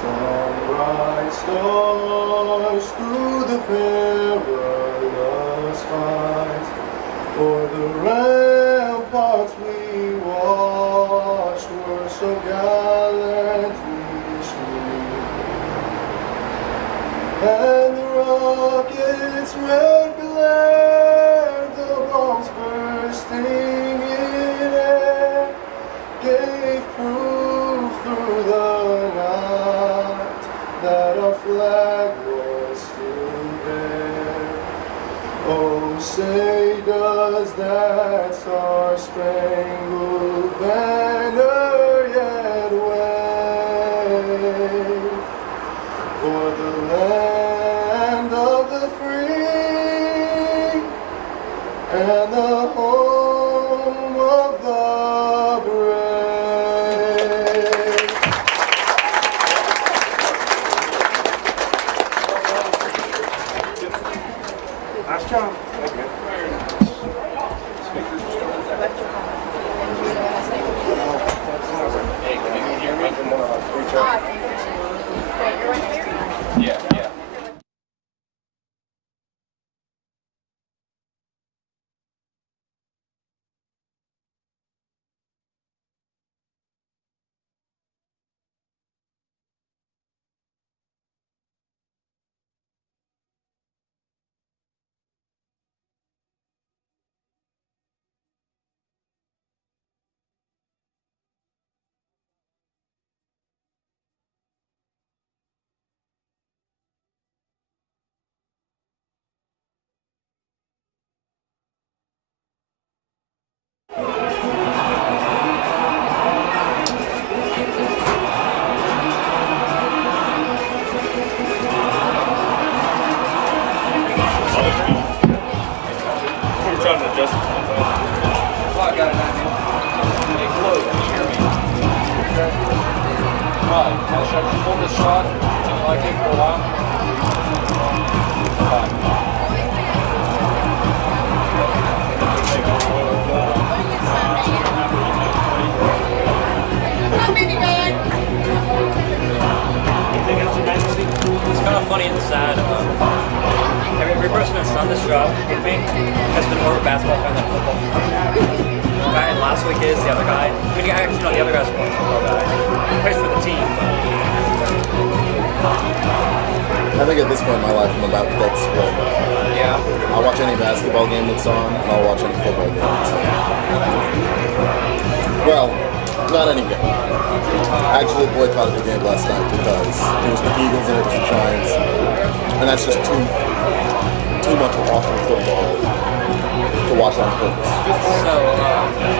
Some bright stars through the perilous fight, for the ramparts we watched were so gallantly streamed, and the rockets' red glare, the bombs bursting in air, gave proof through the night that our flag was still there. Oh, say does that star-spangled banner yet wave for the land of the free and the home of the brave. Nice job. Hey, can you hear me? Yeah, yeah. We're trying to adjust it. Oh, I got it on you. Hey, Chloe, can you hear me? Right, should I pull this shot? Did you like it for a while? It's kind of funny and sad. Every person that's done this job with me has been more of a basketball fan than a football fan. The guy last week is the other guy. I mean, actually, no, the other guy's a football guy. He plays for the team. I think at this point in my life I'm about dead split. Yeah. I'll watch any basketball game that's on, and I'll watch any football game that's on. Well, not any game. I actually boycotted the game last night because it was the Eagles and it was the Giants, and that's just too much awful football to watch on purpose. So,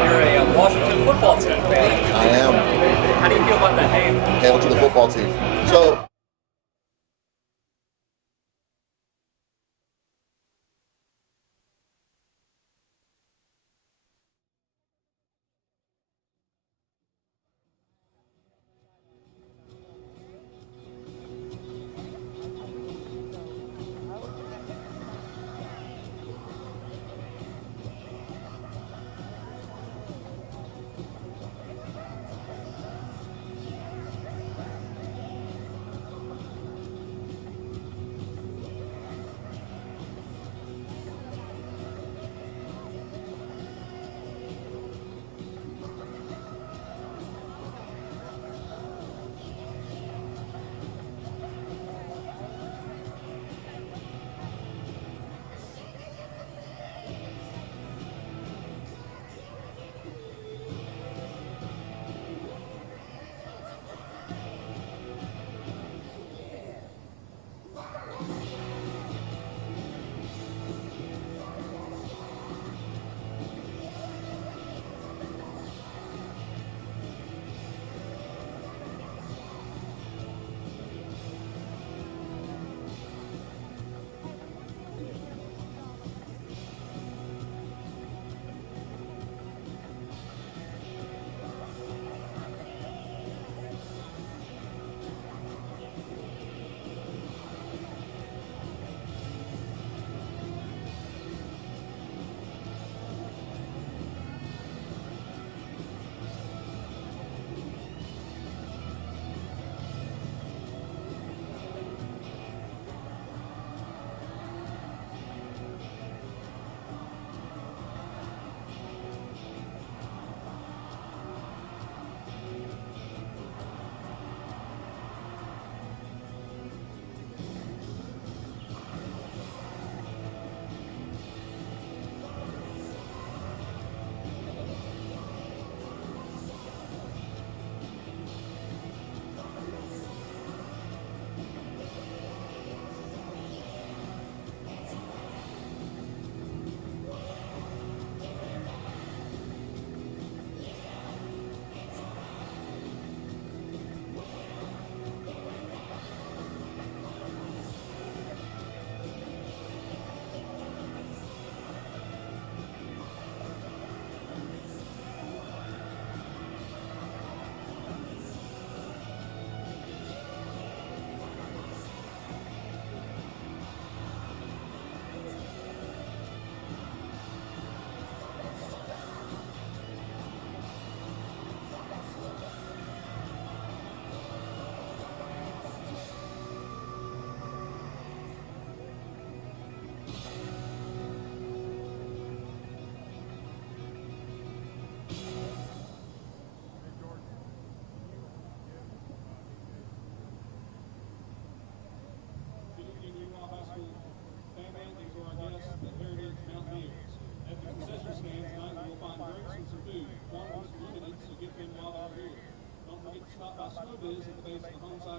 you're a Washington football team fan. I am. How do you feel about that name? Hail to the football team. So.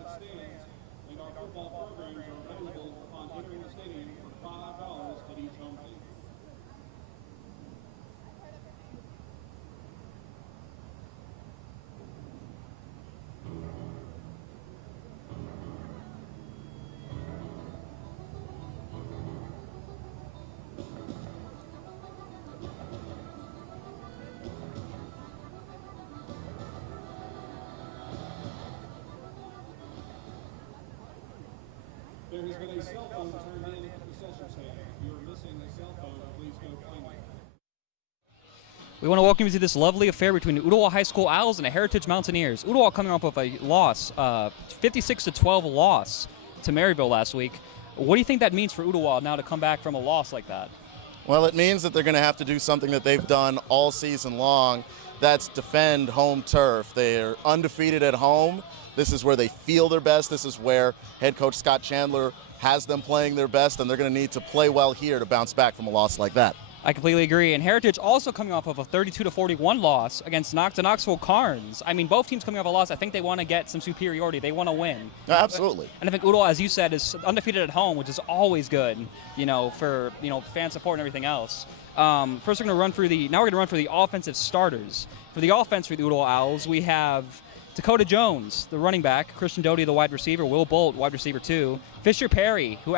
stands, and our football programs are available upon entering the stadium for $5 at each home game. There has been a cell phone turned in at the concession stand. If you are missing a cell phone, please go find it. We want to welcome you to this lovely affair between the Ooltewah High School Owls and the Heritage Mountaineers. Ooltewah coming off of a loss, 56-12 loss to Maryville last week. What do you think that means for Ooltewah now to come back from a loss like that? Well, it means that they're going to have to do something that they've done all season long. That's defend home turf. They're undefeated at home. This is where they feel their best. This is where head coach Scott Chandler has them playing their best, and they're going to need to play well here to bounce back from a loss like that. I completely agree. And Heritage also coming off of a 32-41 loss against Knoxville Carnes. I mean, both teams coming off a loss. I think they want to get some superiority. They want to win. Absolutely. And I think Ooltewah, as you said, is undefeated at home, which is always good, for fan support and everything else. First, we're going to run through the offensive starters. For the offense for the Ooltewah Owls, we have Dakota Jones, the running back, Christian Doty, the wide receiver, Will Bolt, wide receiver 2, Fisher Perry, who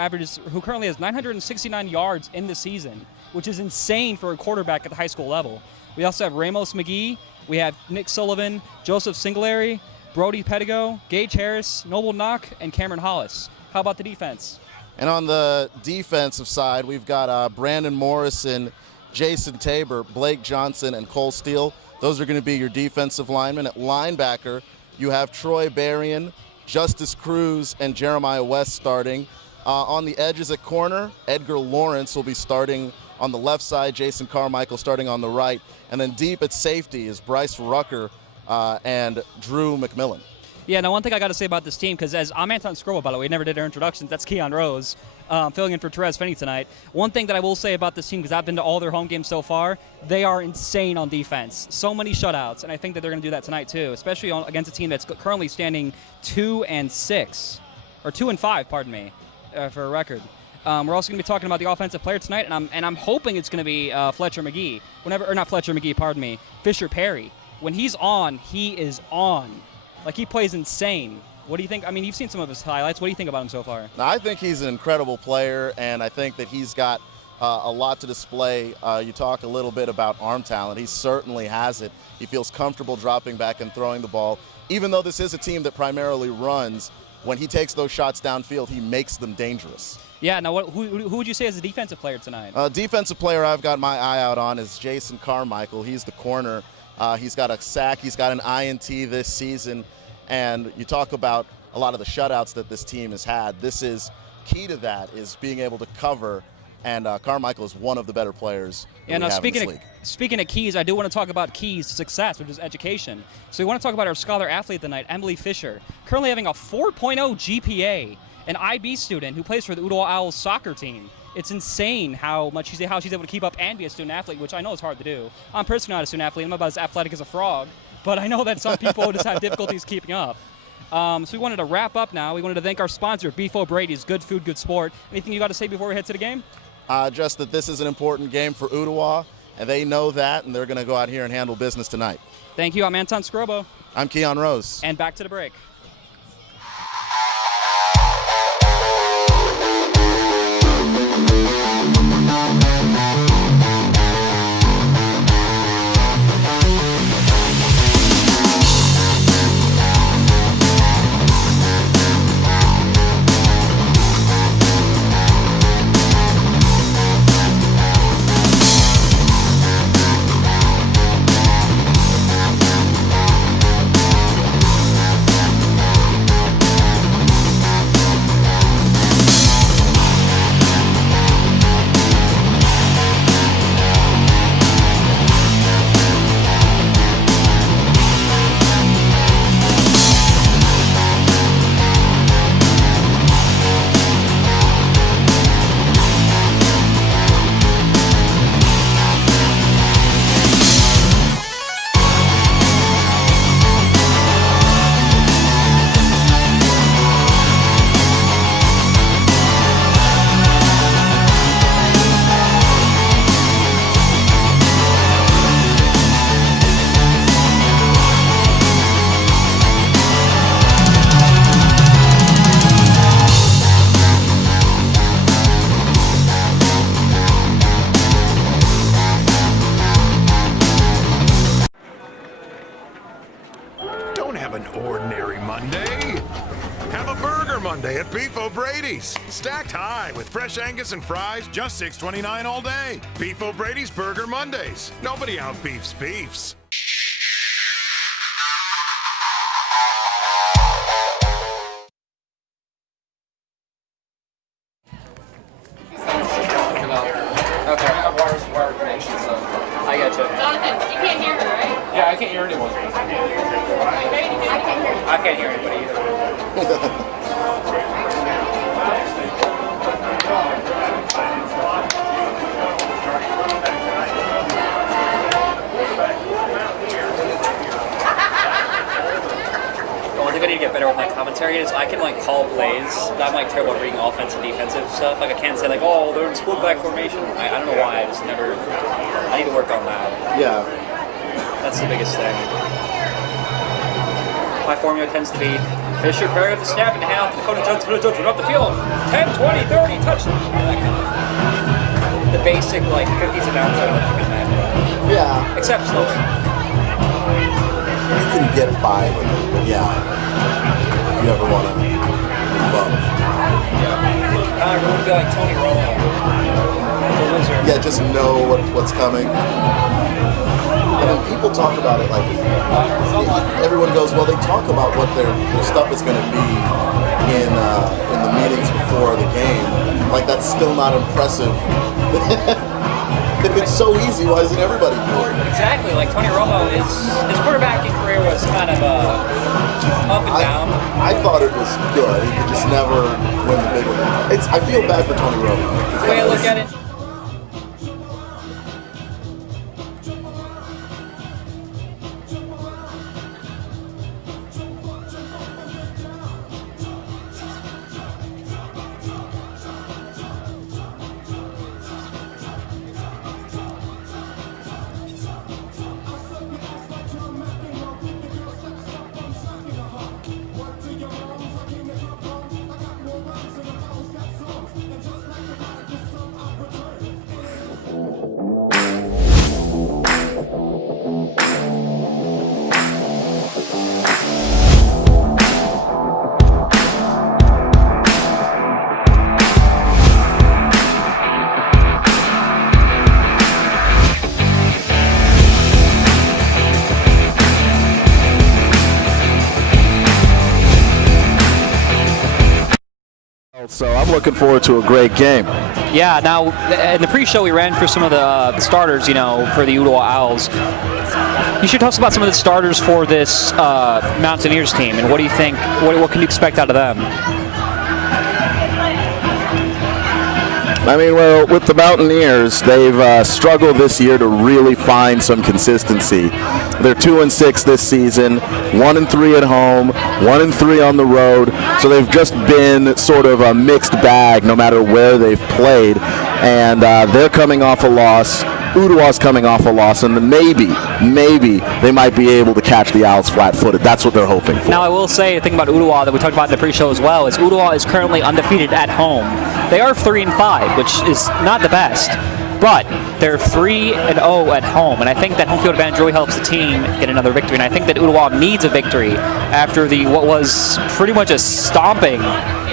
currently has 969 yards in the season, which is insane for a quarterback at the high school level. We also have Ramos McGee, we have Nick Sullivan, Joseph Singletary, Brody Pedigo, Gage Harris, Noble Knock, and Cameron Hollis. How about the defense? And on the defensive side, we've got Brandon Morrison, Jason Tabor, Blake Johnson, and Cole Steele. Those are going to be your defensive linemen. At linebacker, you have Troy Berrien, Justice Cruz, and Jeremiah West starting. On the edges at corner, Edgar Lawrence will be starting on the left side, Jason Carmichael starting on the right. And then deep at safety is Bryce Rucker and Drew McMillan. Yeah, now one thing I got to say about this team, because as I'm Anton Skrull, by the way, never did our introductions, that's Keon Rose, filling in for Therese Finney tonight. One thing that I will say about this team, because I've been to all their home games so far, they are insane on defense. So many shutouts, and I think that they're going to do that tonight too, especially against a team that's currently standing 2-6, or 2-5, pardon me, for a record. We're also going to be talking about the offensive player tonight, and I'm hoping it's going to be Fisher Perry. When he's on, he is on. Like, he plays insane. What do you think? I mean, you've seen some of his highlights. What do you think about him so far? Now, I think he's an incredible player, and I think that he's got a lot to display. You talk a little bit about arm talent. He certainly has it. He feels comfortable dropping back and throwing the ball. Even though this is a team that primarily runs, when he takes those shots downfield, he makes them dangerous. Yeah, now who would you say is a defensive player tonight? Defensive player I've got my eye out on is Jason Carmichael. He's the corner. He's got a sack. He's got an INT this season. And you talk about a lot of the shutouts that this team has had. This is key to that, is being able to cover. And Carmichael is one of the better players that we have in this league. Speaking of keys, I do want to talk about keys to success, which is education. So we want to talk about our scholar athlete tonight, Emily Fisher, currently having a 4.0 GPA, an IB student who plays for the Ooltewah Owls soccer team. It's insane how she's able to keep up and be a student athlete, which I know is hard to do. I'm personally not a student athlete. I'm about as athletic as a frog, but I know that some people just have difficulties keeping up. So we wanted to wrap up now. We wanted to thank our sponsor, Beef O'Brady's, good food, good sport. Anything you got to say before we head to the game? Just that this is an important game for Ooltewah, and they know that, and they're going to go out here and handle business tonight. Thank you. I'm Anton Skrobo. I'm Keon Rose. And back to the break. Monday at Beef O'Brady's. Stacked high with fresh Angus and fries, just $6.29 all day. Beef O'Brady's Burger Mondays. Nobody out-beefs beefs. Okay. I have wire connection, so. I got you. Jonathan, you can't hear her, right? Yeah, I can't hear anyone. I can't hear anybody either. I think I need to get better with my commentary. Is I can like call plays. I'm like terrible at reading offensive and defensive stuff. Like I can't say like, oh, they're in split back formation. I don't know why. I just never. I need to work on that. Yeah. That's the biggest thing. My formula tends to be Fisher, Perry with the snap and half. Dakota Jones run up the field. 10, 20, 30, touchdown. That kind of, the basic like 50s and downs that you can imagine. Yeah. Except slower. You can get by with it, but yeah. If you ever want to move up. I would be like Tony Romo. The wizard. Yeah, just know what's coming. I mean, people talk about it like everyone goes, well, they talk about what their stuff is going to be in the meetings before the game. Like that's still not impressive. If it's so easy, why isn't everybody doing it? Exactly. Like Tony Romo, his quarterbacking career was kind of up and down. I thought it was good. He could just never win the big one. I feel bad for Tony Romo. The way I look at it. So I'm looking forward to a great game. Yeah, now in the pre-show we ran through some of the starters, you know, for the Ooltewah Owls. You should tell us about some of the starters for this Mountaineers team, and what do you think, what can you expect out of them? I mean, well, with the Mountaineers, they've struggled this year to really find some consistency. They're 2-6 this season, 1-3 at home, 1-3 on the road. So they've just been sort of a mixed bag no matter where they've played. And they're coming off a loss. Ooltewah's coming off a loss, and maybe they might be able to catch the Owls flat-footed. That's what they're hoping for. Now, I will say, the thing about Ooltewah that we talked about in the pre-show as well is Ooltewah is currently undefeated at home. They are 3-5, which is not the best, but they're 3-0 at home, and I think that home field advantage really helps the team get another victory. And I think that Ooltewah needs a victory after what was pretty much a stomping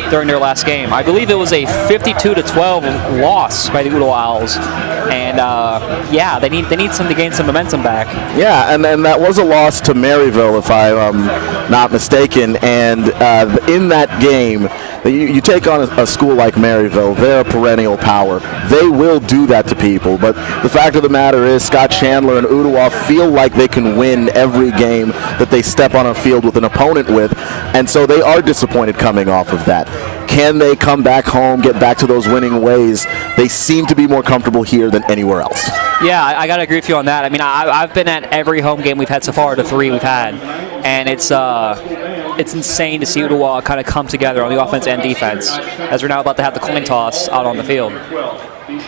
during their last game. I believe it was a 52-12 loss by the Ooltewah Owls, and yeah, they need some to gain some momentum back. Yeah, and that was a loss to Maryville, if I'm not mistaken. And in that game, you take on a school like Maryville, they're a perennial power. They will do that to people, but the fact of the matter is Scott Chandler and Ooltewah feel like they can win every game that they step on a field with an opponent with, and so they are disappointed coming off of that. Can they come back home, get back to those winning ways? They seem to be more comfortable here than anywhere else. Yeah, I got to agree with you on that. I mean, I've been at every home game we've had so far, the 3 we've had, and it's insane to see Ooltewah kind of come together on the offense and defense, as we're now about to have the coin toss out on the field. We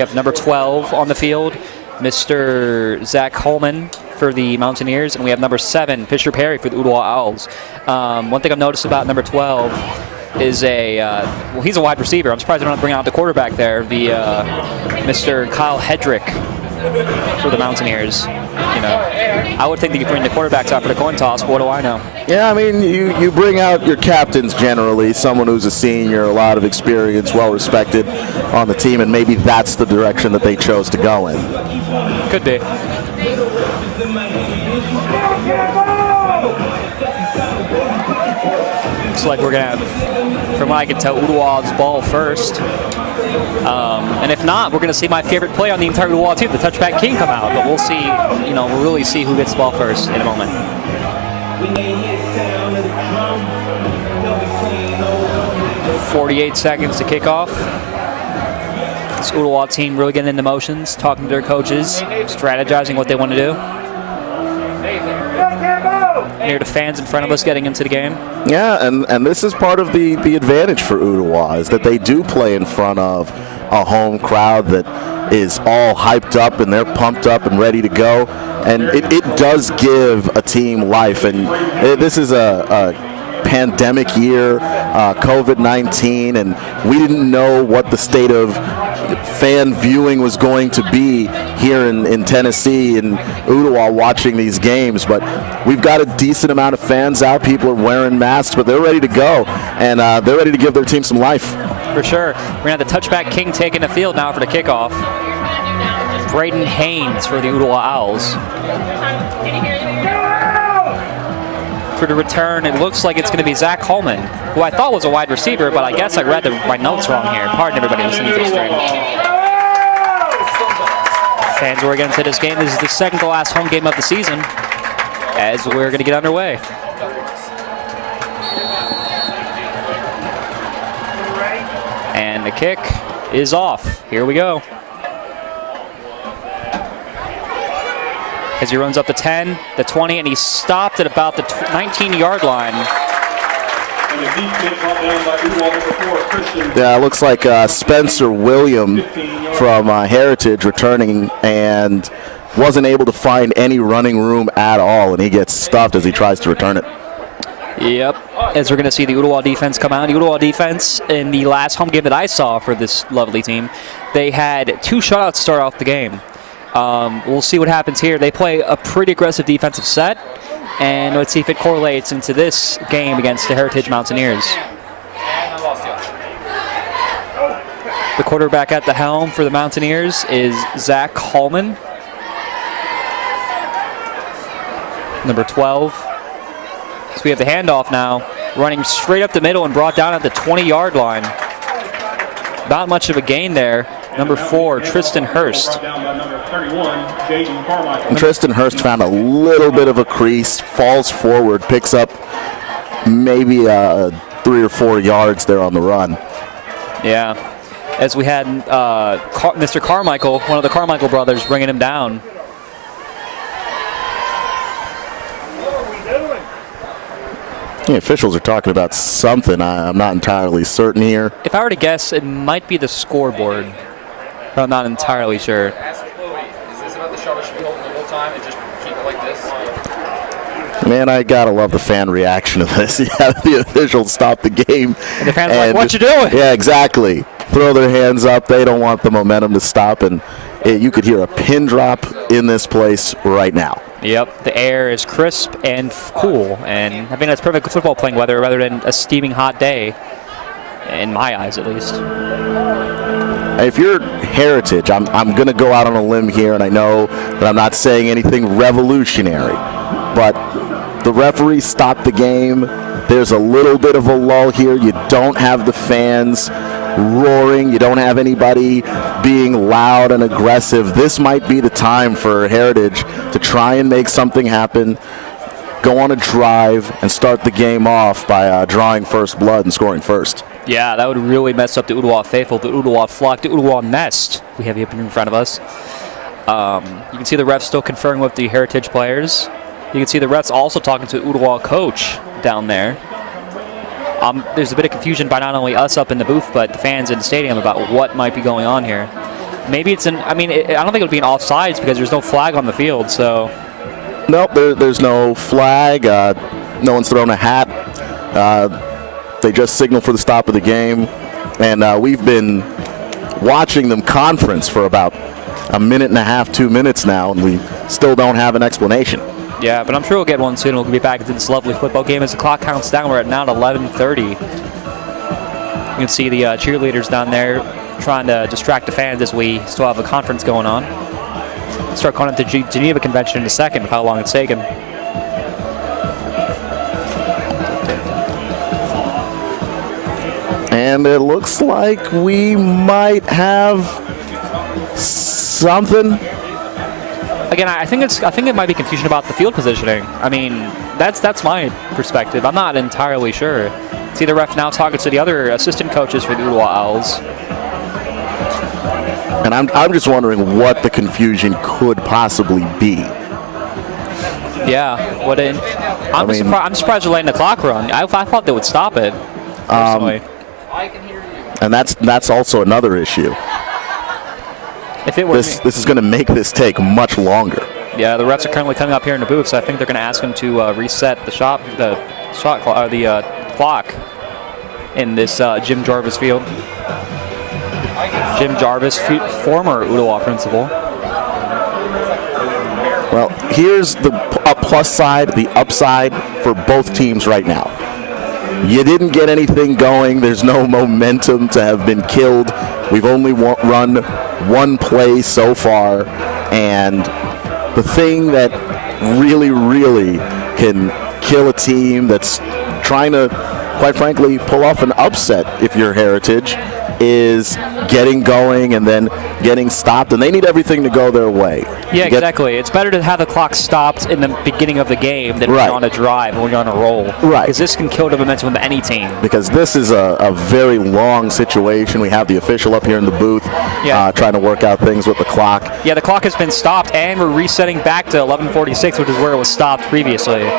have number 12 on the field, Mr. Zach Holman for the Mountaineers, and we have number 7, Fisher Perry for the Ooltewah Owls. One thing I've noticed about number 12 is well, he's a wide receiver. I'm surprised they're not bringing out the quarterback there, Mr. Kyle Hedrick for the Mountaineers. I would think that you bring the quarterbacks out for the coin toss, but what do I know? Yeah, I mean, you bring out your captains generally, someone who's a senior, a lot of experience, well-respected on the team, and maybe that's the direction that they chose to go in. Could be. Looks like we're going to have, from what I can tell, Ooltewah's ball first. And if not, we're going to see my favorite play on the entire Ooltewah team, the touchback king, come out. But we'll see, we'll really see who gets the ball first in a moment. 48 seconds to kick off. This Ooltewah team really getting into motions, talking to their coaches, strategizing what they want to do. Here the fans in front of us getting into the game. Yeah, and this is part of the advantage for Ooltewah, is that they do play in front of a home crowd that is all hyped up and they're pumped up and ready to go. And it does give a team life. And this is a pandemic year, COVID-19, and we didn't know what the state of fan viewing was going to be here in Tennessee and Ooltewah watching these games. But we've got a decent amount of fans out. People are wearing masks, but they're ready to go, and they're ready to give their team some life. For sure. We're going to have the touchback king taking the field now for the kickoff. Braden Haynes for the Ooltewah Owls. For the return, it looks like it's going to be Zach Holman, who I thought was a wide receiver, but I guess I read my notes wrong here. Pardon everybody listening to the stream. Fans are getting into this game. This is the second to last home game of the season, as we're going to get underway. And the kick is off. Here we go. As he runs up the 10, the 20, and he's stopped at about the 19-yard line. Yeah, it looks like Spencer William from Heritage returning and wasn't able to find any running room at all, and he gets stuffed as he tries to return it. Yep, as we're going to see the Ooltewah defense come out. The Ooltewah defense, in the last home game that I saw for this lovely team, they had 2 shutouts to start off the game. We'll see what happens here. They play a pretty aggressive defensive set, and let's see if it correlates into this game against the Heritage Mountaineers. The quarterback at the helm for the Mountaineers is Zach Holman, number 12. So we have the handoff now, running straight up the middle and brought down at the 20-yard line. Not much of a gain there. Number 4, Tristan Hurst. And Tristan Hurst found a little bit of a crease, falls forward, picks up maybe 3 or 4 yards there on the run. Yeah, as we had Mr. Carmichael, one of the Carmichael brothers, bringing him down. The officials are talking about something. I'm not entirely certain here. If I were to guess, it might be the scoreboard, but I'm not entirely sure. Ask Chloe, is this about the shuttle should be holding the whole time and just keep it like this? Man, I gotta love the fan reaction to this. Yeah, the officials stop the game. And the fans are like, what you doing? Yeah, exactly. Throw their hands up. They don't want the momentum to stop, and you could hear a pin drop in this place right now. Yep, the air is crisp and cool, and I think that's perfect football playing weather rather than a steaming hot day, in my eyes at least. If you're Heritage, I'm going to go out on a limb here, and I know that I'm not saying anything revolutionary, but the referee stopped the game. There's a little bit of a lull here. You don't have the fans roaring. You don't have anybody being loud and aggressive. This might be the time for Heritage to try and make something happen, go on a drive, and start the game off by drawing first blood and scoring first. Yeah, that would really mess up the Ooltewah faithful, the Ooltewah flock, the Ooltewah nest we have here in front of us. You can see the refs still conferring with the Heritage players. You can see the refs also talking to the Ooltewah coach down there. There's a bit of confusion by not only us up in the booth, but the fans in the stadium about what might be going on here. Maybe it's I don't think it would be an offsides because there's no flag on the field, so. Nope, there's no flag. No one's thrown a hat. They just signal for the stop of the game. And we've been watching them conference for about a minute and a half, 2 minutes now, and we still don't have an explanation. Yeah, but I'm sure we'll get one soon. We'll be back into this lovely football game as the clock counts down. We're at now 11:30. You can see the cheerleaders down there trying to distract the fans as we still have a conference going on. Start calling it the Geneva Convention in a second with how long it's taken. And it looks like we might have something. Again, I think it might be confusion about the field positioning. I mean, that's my perspective. I'm not entirely sure. See the ref now talking to the other assistant coaches for the Ooltewah Owls. And I'm just wondering what the confusion could possibly be. Yeah, I'm surprised they're letting the clock run. I thought they would stop it. Personally. And that's also another issue. If it were this is going to make this take much longer. Yeah, the refs are currently coming up here in the booth, so I think they're going to ask them to reset the clock in this Jim Jarvis field. Jim Jarvis, former Ooltewah principal. Well, here's the plus side, the upside for both teams right now. You didn't get anything going. There's no momentum to have been killed. We've only run one play so far, and the thing that really, really can kill a team that's trying to, quite frankly, pull off an upset if you're Heritage is getting going and then getting stopped, and they need everything to go their way. Yeah, exactly. It's better to have the clock stopped in the beginning of the game than when you're on a drive and when you're on a roll. Right. Because this can kill the momentum of any team. Because this is a very long situation. We have the official up here in the booth trying to work out things with the clock. Yeah, the clock has been stopped, and we're resetting back to 11:46, which is where it was stopped previously.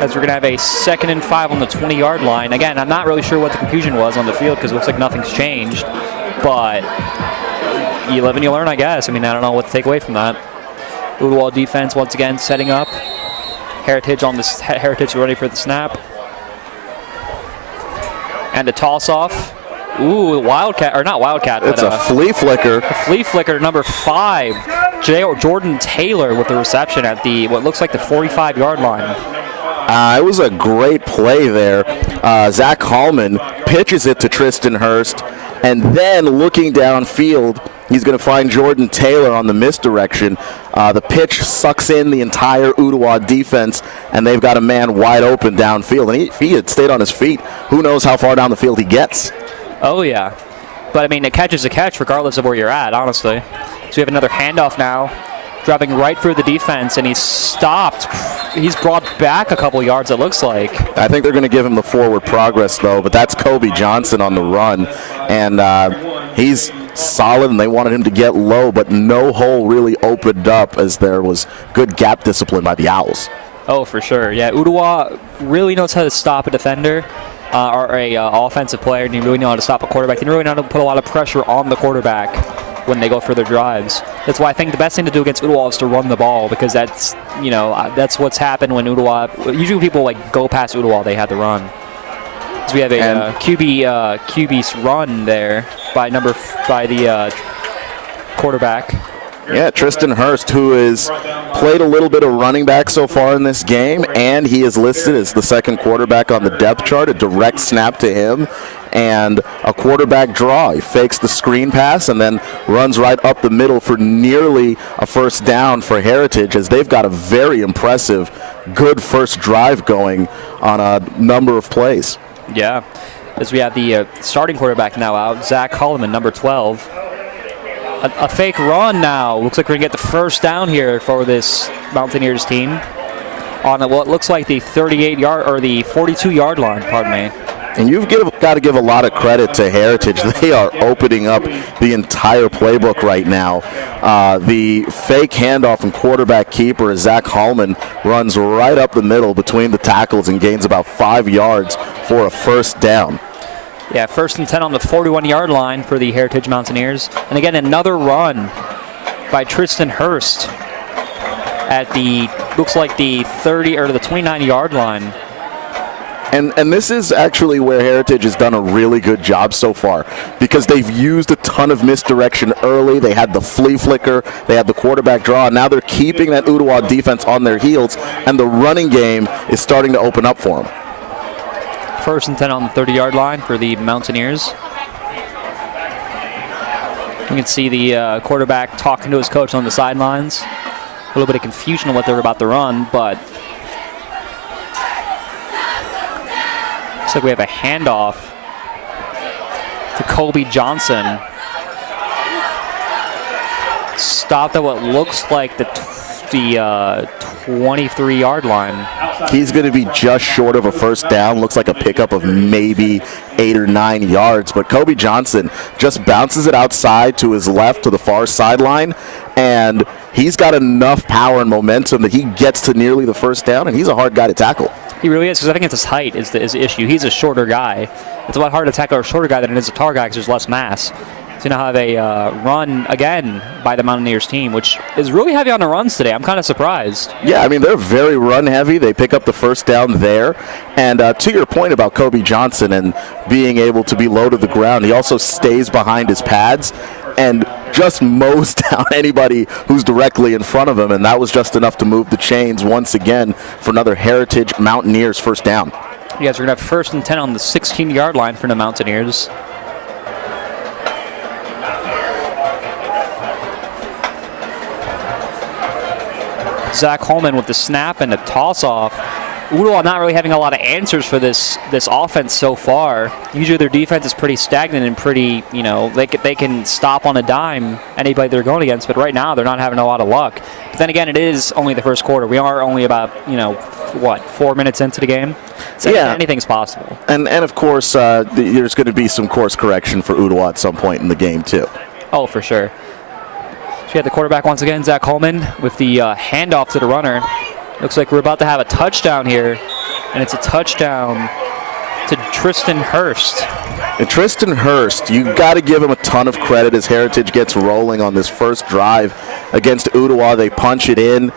As we're going to have a 2nd and 5 on the 20-yard line. Again, I'm not really sure what the confusion was on the field because it looks like nothing's changed. But you live and you learn, I guess. I mean, I don't know what to take away from that. Ooltewah defense once again setting up. Heritage ready for the snap. And a toss-off. Ooh, Wildcat, or not Wildcat. It's but a flea flicker. A flea flicker, number 5. Jordan Taylor with the reception at what looks like the 45-yard line. It was a great play there. Zach Hallman pitches it to Tristan Hurst, and then looking downfield, he's going to find Jordan Taylor on the misdirection. The pitch sucks in the entire Ooltewah defense, and they've got a man wide open downfield. And if he had stayed on his feet, who knows how far down the field he gets. Oh, yeah. But, I mean, a catch is a catch regardless of where you're at, honestly. So we have another handoff now. Driving right through the defense, and he's stopped. He's brought back a couple yards, it looks like. I think they're going to give him the forward progress, though, but that's Kobe Johnson on the run, and he's solid, and they wanted him to get low, but no hole really opened up as there was good gap discipline by the Owls. Oh, for sure. Yeah, Ooltewah really knows how to stop a defender or a offensive player, and you really know how to stop a quarterback. You really know how to put a lot of pressure on the quarterback when they go for their drives. That's why I think the best thing to do against Ooltewah is to run the ball, because that's what's happened when Ooltewah, usually when people go past Ooltewah, they had to run. So we have a QB's run there by the quarterback. Yeah, Tristan Hurst, who has played a little bit of running back so far in this game, and he is listed as the second quarterback on the depth chart, a direct snap to him, and a quarterback draw. He fakes the screen pass and then runs right up the middle for nearly a first down for Heritage, as they've got a very impressive, good first drive going on a number of plays. Yeah, as we have the starting quarterback now out, Zach Holloman, number 12. A fake run now. Looks like we're going to get the first down here for this Mountaineers team on what looks like the 38-yard or the 42-yard line, pardon me. And you've got to give a lot of credit to Heritage. They are opening up the entire playbook right now. The fake handoff and quarterback keeper, Zach Hallman, runs right up the middle between the tackles and gains about 5 yards for a first down. Yeah, 1st and 10 on the 41-yard line for the Heritage Mountaineers. And again, another run by Tristan Hurst at looks like the 30 or the 29-yard line And this is actually where Heritage has done a really good job so far, because they've used a ton of misdirection early. They had the flea flicker, they had the quarterback draw, and now they're keeping that Ooltewah defense on their heels, and the running game is starting to open up for them. 1st and 10 on the 30-yard line for the Mountaineers. You can see the quarterback talking to his coach on the sidelines. A little bit of confusion on what they're about to run, but looks like we have a handoff to Kobe Johnson. Stopped at what looks like the 23-yard line. He's going to be just short of a first down. Looks like a pickup of maybe 8 or 9 yards. But Kobe Johnson just bounces it outside to his left to the far sideline. And he's got enough power and momentum that he gets to nearly the first down. And he's a hard guy to tackle. He really is, because I think it's his height is the issue. He's a shorter guy. It's a lot harder to tackle a shorter guy than it is a taller guy because there's less mass. So now have a run again by the Mountaineers team, which is really heavy on the runs today. I'm kind of surprised. Yeah, I mean, they're very run heavy. They pick up the first down there. And to your point about Kobe Johnson and being able to be low to the ground, he also stays behind his pads and just mows down anybody who's directly in front of him. And that was just enough to move the chains once again for another Heritage Mountaineers first down. You guys are going to have 1st and 10 on the 16-yard line for the Mountaineers. Zach Holman with the snap and the toss-off. Ooltewah not really having a lot of answers for this offense so far. Usually their defense is pretty stagnant and pretty, they can stop on a dime anybody they're going against, but right now they're not having a lot of luck. But then again, it is only the first quarter. We are only about, 4 minutes into the game? So yeah, anything's possible. And of course, there's going to be some course correction for Ooltewah at some point in the game, too. Oh, for sure. So we have the quarterback once again, Zach Holman, with the handoff to the runner. Looks like we're about to have a touchdown here, and it's a touchdown to Tristan Hurst. And Tristan Hurst, you got to give him a ton of credit as Heritage gets rolling on this first drive against Ooltewah. They punch it in.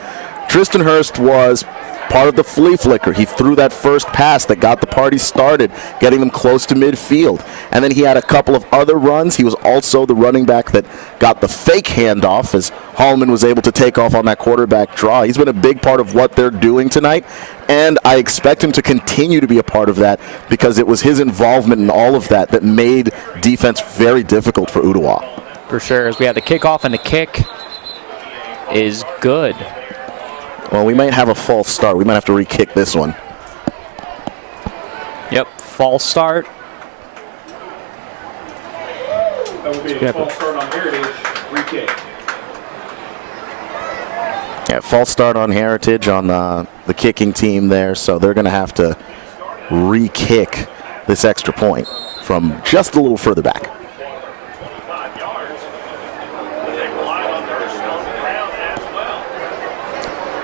Tristan Hurst was part of the flea flicker. He threw that first pass that got the party started, getting them close to midfield. And then he had a couple of other runs. He was also the running back that got the fake handoff as Hallman was able to take off on that quarterback draw. He's been a big part of what they're doing tonight, and I expect him to continue to be a part of that because it was his involvement in all of that that made defense very difficult for Ooltewah. For sure, as we have the kickoff, and the kick is good. Well, we might have a false start. We might have to re-kick this one. Yep, false start. That would be a false start on Heritage, re-kick. Yeah, false start on Heritage on the kicking team there, so they're going to have to re-kick this extra point from just a little further back.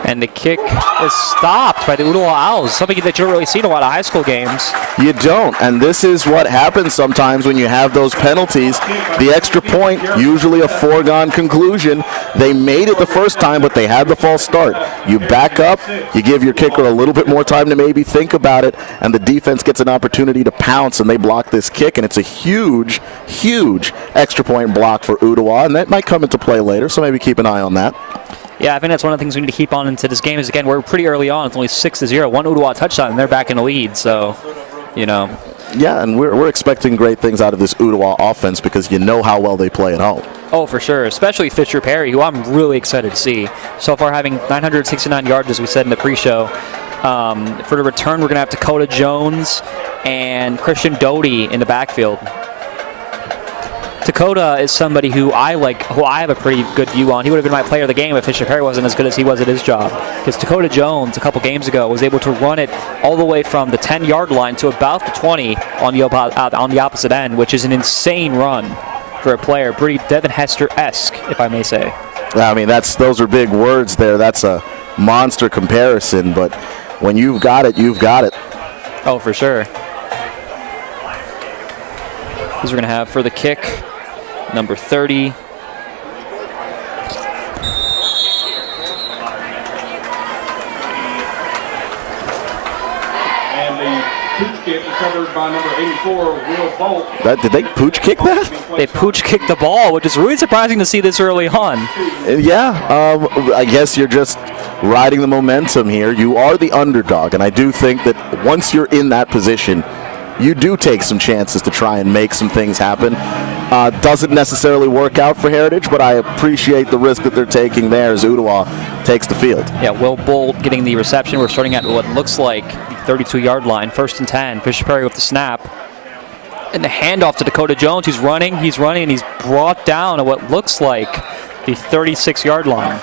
And the kick is stopped by the Ooltewah Owls, something that you don't really see in a lot of high school games. You don't, and this is what happens sometimes when you have those penalties. The extra point, usually a foregone conclusion. They made it the first time, but they had the false start. You back up, you give your kicker a little bit more time to maybe think about it, and the defense gets an opportunity to pounce, and they block this kick, and it's a huge, huge extra point block for Ooltewah, and that might come into play later, so maybe keep an eye on that. Yeah, I think that's one of the things we need to keep on into this game is, again, we're pretty early on. It's only 6-0. One Ooltewah touchdown, and they're back in the lead. So, Yeah, and we're expecting great things out of this Ooltewah offense because you know how well they play at home. Oh, for sure, especially Fisher Perry, who I'm really excited to see. So far having 969 yards, as we said in the pre-show. For the return, we're going to have Dakota Jones and Christian Doty in the backfield. Dakota is somebody who I like, who I have a pretty good view on. He would have been my player of the game if Fisher Perry wasn't as good as he was at his job. Because Dakota Jones, a couple games ago, was able to run it all the way from the 10-yard line to about the 20 on the opposite end, which is an insane run for a player. Pretty Devin Hester-esque, if I may say. I mean, those are big words there. That's a monster comparison, but when you've got it, you've got it. Oh, for sure. These we're going to have for the kick, number 30. And the covered by number 84, Will Bolt. Did they pooch kick that? They pooch kicked the ball, which is really surprising to see this early on. Yeah, I guess you're just riding the momentum here. You are the underdog, and I do think that once you're in that position, you do take some chances to try and make some things happen. Doesn't necessarily work out for Heritage, but I appreciate the risk that they're taking there as Ooltewah takes the field. Yeah, Will Bolt getting the reception. We're starting at what looks like the 32-yard line, 1st and 10. Fisher Perry with the snap. And the handoff to Dakota Jones. He's running, and he's brought down at what looks like the 36-yard line.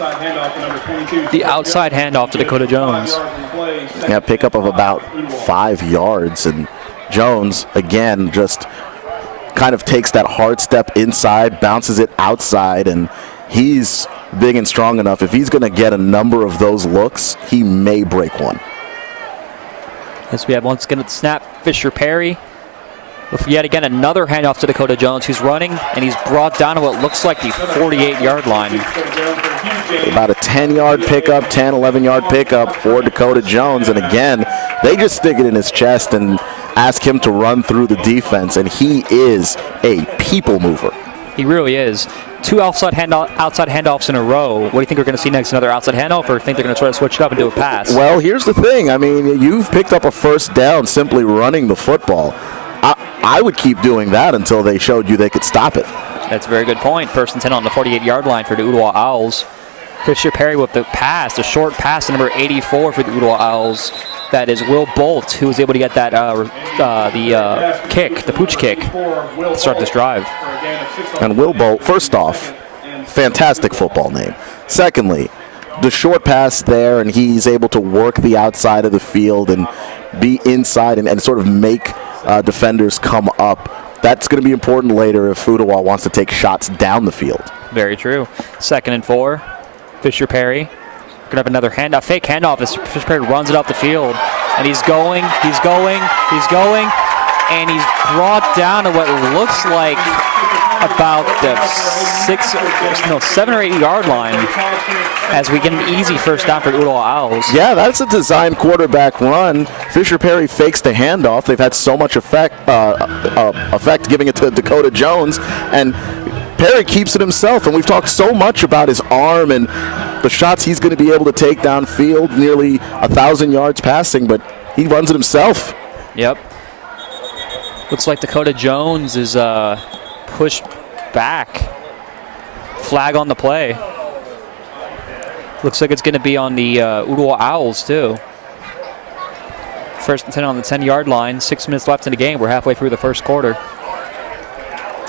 The outside handoff to Dakota Jones. Yeah, pickup of about 5 yards, and Jones, again, just kind of takes that hard step inside, bounces it outside, and he's big and strong enough. If he's going to get a number of those looks, he may break one. As we have once again at the snap, Fisher Perry. With yet again another handoff to Dakota Jones, who's running, and he's brought down to what looks like the 48-yard line. About a 10-yard pickup, 10, 11-yard pickup for Dakota Jones. And again, they just stick it in his chest and ask him to run through the defense, and he is a people mover. He really is. 2 outside handoffs in a row. What do you think we're going to see next? Another outside handoff, or think they're going to try to switch it up and do a pass? Well, here's the thing. I mean, you've picked up a first down simply running the football. I would keep doing that until they showed you they could stop it. That's a very good point. 1st and 10 on the 48-yard line for the Ooltewah Owls. Fisher Perry with the pass, the short pass to number 84 for the Ooltewah Owls. That is Will Bolt, who was able to get that kick, the pooch kick, to start this drive. And Will Bolt, first off, fantastic football name. Secondly, the short pass there, and he's able to work the outside of the field and be inside and sort of make defenders come up. That's going to be important later if Ooltewah wants to take shots down the field. Very true. 2nd and 4. Fisher Perry. Going to have another handoff, fake handoff as Fisher Perry runs it up the field. And he's going, and he's brought down to what looks like about the 7 or 8 yard line as we get an easy first down for the Ooltewah Owls. Yeah, that's a designed quarterback run. Fisher Perry fakes the handoff. They've had so much effect giving it to Dakota Jones, and Perry keeps it himself. And we've talked so much about his arm and the shots he's going to be able to take downfield, nearly 1,000 yards passing, but he runs it himself. Yep. Looks like Dakota Jones is pushed back. Flag on the play. Looks like it's going to be on the Ooltewah Owls, too. 1st and 10 on the 10-yard line. 6 minutes left in the game. We're halfway through the first quarter.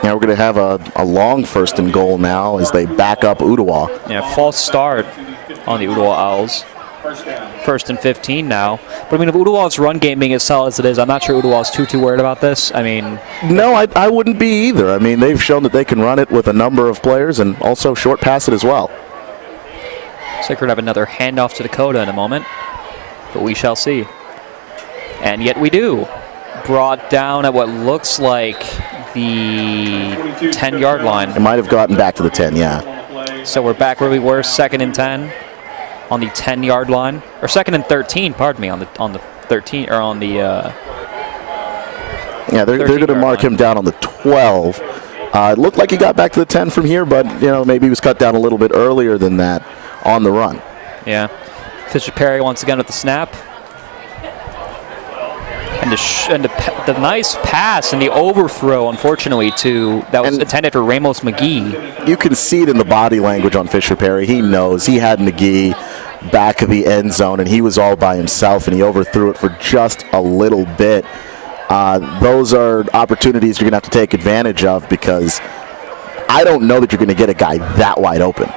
Yeah, we're going to have a long 1st and goal now as they back up Ooltewah. Yeah, false start on the Ooltewah Owls. 1st and 15 now. But I mean, if Ooltewah's run game being as solid as it is, I'm not sure Ooltewah's too worried about this. I mean, no, I wouldn't be either. I mean, they've shown that they can run it with a number of players and also short pass it as well. Looks like we're going to have another handoff to Dakota in a moment, but we shall see. And yet we do. Brought down at what looks like the 10-yard line. It might have gotten back to the 10, yeah. So we're back where we were, 2nd and 10 on the 10-yard line, or 2nd and 13, pardon me, on the 13 or on the. Yeah, they're going to mark him down on the 12. It looked like he got back to the 10 from here, but maybe he was cut down a little bit earlier than that on the run. Yeah, Fisher Perry once again with the snap. And the nice pass and the overthrow, unfortunately, that was intended for Ramos McGee. You can see it in the body language on Fisher Perry. He knows he had McGee back of the end zone, and he was all by himself, and he overthrew it for just a little bit. Those are opportunities you're going to have to take advantage of, because I don't know that you're going to get a guy that wide open.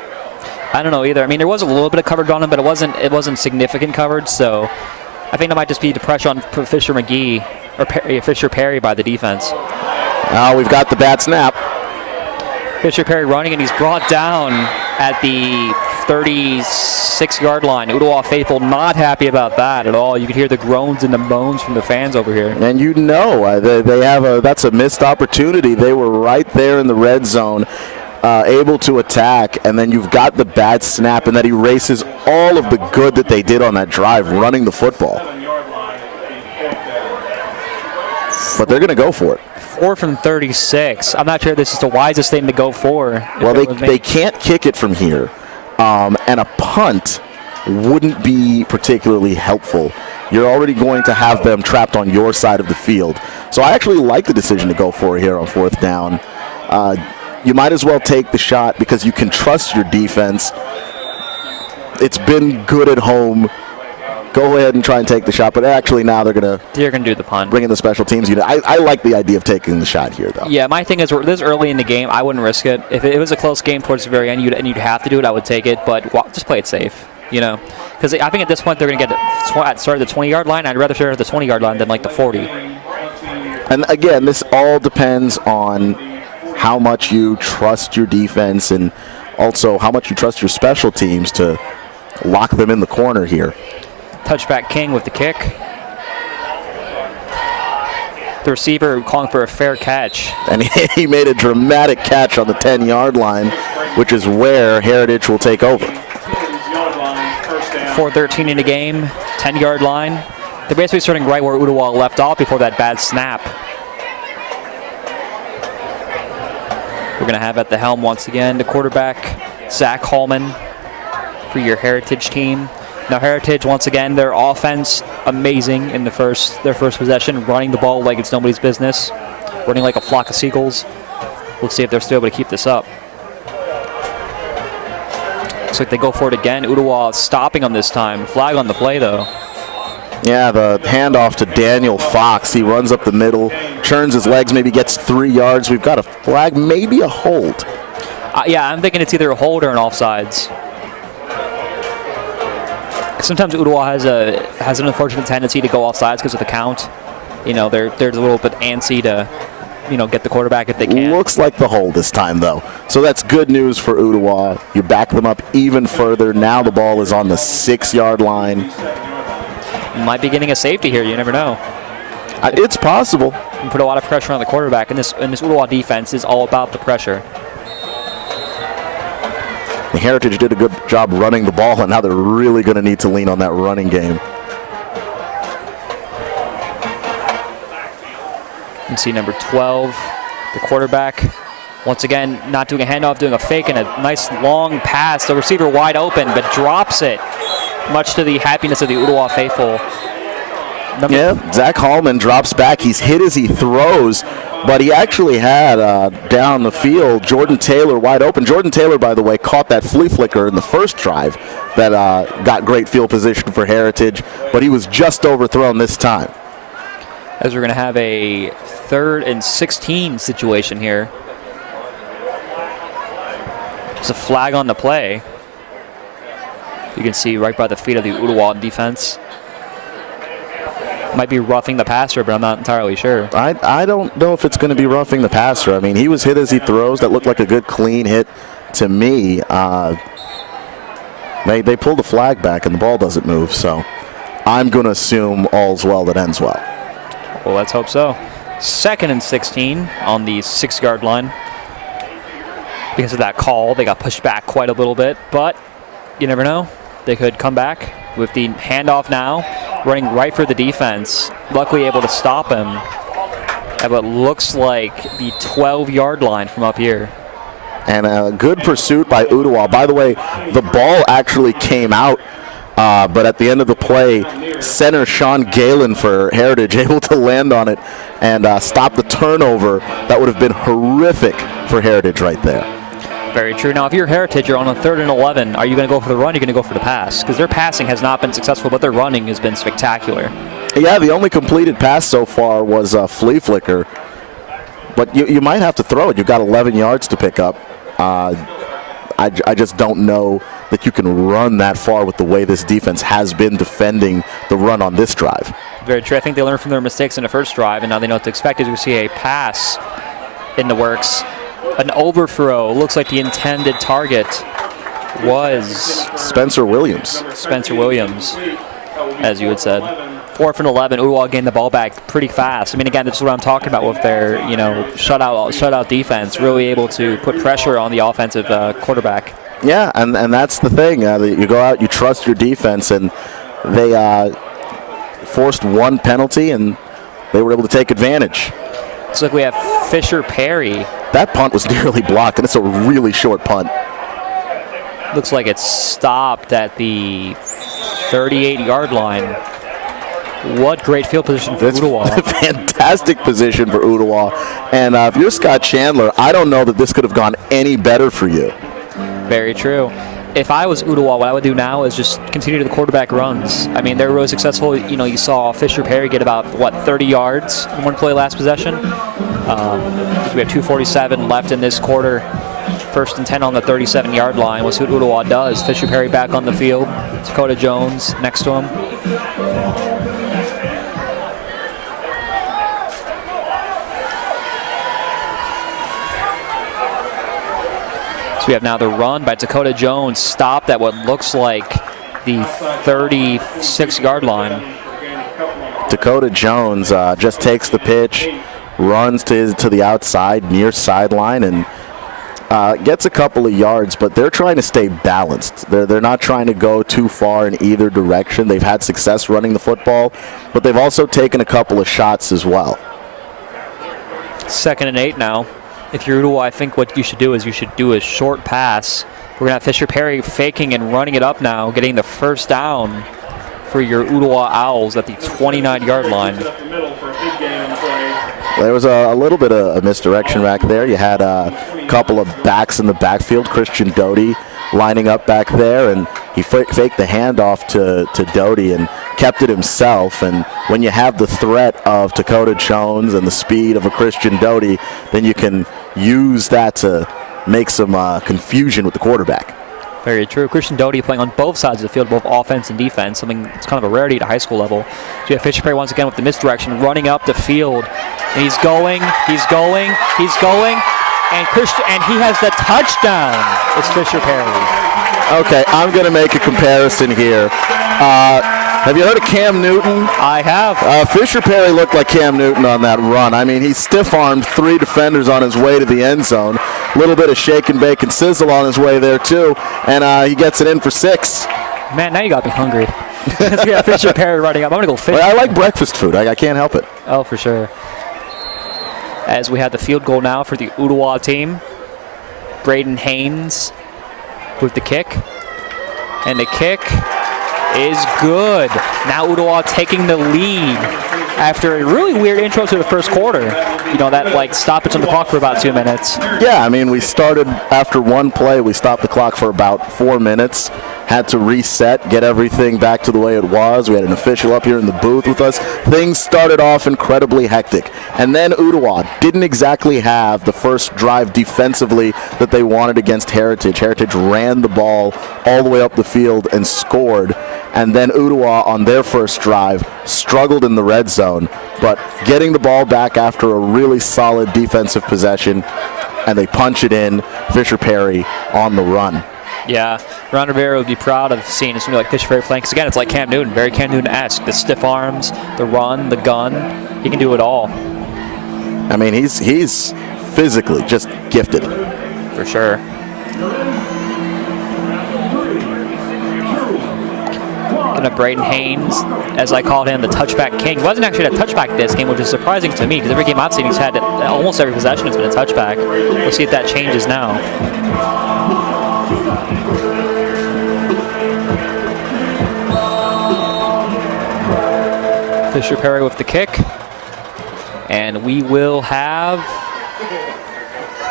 I don't know either. I mean, there was a little bit of coverage on him, but it wasn't significant coverage, so I think that might just be the pressure on Fisher McGee or Fisher Perry by the defense. Now we've got the bad snap. Fisher Perry running, and he's brought down at the 36-yard line. Ooltewah faithful not happy about that at all. You could hear the groans and the moans from the fans over here. And they have that's a missed opportunity. They were right there in the red zone, able to attack, and then you've got the bad snap, and that erases all of the good that they did on that drive running the football. but they're going to go for it. 4 from 36. I'm not sure this is the wisest thing to go for. Well, they can't kick it from here, and a punt wouldn't be particularly helpful. You're already going to have them trapped on your side of the field. So I actually like the decision to go for it here on 4th down. You might as well take the shot because you can trust your defense. It's been good at home. Go ahead and try and take the shot, but actually now they're going to do the punt. Bring in the special teams unit. I like the idea of taking the shot here, though. Yeah, my thing is, this early in the game, I wouldn't risk it. If it was a close game towards the very end and you'd have to do it, I would take it, but just play it safe, you know? Because I think at this point they're going to get started at the 20-yard line. I'd rather start at the 20-yard line than like the 40. And again, this all depends on how much you trust your defense and also how much you trust your special teams to lock them in the corner here. Touchback King with the kick. The receiver calling for a fair catch. And he made a dramatic catch on the 10-yard line, which is where Heritage will take over. 4:13 in the game, 10-yard line. They're basically starting right where Ooltewah left off before that bad snap. We're going to have at the helm once again the quarterback, Zach Hallman, for your Heritage team. Now Heritage, once again, their offense amazing in their first possession, running the ball like it's nobody's business, running like a flock of seagulls. We'll see if they're still able to keep this up. Looks like they go for it again. Ooltewah stopping them this time. Flag on the play, though. Yeah, the handoff to Daniel Fox. He runs up the middle, churns his legs, maybe gets 3 yards. We've got a flag, maybe a hold. Yeah, I'm thinking it's either a hold or an offsides. Sometimes Ooltewah has an unfortunate tendency to go offsides because of the count. You know, they're a little bit antsy to, get the quarterback if they can. Looks like the hold this time, though. So that's good news for Ooltewah. You back them up even further. Now the ball is on the 6-yard line. Might be getting a safety here. You never know. It's possible. You put a lot of pressure on the quarterback, and this Ooltewah defense is all about the pressure. The Heritage did a good job running the ball, and now they're really going to need to lean on that running game. You can see number 12, the quarterback. Once again, not doing a handoff, doing a fake and a nice long pass. The receiver wide open, but drops it, much to the happiness of the Ooltewah faithful. Zach Hallman drops back. He's hit as he throws, but he actually had down the field Jordan Taylor wide open. Jordan Taylor, by the way, caught that flea flicker in the first drive that got great field position for Heritage, but he was just overthrown this time. As we're going to have a 3rd and 16 situation here. There's a flag on the play. You can see right by the feet of the Ooltewah defense. Might be roughing the passer, but I'm not entirely sure. I don't know if it's going to be roughing the passer. I mean, he was hit as he throws. That looked like a good, clean hit to me. They pulled the flag back, and the ball doesn't move, so I'm going to assume all's well that ends well. Well, let's hope so. 2nd and 16 on the 6-yard line. Because of that call, they got pushed back quite a little bit, but you never know. They could come back with the handoff now, running right for the defense. Luckily able to stop him at what looks like the 12-yard line from up here. And a good pursuit by Ooltewah. By the way, the ball actually came out, but at the end of the play, center Sean Galen for Heritage able to land on it and stop the turnover. That would have been horrific for Heritage right there. Very true. Now, if you're Heritage, you're on a 3rd and 11. Are you going to go for the run or are you going to go for the pass? Because their passing has not been successful, but their running has been spectacular. Yeah, the only completed pass so far was a flea flicker. But you might have to throw it. You've got 11 yards to pick up. I just don't know that you can run that far with the way this defense has been defending the run on this drive. Very true. I think they learned from their mistakes in the first drive, and now they know what to expect as we see a pass in the works. An overthrow. Looks like the intended target was Spencer Williams. Spencer Williams, as you had said. 4th and 11. Ooltewah gained the ball back pretty fast. I mean, again, this is what I'm talking about with their, shutout defense, really able to put pressure on the offensive quarterback. Yeah, and that's the thing. You go out, you trust your defense, and they forced one penalty, and they were able to take advantage. Looks like we have Fisher Perry. That punt was nearly blocked, and it's a really short punt. Looks like it's stopped at the 38-yard line. What great field position for Ooltewah. Fantastic position for Ooltewah. And if you're Scott Chandler, I don't know that this could have gone any better for you. Very true. If I was Ooltewah, what I would do now is just continue the quarterback runs. I mean, they're really successful. You know, you saw Fisher Perry get about, 30 yards in one play last possession. We have 2:47 left in this quarter. 1st and 10 on the 37-yard line. We'll see what Ooltewah does. Fisher Perry back on the field. Dakota Jones next to him. So we have now the run by Dakota Jones, stopped at what looks like the 36-yard line. Dakota Jones just takes the pitch, runs to the outside, near sideline, and gets a couple of yards, but they're trying to stay balanced. They're not trying to go too far in either direction. They've had success running the football, but they've also taken a couple of shots as well. 2nd and 8 now. If you're Ooltewah, I think what you should do is you should do a short pass. We're going to have Fisher Perry faking and running it up now, getting the first down for your Ooltewah Owls at the 29-yard line. There was a little bit of a misdirection back there. You had a couple of backs in the backfield. Christian Doty lining up back there, and he faked the handoff to Doty and kept it himself. And when you have the threat of Dakota Jones and the speed of a Christian Doty, then you can use that to make some confusion with the quarterback. Very true. Christian Doty playing on both sides of the field, both offense and defense, something that's kind of a rarity at a high school level. So you have Fisher Perry once again with the misdirection, running up the field. And he's going, and he has the touchdown. It's Fisher Perry. Okay, I'm going to make a comparison here. Have you heard of Cam Newton? I have. Fisher Perry looked like Cam Newton on that run. I mean, he stiff-armed 3 defenders on his way to the end zone. A little bit of shake and bake and sizzle on his way there, too. And he gets it in for 6. Man, now you got me hungry. We have Fisher Perry running up. I'm going to go fish. Well, I like breakfast food. I can't help it. Oh, for sure. As we have the field goal now for the Ooltewah team. Braden Haynes with the kick. And the kick is good. Now Ooltewah taking the lead after a really weird intro to the first quarter. You know, that like stoppage on the clock for about 2 minutes. Yeah, I mean, we started after one play. We stopped the clock for about 4 minutes. Had to reset, get everything back to the way it was. We had an official up here in the booth with us. Things started off incredibly hectic. And then Ooltewah didn't exactly have the first drive defensively that they wanted against Heritage. Heritage ran the ball all the way up the field and scored. And then Ooltewah on their first drive struggled in the red zone, but getting the ball back after a really solid defensive possession, and they punch it in. Fisher Perry on the run. Yeah, Ron Rivera would be proud of seeing somebody like Fisher Perry playing, because again, it's like Cam Newton, very Cam Newton-esque. The stiff arms, the run, the gun, he can do it all. I mean, he's physically just gifted. For sure. Looking at Braden Haynes, as I called him, the touchback king. He wasn't actually a touchback this game, which is surprising to me, because every game I've seen, he's had almost every possession has been a touchback. We'll see if that changes now. Fisher Perry with the kick. And we will have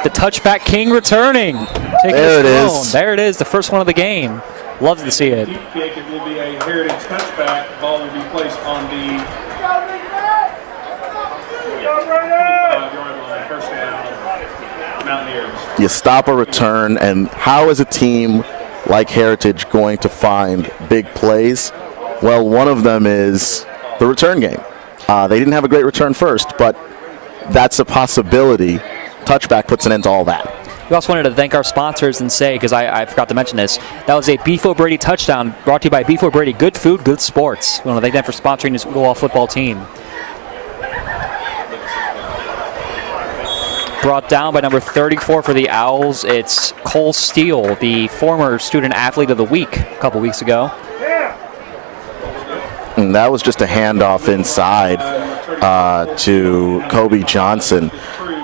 the touchback king returning. There it is. There it is, the first one of the game. Love to see it. Kick, it will be a Heritage touchback. Ball will be placed on the 25-yard line. First down, Mountaineers. You stop a return, and how is a team like Heritage going to find big plays? Well, one of them is the return game. They didn't have a great return first, but that's a possibility. Touchback puts an end to all that. We also wanted to thank our sponsors and say, because I forgot to mention this, that was a Beef O'Brady touchdown brought to you by Beef O'Brady. Good food, good sports. We want to thank them for sponsoring this Ooltewah football team. Brought down by number 34 for the Owls, it's Cole Steele, the former student athlete of the week a couple weeks ago. And that was just a handoff inside. to Kobe Johnson.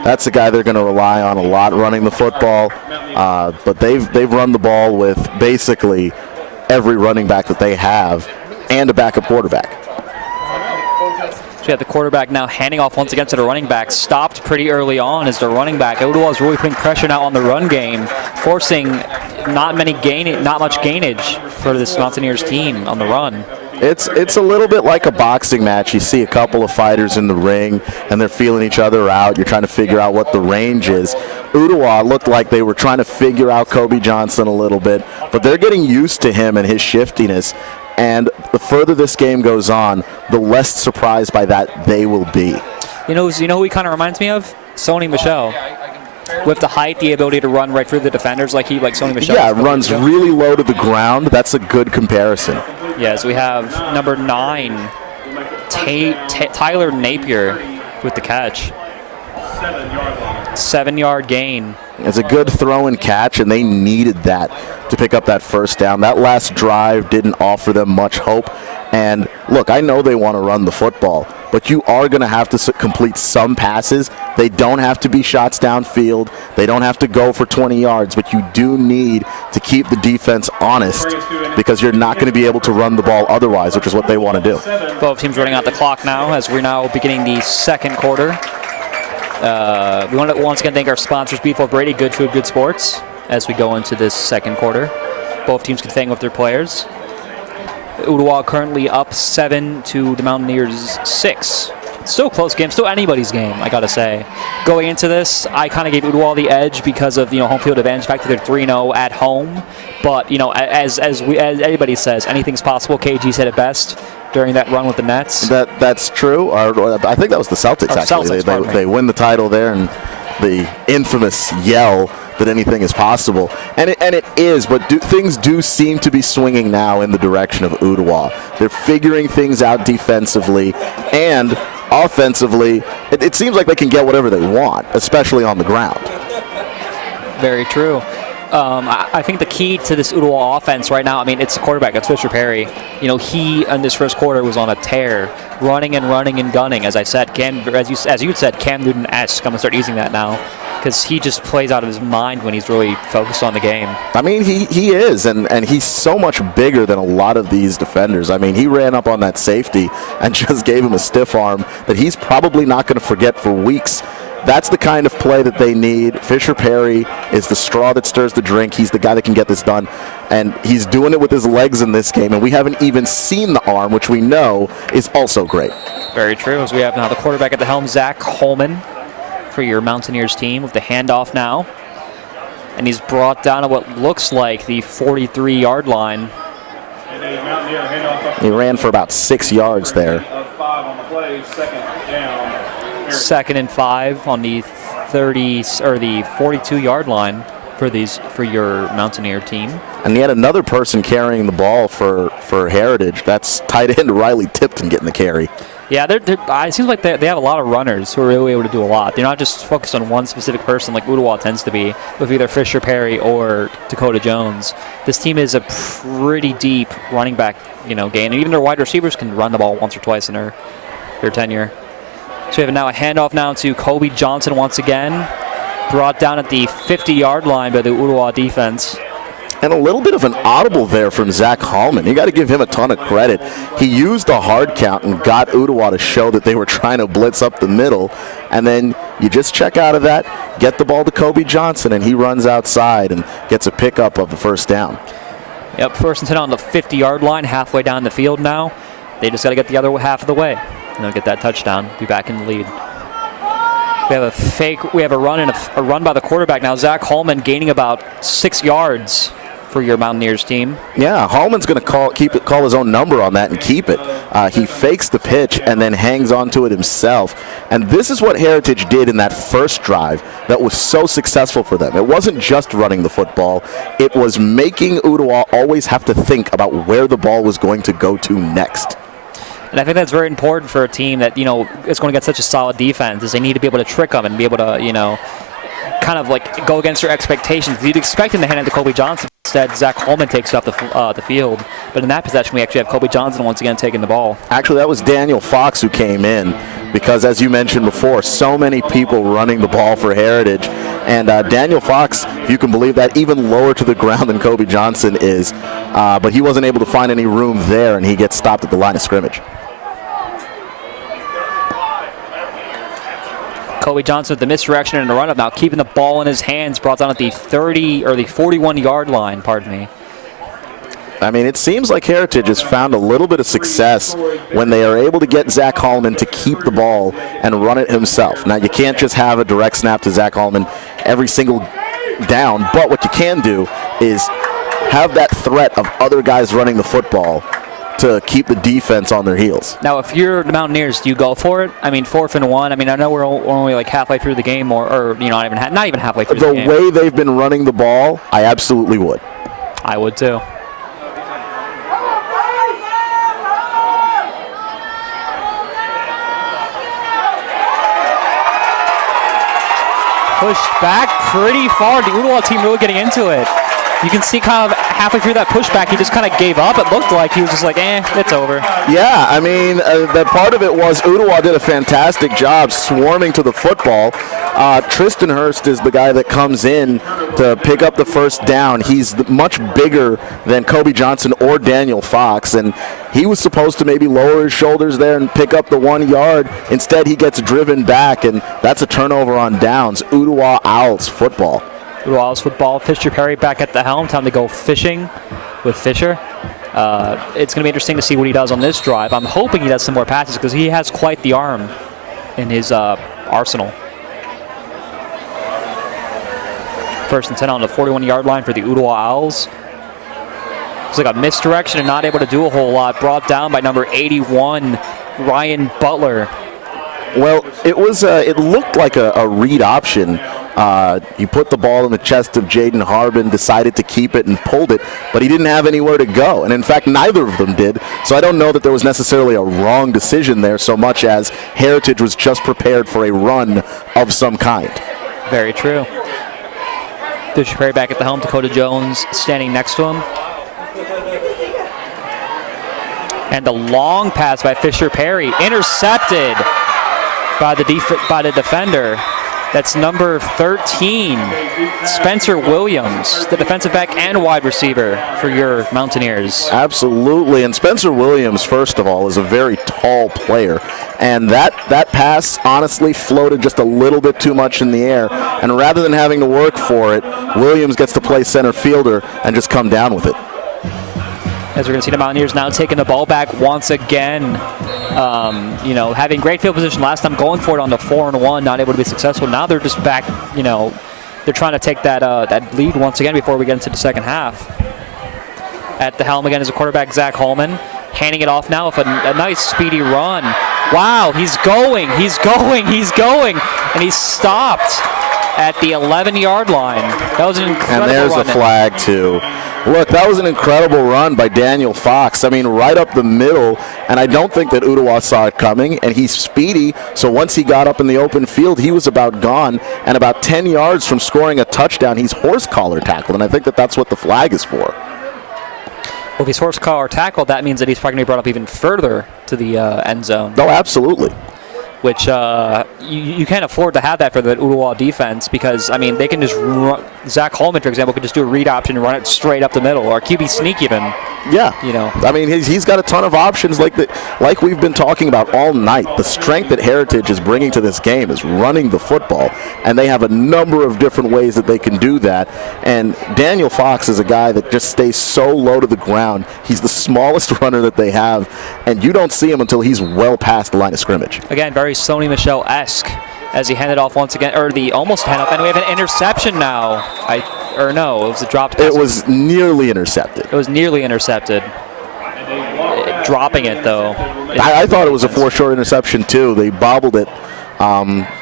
That's the guy they're going to rely on a lot running the football, but they've run the ball with basically every running back that they have and a backup quarterback. So we have the quarterback now handing off once again to the running back. Stopped pretty early on as the running back. Ooltewah is really putting pressure now on the run game, forcing not much gainage for this Mountaineers team on the run. It's a little bit like a boxing match. You see a couple of fighters in the ring, and they're feeling each other out. You're trying to figure out what the range is. Ooltewah looked like they were trying to figure out Kobe Johnson a little bit, but they're getting used to him and his shiftiness. And the further this game goes on, the less surprised by that they will be. You know who he kind of reminds me of? Sony Michel. With the height, the ability to run right through the defenders like Sony Michel. Yeah, runs really low to the ground. That's a good comparison. Yes, we have number 9, Tyler Napier with the catch. 7-yard gain. It's a good throw and catch, and they needed that to pick up that first down. That last drive didn't offer them much hope. And look, I know they want to run the football, but you are going to have to complete some passes. They don't have to be shots downfield. They don't have to go for 20 yards, but you do need to keep the defense honest because you're not going to be able to run the ball otherwise, which is what they want to do. Both teams running out the clock now as we're now beginning the second quarter. We want to once again thank our sponsors, Beef Brady, Good Food, Good Sports, as we go into this second quarter. Both teams can thank with their players. Ooltewah currently up 7 to the Mountaineers 6. Still a close game, still anybody's game, I gotta say. Going into this, I kind of gave Ooltewah the edge because of home field advantage, the fact that they're 3-0 at home. But as anybody says, anything's possible. KG said it best during that run with the Nets. That's true. I think that was the Celtics. Actually, they win the title there, and the infamous yell that anything is possible, and it is. But things do seem to be swinging now in the direction of Ooltewah. They're figuring things out defensively and offensively. It seems like they can get whatever they want, especially on the ground. Very true. I think the key to this Ooltewah offense right now, it's the quarterback. It's Fisher Perry. He in this first quarter was on a tear, running and gunning. As I said, as you said, Cam Newton-esque. I'm gonna start using that now because he just plays out of his mind when he's really focused on the game. He is, and he's so much bigger than a lot of these defenders. He ran up on that safety and just gave him a stiff arm that he's probably not going to forget for weeks. That's the kind of play that they need. Fisher Perry is the straw that stirs the drink. He's the guy that can get this done, and he's doing it with his legs in this game, and we haven't even seen the arm, which we know is also great. Very true, as we have now the quarterback at the helm, Zach Holman, for your Mountaineers team with the handoff now. And he's brought down to what looks like the 43-yard line. He ran for about 6 yards there. 2nd and 5 on the 30 or the 42-yard line for your Mountaineer team. And yet another person carrying the ball for Heritage. That's tight end Riley Tipton getting the carry. Yeah, it seems like they have a lot of runners who are really able to do a lot. They're not just focused on one specific person like Ooltewah tends to be with either Fisher Perry or Dakota Jones. This team is a pretty deep running back, game, and even their wide receivers can run the ball once or twice in their tenure. So we have now a handoff now to Kobe Johnson once again, brought down at the 50-yard line by the Ooltewah defense. And a little bit of an audible there from Zach Hallman. You got to give him a ton of credit. He used a hard count and got Ooltewah to show that they were trying to blitz up the middle. And then you just check out of that, get the ball to Kobe Johnson, and he runs outside and gets a pickup of the first down. Yep, 1st and 10 on the 50-yard line, halfway down the field now. They just got to get the other half of the way. And they'll get that touchdown, be back in the lead. We have a run by the quarterback now. Zach Holman gaining about 6 yards for your Mountaineers team. Yeah, Hallman's going to call his own number on that and keep it. He fakes the pitch and then hangs onto it himself. And this is what Heritage did in that first drive that was so successful for them. It wasn't just running the football. It was making Ooltewah always have to think about where the ball was going to go to next. And I think that's very important for a team that, is going to get such a solid defense, is they need to be able to trick them and be able to, kind of like go against their expectations. You'd expect him to hand it to Kobe Johnson. Instead, Zach Holman takes it off the field. But in that possession, we actually have Kobe Johnson once again taking the ball. Actually, that was Daniel Fox who came in. because, as you mentioned before, so many people running the ball for Heritage. And Daniel Fox, if you can believe that, even lower to the ground than Kobe Johnson is. But he wasn't able to find any room there, and he gets stopped at the line of scrimmage. Kobe Johnson with the misdirection and the run-up now, keeping the ball in his hands, brought down at the 30 or the 41-yard line, pardon me. I mean, it seems like Heritage has found a little bit of success when they are able to get Zach Hallman to keep the ball and run it himself. Now, you can't just have a direct snap to Zach Hallman every single down, but what you can do is have that threat of other guys running the football to keep the defense on their heels. Now, if you're the Mountaineers, do you go for it? I mean, 4th and 1. I mean, I know we're only like halfway through the game, or you know, not even halfway through the game. The way they've been running the ball, I absolutely would. I would too. Pushed back pretty far. The Ooltewah team really getting into it. You can see kind of halfway through that pushback, he just kind of gave up. It looked like he was just like, it's over. Yeah, I mean, that part of it was Ooltewah did a fantastic job swarming to the football. Tristan Hurst is the guy that comes in to pick up the first down. He's much bigger than Kobe Johnson or Daniel Fox, and he was supposed to maybe lower his shoulders there and pick up the 1 yard. Instead, he gets driven back, and that's a turnover on downs. Ooltewah Owls football. Ooltewah Owls football. Fisher Perry back at the helm. Time to go fishing with Fisher. It's going to be interesting to see what he does on this drive. I'm hoping he does some more passes because he has quite the arm in his arsenal. 1st and 10 on the 41-yard line for the Ooltewah Owls. It's like a misdirection and not able to do a whole lot. Brought down by number 81, Ryan Butler. Well, it was. It looked like a read option. He put the ball in the chest of Jaden Harbin, decided to keep it and pulled it, but he didn't have anywhere to go. And in fact, neither of them did. So I don't know that there was necessarily a wrong decision there so much as Heritage was just prepared for a run of some kind. Very true. Fisher Perry back at the helm. Dakota Jones standing next to him. And the long pass by Fisher Perry, intercepted by the defender. That's number 13, Spencer Williams, the defensive back and wide receiver for your Mountaineers. Absolutely, and Spencer Williams, first of all, is a very tall player. And that pass honestly floated just a little bit too much in the air. And rather than having to work for it, Williams gets to play center fielder and just come down with it. As we're going to see the Mountaineers now taking the ball back once again. Having great field position last time, going for it on the 4-and-1, not able to be successful. Now they're just back, they're trying to take that lead once again before we get into the second half. At the helm again is a quarterback, Zach Hallman, handing it off now with a nice speedy run. Wow, he's going, and he's stopped at the 11-yard line. That was an incredible run. And there's a flag, too. Look, that was an incredible run by Daniel Fox. I mean, right up the middle, and I don't think that Ooltewah saw it coming, and he's speedy, so once he got up in the open field, he was about gone, and about 10 yards from scoring a touchdown, he's horse collar tackled, and I think that that's what the flag is for. Well, if he's horse collar tackled, that means that he's probably going to be brought up even further to the end zone. No, absolutely. Which you can't afford to have that for the Ooltewah defense because, I mean, they can just run. Zach Hallman, for example, could just do a read option and run it straight up the middle, or QB sneak even. Yeah. I mean, he's got a ton of options like we've been talking about all night. The strength that Heritage is bringing to this game is running the football, and they have a number of different ways that they can do that. And Daniel Fox is a guy that just stays so low to the ground. He's the smallest runner that they have, and you don't see him until he's well past the line of scrimmage. Again, very Sony Michel-esque as he handed off once again, or the almost hand off, and we have an interception now. It was a dropped pass. It was nearly intercepted. Dropping it, though. I thought it was a foreshort interception, too. They bobbled it.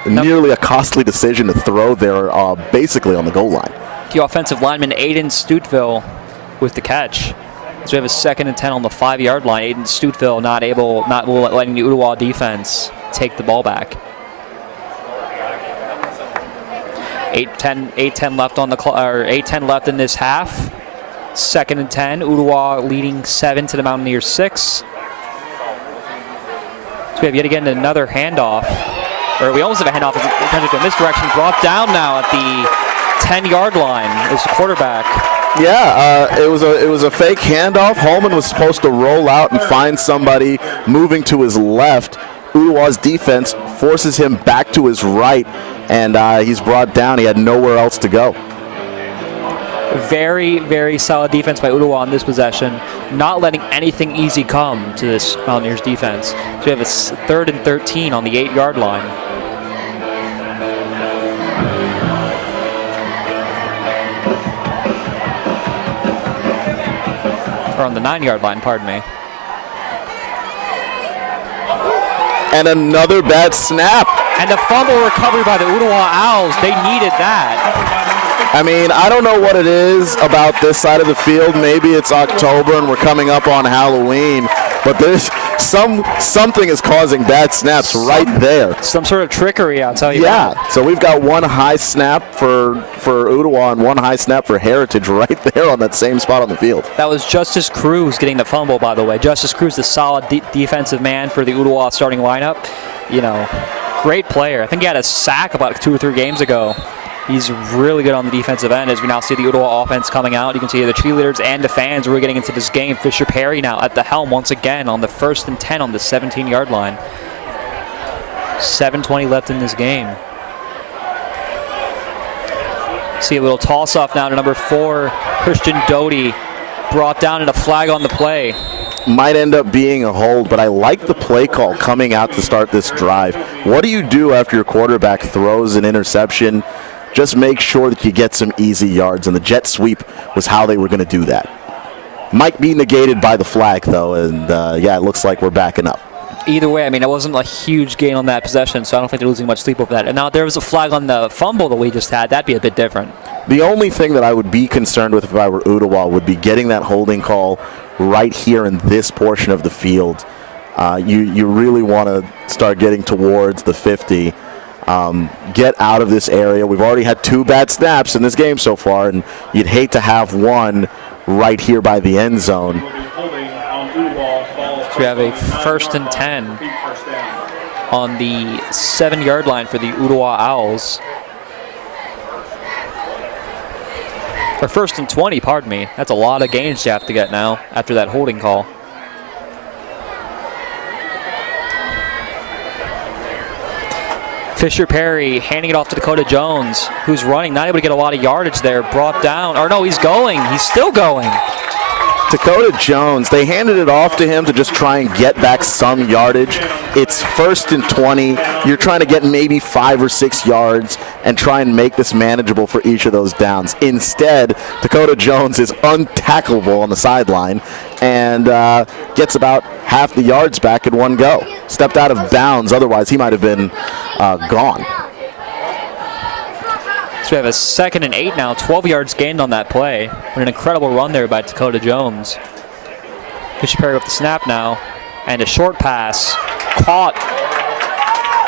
Nearly a costly decision to throw there basically on the goal line. The offensive lineman, Aiden Stuteville, with the catch. So we have a 2nd and 10 on the 5-yard line. Aiden Stuteville not letting the Ooltewah defense take the ball back. 8:10 left on the clock, or 8:10 left in this half. 2nd and 10. Ooltewah leading 7 to the Mountaineers 6. So we we have yet again another handoff, or we almost have a handoff. It turns into a misdirection. Brought down now at the 10-yard line is the quarterback. Yeah, it was a fake handoff. Holman was supposed to roll out and find somebody moving to his left. Ooltewah's defense forces him back to his right, and he's brought down. He had nowhere else to go. Very, very solid defense by Ooltewah on this possession, not letting anything easy come to this Mountaineers defense. So we have a 3rd and 13 on the 8-yard line. Or on the 9-yard line, pardon me. And another bad snap. And a fumble recovery by the Ooltewah Owls. They needed that. I mean, I don't know what it is about this side of the field. Maybe it's October and we're coming up on Halloween, but there's something is causing bad snaps right there. Some sort of trickery, I'll tell you. Yeah, that. So we've got one high snap for Ooltewah and one high snap for Heritage right there on that same spot on the field. That was Justice Cruz getting the fumble, by the way. Justice Cruz, the solid defensive man for the Ooltewah starting lineup. You know, great player. I think he had a sack about 2 or 3 games ago. He's really good on the defensive end as we now see the Ooltewah offense coming out. You can see the cheerleaders and the fans really getting into this game. Fisher Perry now at the helm once again on the 1st and 10 on the 17-yard line. 7:20 left in this game. See a little toss-off now to number 4, Christian Doty. Brought down and a flag on the play. Might end up being a hold, but I like the play call coming out to start this drive. What do you do after your quarterback throws an interception? Just make sure that you get some easy yards, and the jet sweep was how they were going to do that. Might be negated by the flag, though, and yeah, it looks like we're backing up. Either way, I mean, it wasn't a huge gain on that possession, so I don't think they're losing much sleep over that. And now there was a flag on the fumble that we just had. That'd be a bit different. The only thing that I would be concerned with if I were Ooltewah would be getting that holding call right here in this portion of the field. You really want to start getting towards the 50. Get out of this area. We've already had 2 bad snaps in this game so far, and you'd hate to have one right here by the end zone. So we have a 1st and 10 on the 7-yard line for the Ooltewah Owls. Or 1st and 20, pardon me. That's a lot of gains you have to get now after that holding call. Fisher Perry handing it off to Dakota Jones, who's running, not able to get a lot of yardage there. Brought down, or no, he's going. He's still going. Dakota Jones, they handed it off to him to just try and get back some yardage. It's 1st and 20. You're trying to get maybe 5 or 6 yards and try and make this manageable for each of those downs. Instead, Dakota Jones is untackleable on the sideline and gets about half the yards back in one go. Stepped out of bounds, otherwise he might have been gone. So we have a 2nd and 8 now, 12 yards gained on that play. An incredible run there by Dakota Jones. Fisher Perry with the snap now, and a short pass caught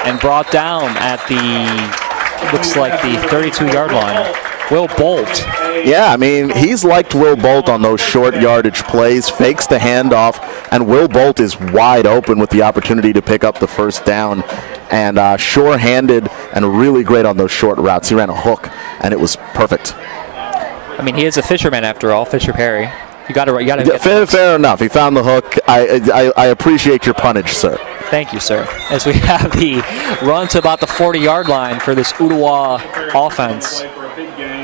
and brought down at the, looks like the 32-yard line. Will Bolt. Yeah, I mean, he's liked Will Bolt on those short yardage plays, fakes the handoff, and Will Bolt is wide open with the opportunity to pick up the 1st down. And sure-handed and really great on those short routes. He ran a hook, and it was perfect. I mean, he is a fisherman after all, Fisher Perry. You got to. Fair enough. He found the hook. I appreciate your punnage, sir. Thank you, sir. As we have the run to about the 40-yard line for this Ooltewah offense.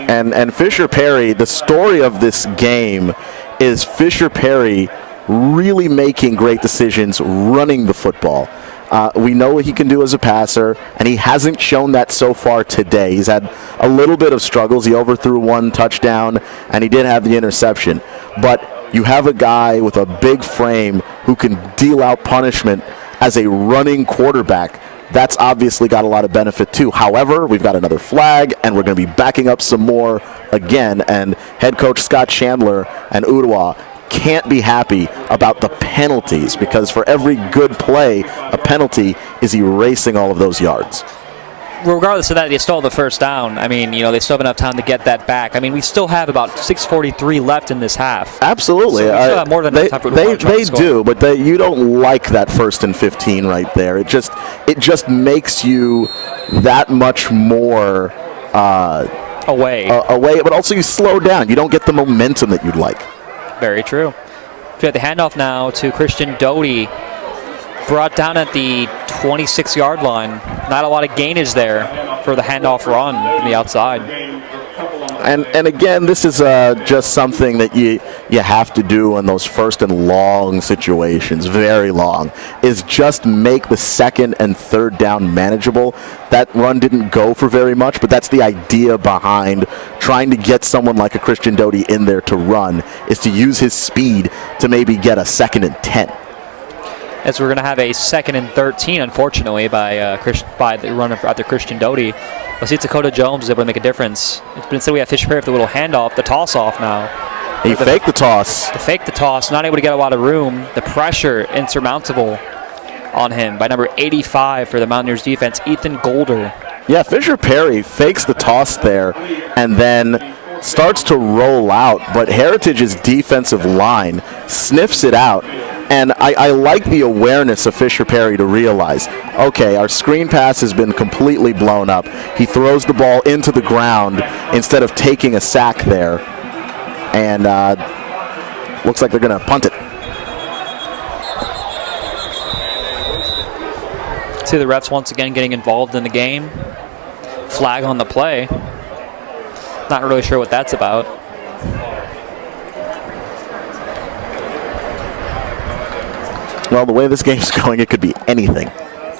And Fisher Perry, the story of this game is Fisher Perry really making great decisions running the football. We know what he can do as a passer, and he hasn't shown that so far today. He's had a little bit of struggles. He overthrew 1 touchdown, and he did have the interception. But you have a guy with a big frame who can deal out punishment as a running quarterback. That's obviously got a lot of benefit too. However, we've got another flag, and we're going to be backing up some more again. And head coach Scott Chandler and Ooltewah can't be happy about the penalties, because for every good play, a penalty is erasing all of those yards. regardless of that, they still have the first down. I mean, they still have enough time to get that back. I mean, we still have about 6:43 left in this half. Absolutely. So we still have more than enough time for They do, but you don't like that 1st and 15 right there. It just makes you that much more away, but also you slow down. You don't get the momentum that you'd like. Very true. We have the handoff now to Christian Doty. Brought down at the 26-yard line. Not a lot of gainage there for the handoff run from the outside. And again, this is just something that you have to do in those 1st and long situations, very long, is just make the 2nd and 3rd down manageable. That run didn't go for very much, but that's the idea behind trying to get someone like a Christian Doty in there to run, is to use his speed to maybe get a 2nd and 10. As we're going to have a 2nd and 13, unfortunately, by the runner after Christian Doty. Let's see if Dakota Jones is able to make a difference. But instead we have Fisher Perry with the little handoff, the toss-off now. He faked the toss. Faked the toss, not able to get a lot of room. The pressure insurmountable on him by number 85 for the Mountaineers defense, Ethan Golder. Yeah, Fisher Perry fakes the toss there and then starts to roll out, but Heritage's defensive line sniffs it out. And I like the awareness of Fisher Perry to realize, okay, our screen pass has been completely blown up. He throws the ball into the ground instead of taking a sack there. And looks like they're going to punt it. See the refs once again getting involved in the game. Flag on the play. Not really sure what that's about. Well, the way this game's going, it could be anything.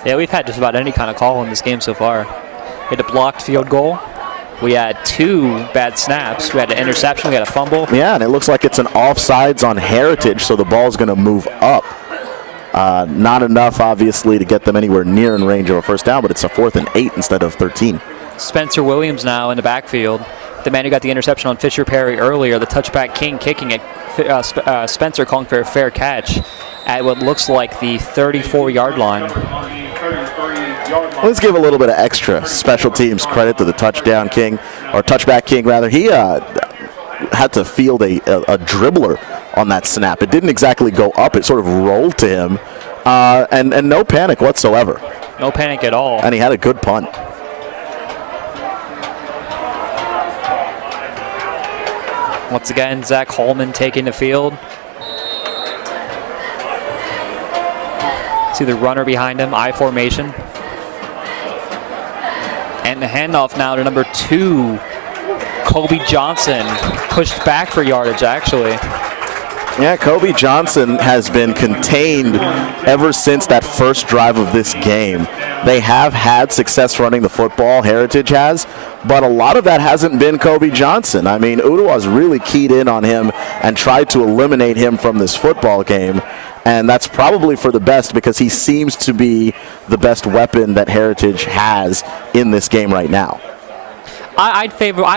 Yeah, we've had just about any kind of call in this game so far. We had a blocked field goal. We had 2 bad snaps. We had an interception. We had a fumble. Yeah, and it looks like it's an offsides on Heritage, so the ball's going to move up. Not enough, obviously, to get them anywhere near in range of a first down, but it's a 4th and 8 instead of 13. Spencer Williams now in the backfield. The man who got the interception on Fisher Perry earlier, the touchback king kicking it. Spencer calling for a fair catch at what looks like the 34-yard line. Let's give a little bit of extra special teams credit to the touchdown king, or touchback king rather. He had to field a dribbler on that snap. It didn't exactly go up. It sort of rolled to him, and no panic whatsoever. No panic at all. And he had a good punt. Once again, Zach Holman taking the field. See the runner behind him, I formation. And the handoff now to number 2, Kobe Johnson. Pushed back for yardage, actually. Yeah, Kobe Johnson has been contained ever since that first drive of this game. They have had success running the football, Heritage has, but a lot of that hasn't been Kobe Johnson. I mean, Ooltewah's really keyed in on him and tried to eliminate him from this football game, and that's probably for the best because he seems to be the best weapon that Heritage has in this game right now. I'd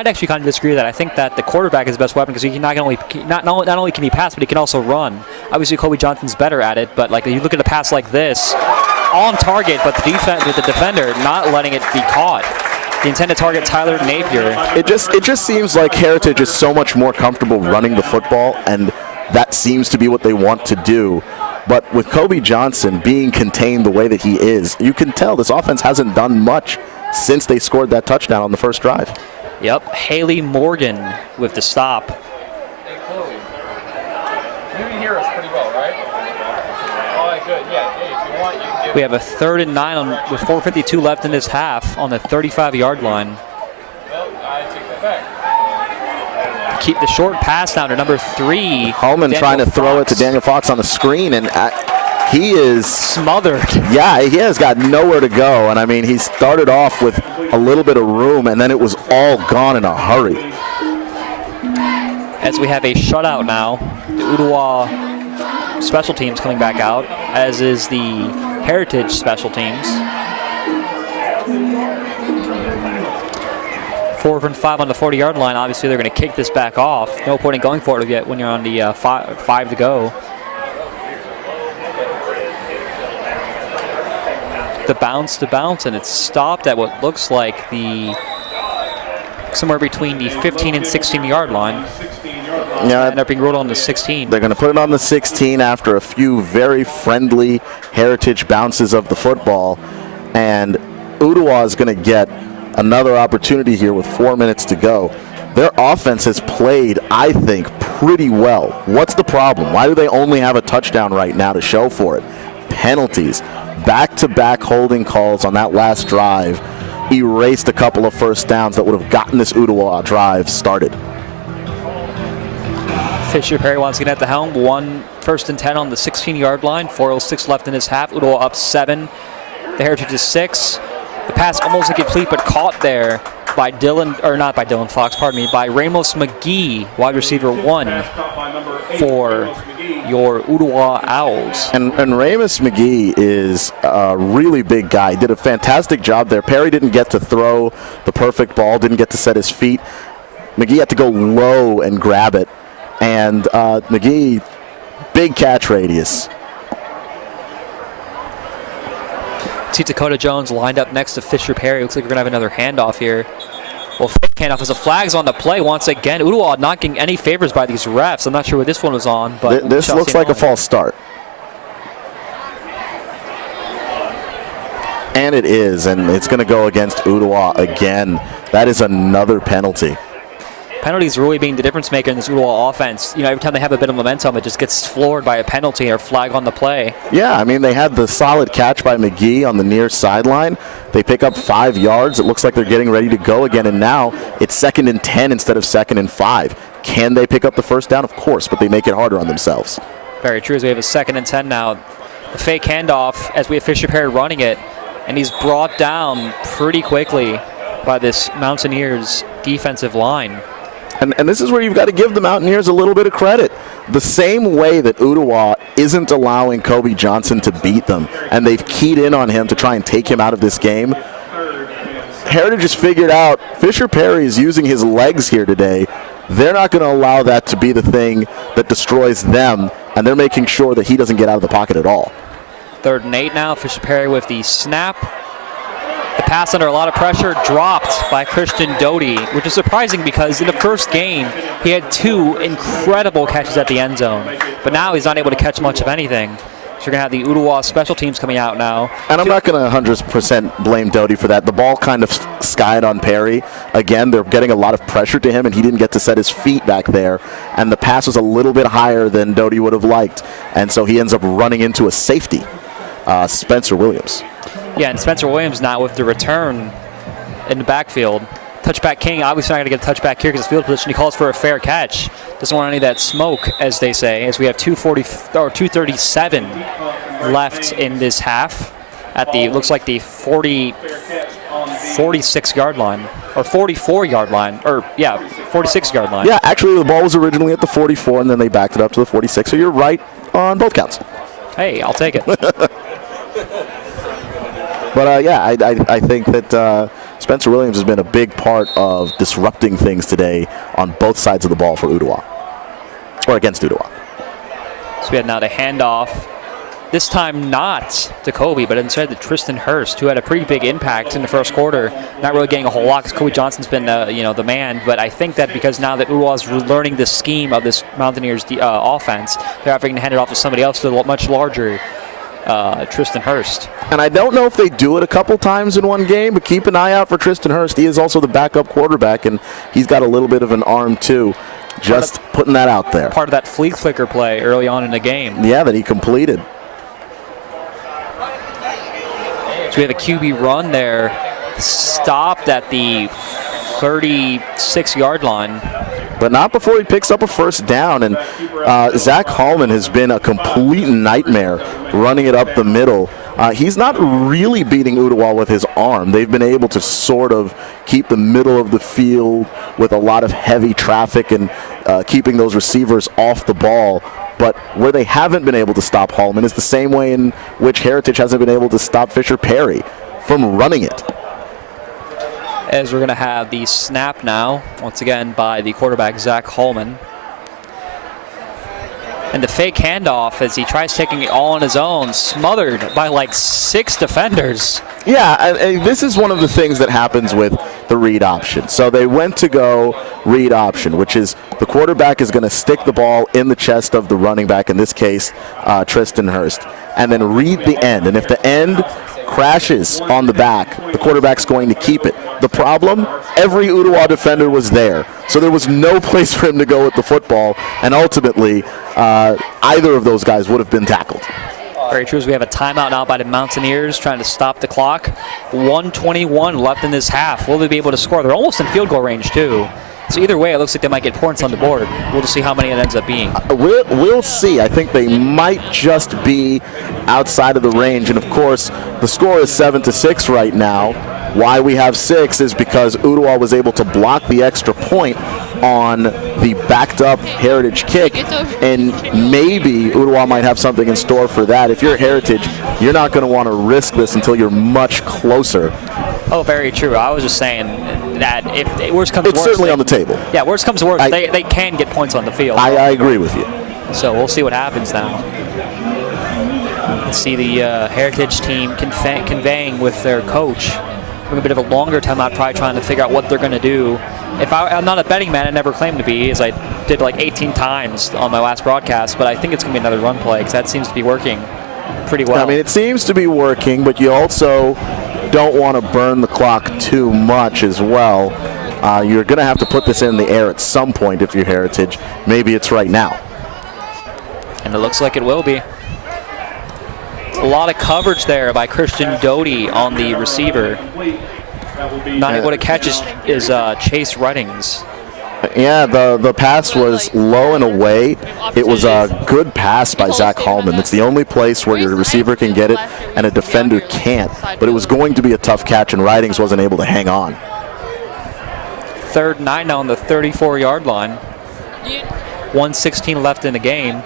actually kind of disagree with that. I think that the quarterback is the best weapon because he can not only can he pass, but he can also run. Obviously, Kobe Johnson's better at it, but like you look at a pass like this, on target, but the defense with the defender not letting it be caught. The intended target, Tyler Napier. It just seems like Heritage is so much more comfortable running the football, and that seems to be what they want to do. But with Kobe Johnson being contained the way that he is, you can tell this offense hasn't done much since they scored that touchdown on the first drive. Yep, Haley Morgan with the stop. Hey, Chloe. You can hear us pretty well, right? All right, good. Yeah, hey, if you want, you can give. We have a 3rd and 9 with 4:52 left in this half on the 35-yard line. Well, I take that back. Keep the short pass now to number 3. Holman trying to throw it to Daniel Fox on the screen, and he is smothered. Yeah, he has got nowhere to go. And I mean, he started off with a little bit of room, and then it was all gone in a hurry. As we have a shutout now, the Ooltewah special teams coming back out, as is the Heritage special teams. 4 and 5 on the 40-yard line. Obviously, they're going to kick this back off. No point in going for it yet when you're on the 5 to go. the bounce to bounce, and it's stopped at what looks like somewhere between the 15 and 16 yard line. Yeah, End up being rolled on the 16. They're going to put it on the 16 after a few very friendly Heritage bounces of the football, and Ooltewah is going to get another opportunity here with 4 minutes to go. Their offense has played, I think, pretty well. What's the problem? Why do they only have a touchdown right now to show for it? Penalties. Back-to-back holding calls on that last drive erased a couple of first downs that would have gotten this Ooltewah drive started. Fisher Perry wants to get at the helm. 1st and 10 on the 16-yard line. 4:06 left in this half. Ooltewah up 7. The Heritage is 6. The pass almost incomplete, but caught there by by Ramos McGee, wide receiver 1 for your Ooltewah Owls. And Ramos McGee is a really big guy. Did a fantastic job there. Perry didn't get to throw the perfect ball, didn't get to set his feet. McGee had to go low and grab it. And McGee, big catch radius. See Dakota Jones lined up next to Fisher Perry. Looks like we're going to have another handoff here. Well, fake handoff as a flag's on the play once again. Ooltewah not getting any favors by these refs. I'm not sure what this one was on, but this looks like a false start. And it is, and it's going to go against Ooltewah again. That is another penalty. Penalties really being the difference maker in this Ooltewah offense. You know, every time they have a bit of momentum, it just gets floored by a penalty or flag on the play. Yeah, I mean, they had the solid catch by McGee on the near sideline. They pick up 5 yards. It looks like they're getting ready to go again, and now it's 2nd and 10 instead of 2nd and 5. Can they pick up the first down? Of course, but they make it harder on themselves. Very true, as we have a 2nd and 10 now. The fake handoff as we have Fisher Perry running it, and he's brought down pretty quickly by this Mountaineers defensive line. And this is where you've got to give the Mountaineers a little bit of credit. The same way that Ooltewah isn't allowing Kobe Johnson to beat them, and they've keyed in on him to try and take him out of this game, Heritage has figured out Fisher Perry is using his legs here today. They're not going to allow that to be the thing that destroys them, and they're making sure that he doesn't get out of the pocket at all. 3rd and 8 now. Fisher Perry with the snap. The pass under a lot of pressure, dropped by Christian Doty, which is surprising because in the first game, he had 2 incredible catches at the end zone. But now he's not able to catch much of anything. So you're going to have the Ooltewah special teams coming out now. And I'm not going to 100% blame Doty for that. The ball kind of skied on Perry. Again, they're getting a lot of pressure to him, and he didn't get to set his feet back there. And the pass was a little bit higher than Doty would have liked. And so he ends up running into a safety, Spencer Williams. Yeah, and Spencer Williams now with the return in the backfield. Touchback king, obviously not going to get a touchback here because it's field position. He calls for a fair catch. Doesn't want any of that smoke, as they say, as we have 2:37 left in this half at the, looks like the 46-yard line, or 44-yard line, or yeah, 46-yard line. Yeah, actually the ball was originally at the 44, and then they backed it up to the 46, so you're right on both counts. Hey, I'll take it. But I think that Spencer Williams has been a big part of disrupting things today on both sides of the ball for Ooltewah, or against Ooltewah. So we had now the handoff. This time not to Kobe, but instead to Tristan Hurst, who had a pretty big impact in the first quarter. Not really getting a whole lot because Kobe Johnson's been the man. But I think that because now that Ooltewah is learning the scheme of this Mountaineers offense, they're having to hand it off to somebody else, to a much larger Tristan Hurst. And I don't know if they do it a couple times in one game, but keep an eye out for Tristan Hurst. He is also the backup quarterback, and he's got a little bit of an arm too. Just putting that out there. Part of that flea flicker play early on in the game. Yeah, that he completed. So we have a QB run there, stopped at the 36-yard line. But not before he picks up a first down. And Zach Hallman has been a complete nightmare running it up the middle. He's not really beating Ooltewah with his arm. They've been able to sort of keep the middle of the field with a lot of heavy traffic and keeping those receivers off the ball. But where they haven't been able to stop Hallman is the same way in which Heritage hasn't been able to stop Fisher Perry from running it. As we're going to have the snap now, once again by the quarterback, Zach Hallman. And the fake handoff as he tries taking it all on his own, smothered by like 6 defenders. Yeah, and this is one of the things that happens with the read option. So they went to go read option, which is the quarterback is going to stick the ball in the chest of the running back, in this case, Tristan Hurst, and then read the end. And if the end crashes on the back, the quarterback's going to keep it. The problem, every Ooltewah defender was there, so there was no place for him to go with the football, and ultimately either of those guys would have been tackled. Very true. As we have a timeout now by the Mountaineers trying to stop the clock. 1:21 left in this half. Will they be able to score? They're almost in field goal range too. So either way, it looks like they might get points on the board. We'll just see how many it ends up being. We'll see. I think they might just be outside of the range. And of course, the score is 7-6 right now. Why we have 6 is because Ooltewah was able to block the extra point on the backed up Heritage kick, and maybe Ooltewah might have something in store for that. If you're Heritage, you're not going to want to risk this until you're much closer. Oh, very true. I was just saying that if worst comes to worst, it's certainly on the table. Yeah, worst comes to worst, they can get points on the field. I agree with you. So we'll see what happens now. Let's see the Heritage team conveying with their coach. A bit of a longer timeout, probably trying to figure out what they're going to do. I'm not a betting man, I never claimed to be, as I did like 18 times on my last broadcast, but I think it's going to be another run play because that seems to be working pretty well. I mean, it seems to be working, but you also don't want to burn the clock too much as well. You're going to have to put this in the air at some point if you're Heritage. Maybe it's right now. And it looks like it will be. A lot of coverage there by Christian Doty on the receiver. Not able to catch is Chase Ruddings. Yeah, the pass was low and away. It was a good pass by Zach Hallman. It's the only place where your receiver can get it and a defender can't. But it was going to be a tough catch, and Ruddings wasn't able to hang on. 3rd and 9 now on the 34-yard line. 1:16 left in the game.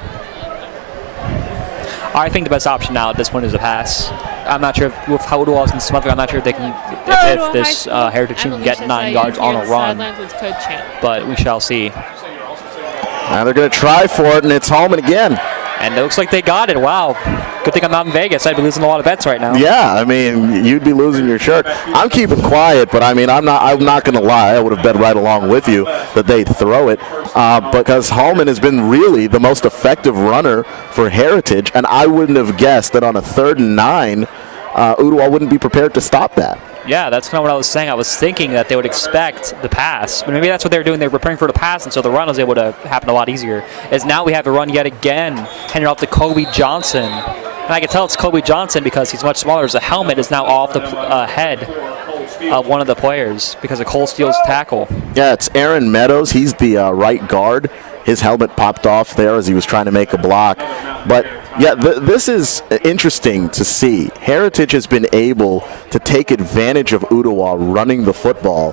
I think the best option now at this point is a pass. I'm not sure if with how Ooltewah and Smother, I'm not sure if they can, if this Heritage team can get 9 yards on a run. But we shall see. Now they're going to try for it, and it's Hallman again. And it looks like they got it. Wow. Good thing I'm not in Vegas. I'd be losing a lot of bets right now. Yeah, I mean, you'd be losing your shirt. I'm keeping quiet, but I mean, I'm not going to lie. I would have bet right along with you that they'd throw it because Hallman has been really the most effective runner for Heritage, and I wouldn't have guessed that on a 3rd and 9, Ooltewah wouldn't be prepared to stop that. Yeah, that's kind of what I was saying. I was thinking that they would expect the pass, but maybe that's what they were doing. They were preparing for the pass, and so the run was able to happen a lot easier. As now we have a run yet again, handed off to Kobe Johnson. And I can tell it's Kobe Johnson because he's much smaller. His helmet is now off the head of one of the players because of Cole Steele's tackle. Yeah, it's Aaron Meadows. He's the right guard. His helmet popped off there as he was trying to make a block. But yeah, this is interesting to see. Heritage has been able to take advantage of Ooltewah running the football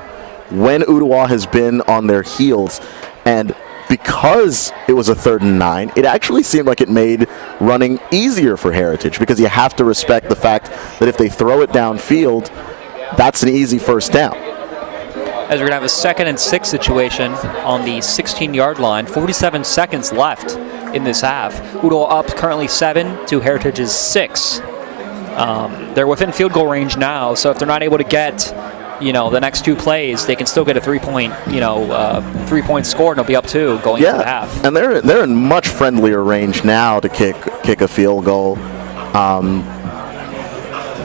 when Ooltewah has been on their heels. And because it was a 3rd and 9, it actually seemed like it made running easier for Heritage because you have to respect the fact that if they throw it downfield, that's an easy first down. As we're going to have a 2nd and 6 situation on the 16-yard line. 47 seconds left in this half. Ooltewah up currently 7 to Heritage's 6. They're within field goal range now, so if they're not able to get, the next 2 plays, they can still get a 3-point, 3-point score, and they'll be up 2 going into the half. And they're in much friendlier range now to kick a field goal.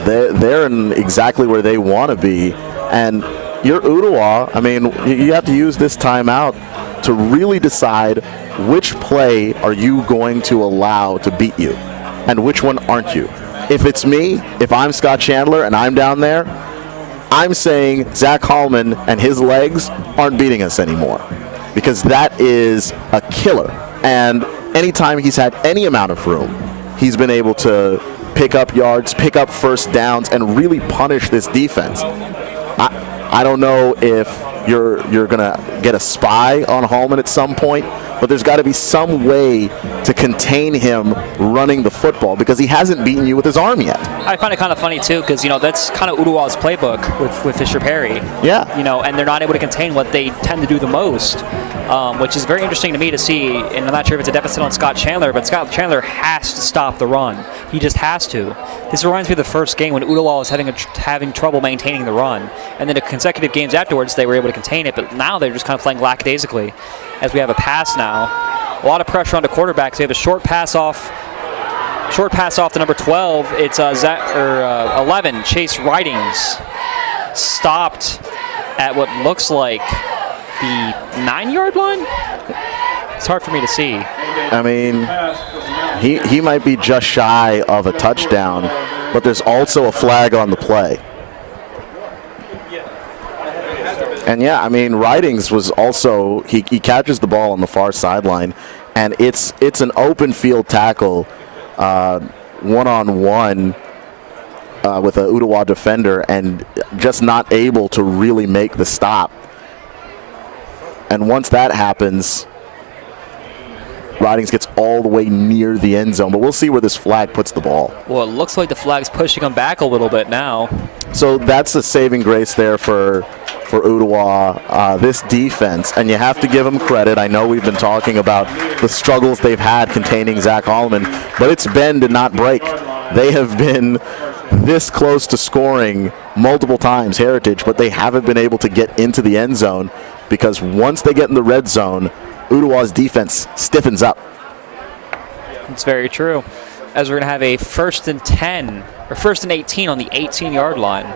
They're in exactly where they want to be, and you're Ooltewah. I mean, you have to use this timeout to really decide which play are you going to allow to beat you and which one aren't you. If it's me, if I'm Scott Chandler and I'm down there, I'm saying Zach Hallman and his legs aren't beating us anymore because that is a killer. And anytime he's had any amount of room, he's been able to pick up yards, pick up first downs, and really punish this defense. I don't know if you're going to get a spy on Hallman at some point, but there's got to be some way to contain him running the football because he hasn't beaten you with his arm yet. I find it kind of funny, too, because, that's kind of Ooltewah's playbook with Fisher Perry. Yeah. And they're not able to contain what they tend to do the most. which is very interesting to me to see. And I'm not sure if it's a deficit on Scott Chandler, but Scott Chandler has to stop the run. He just has to. This reminds me of the first game when Ooltewah was having trouble maintaining the run. And then the consecutive games afterwards, they were able to contain it, but now they're just kind of playing lackadaisically as we have a pass now. A lot of pressure on the quarterbacks. We have a short pass off to number 12. It's 11, Chase Ridings. Stopped at what looks like the 9-yard line. It's hard for me to see. I mean, he might be just shy of a touchdown, but there's also a flag on the play. And yeah, I mean, Ridings was also, he catches the ball on the far sideline, and it's an open field tackle, one-on-one with an Ooltewah defender, and just not able to really make the stop. And once that happens, Ridings gets all the way near the end zone, but we'll see where this flag puts the ball. Well, it looks like the flag's pushing him back a little bit now. So that's a saving grace there for Ooltewah, this defense, and you have to give them credit. I know we've been talking about the struggles they've had containing Zach Holloman, but it's bend and not break. They have been this close to scoring multiple times, Heritage, but they haven't been able to get into the end zone because once they get in the red zone, Ooltewah's defense stiffens up. It's very true. As we're going to have a 1st and 10, or 1st and 18 on the 18-yard line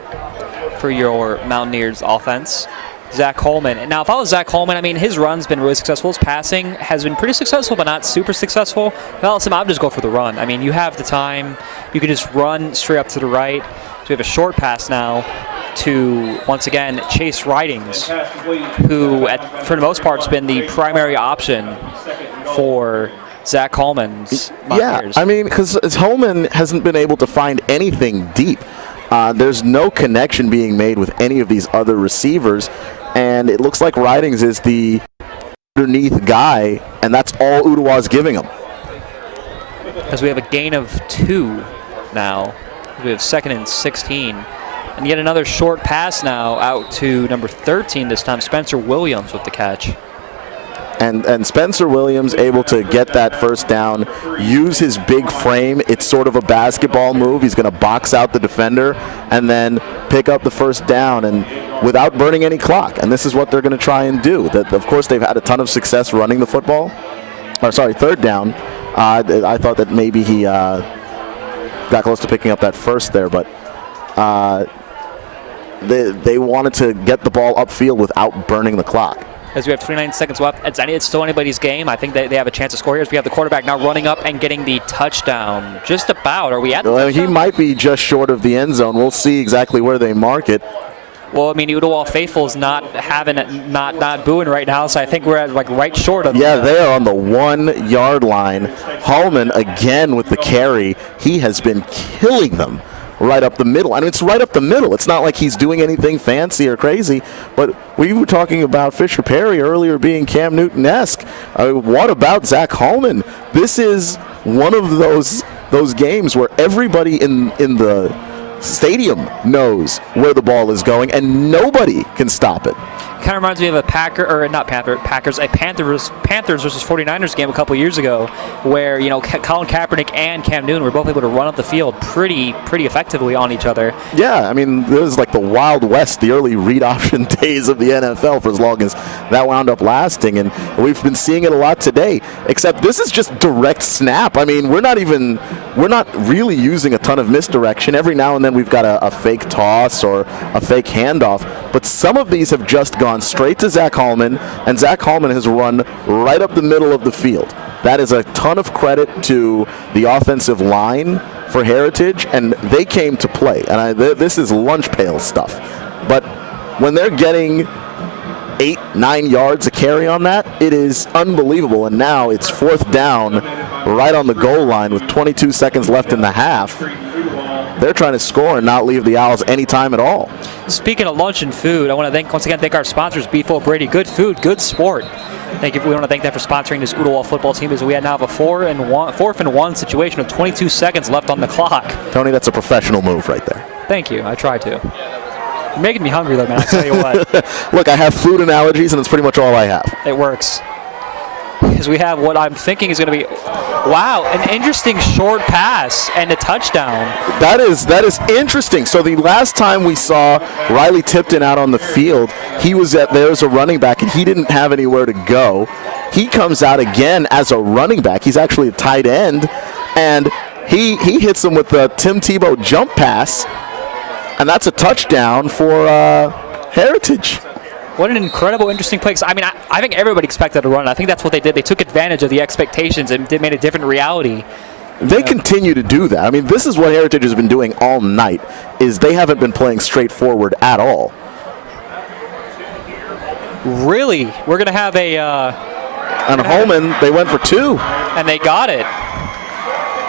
for your Mountaineers offense. Zach Holman. And now, if I was Zach Holman, I mean, his run's been really successful. His passing has been pretty successful, but not super successful. If I was him, I would just go for the run. I mean, you have the time. You can just run straight up to the right. So we have a short pass now to, once again, Chase Ridings, who, for the most part, has been the primary option for Zach Holman's Mountaineers. Yeah, I mean, because Holman hasn't been able to find anything deep. There's no connection being made with any of these other receivers, and it looks like Ridings is the underneath guy, and that's all Ooltewah's giving him. As we have a gain of 2 now. We have 2nd and 16. And yet another short pass now out to number 13 this time, Spencer Williams with the catch. And Spencer Williams able to get that first down, use his big frame. It's sort of a basketball move. He's going to box out the defender and then pick up the first down and without burning any clock. And this is what they're going to try and do. Of course, they've had a ton of success running the football. Third down. I thought that maybe he got close to picking up that first there, but they wanted to get the ball upfield without burning the clock. As we have 29 seconds left, it's still anybody's game. I think they have a chance to score here. As we have the quarterback now running up and getting the touchdown. Just about. Are we at the touchdown? He might be just short of the end zone. We'll see exactly where they mark it. Well, I mean, Ooltewah faithful is not booing right now, so I think we're at right short of. Yeah, they are on the 1-yard line. Holman again with the carry. He has been killing them right up the middle. I mean, it's right up the middle. It's not like he's doing anything fancy or crazy, but we were talking about Fisher Perry earlier being Cam Newton-esque. What about Zach Holman? This is one of those games where everybody in the stadium knows where the ball is going, and nobody can stop it. Kind of reminds me of a Panthers versus 49ers game a couple years ago, where Colin Kaepernick and Cam Newton were both able to run up the field pretty effectively on each other. Yeah, I mean, this is like the Wild West, the early read option days of the NFL for as long as that wound up lasting, and we've been seeing it a lot today. Except this is just direct snap. I mean, we're not really using a ton of misdirection. Every now and then we've got a fake toss or a fake handoff, but some of these have just gone straight to Zach Holman, and Zach Holman has run right up the middle of the field. That is a ton of credit to the offensive line for Heritage, and they came to play. And this is lunch pail stuff. But when they're getting 8-9 yards a carry on that, it is unbelievable. And now it's 4th down right on the goal line with 22 seconds left in the half. They're trying to score and not leave the Owls any time at all. Speaking of lunch and food, I want to once again thank our sponsors, Beef O'Brady. Good food, good sport. Thank you. We want to thank them for sponsoring this Ooltewah football team, as we now have a 4th and 1 situation with 22 seconds left on the clock. Tony, that's a professional move right there. Thank you. I tried to. You're making me hungry, though, man. I'll tell you what. Look, I have food and allergies, and it's pretty much all I have. It works. Because we have what I'm thinking is going to be, wow, an interesting short pass and a touchdown. That is interesting. So the last time we saw Riley Tipton out on the field, he was there as a running back, and he didn't have anywhere to go. He comes out again as a running back. He's actually a tight end, and he hits him with the Tim Tebow jump pass, and that's a touchdown for Heritage. What an incredible, interesting play. I mean, I think everybody expected a run. I think that's what they did. They took advantage of the expectations and they made a different reality. They continue to do that. I mean, this is what Heritage has been doing all night, is they haven't been playing straightforward at all. Really? We're going to have a... and Holman, they went for 2. And they got it.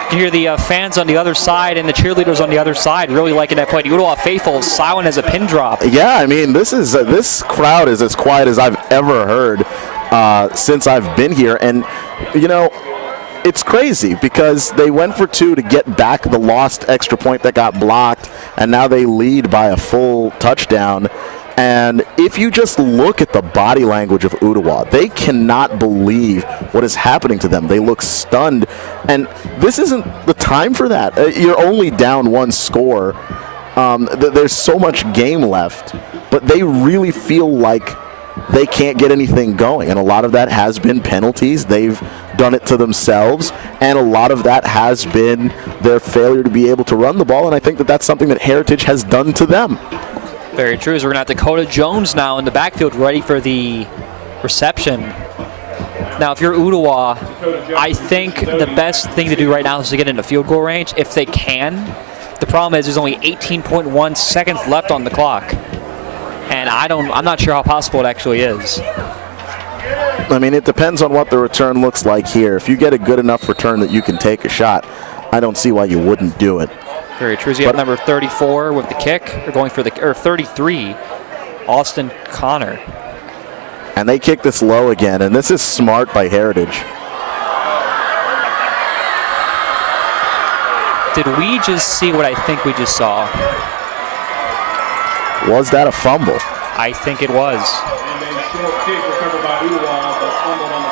You hear the fans on the other side and the cheerleaders on the other side really liking that play. The Ooltewah faithful silent as a pin drop. Yeah, I mean, this crowd is as quiet as I've ever heard since I've been here. And, you know, it's crazy because they went for 2 to get back the lost extra point that got blocked, and now they lead by a full touchdown. And if you just look at the body language of Ooltewah, they cannot believe what is happening to them. They look stunned. And this isn't the time for that. You're only down 1 score. There's so much game left. But they really feel like they can't get anything going. And a lot of that has been penalties. They've done it to themselves. And a lot of that has been their failure to be able to run the ball. And I think that that's something that Heritage has done to them. Very true. So we're going to have Dakota Jones now in the backfield ready for the reception. Now, if you're Ooltewah, I think the best thing to do right now is to get into field goal range if they can. The problem is there's only 18.1 seconds left on the clock. And I'm not sure how possible it actually is. I mean, it depends on what the return looks like here. If you get a good enough return that you can take a shot, I don't see why you wouldn't do it. Very true. So you have number 34 with the kick, or going for or 33, Austin Connor. And they kick this low again, and this is smart by Heritage. Did we just see what I think we just saw? Was that a fumble? I think it was. And a short kick recovered by Ooltewah, but fumbled on the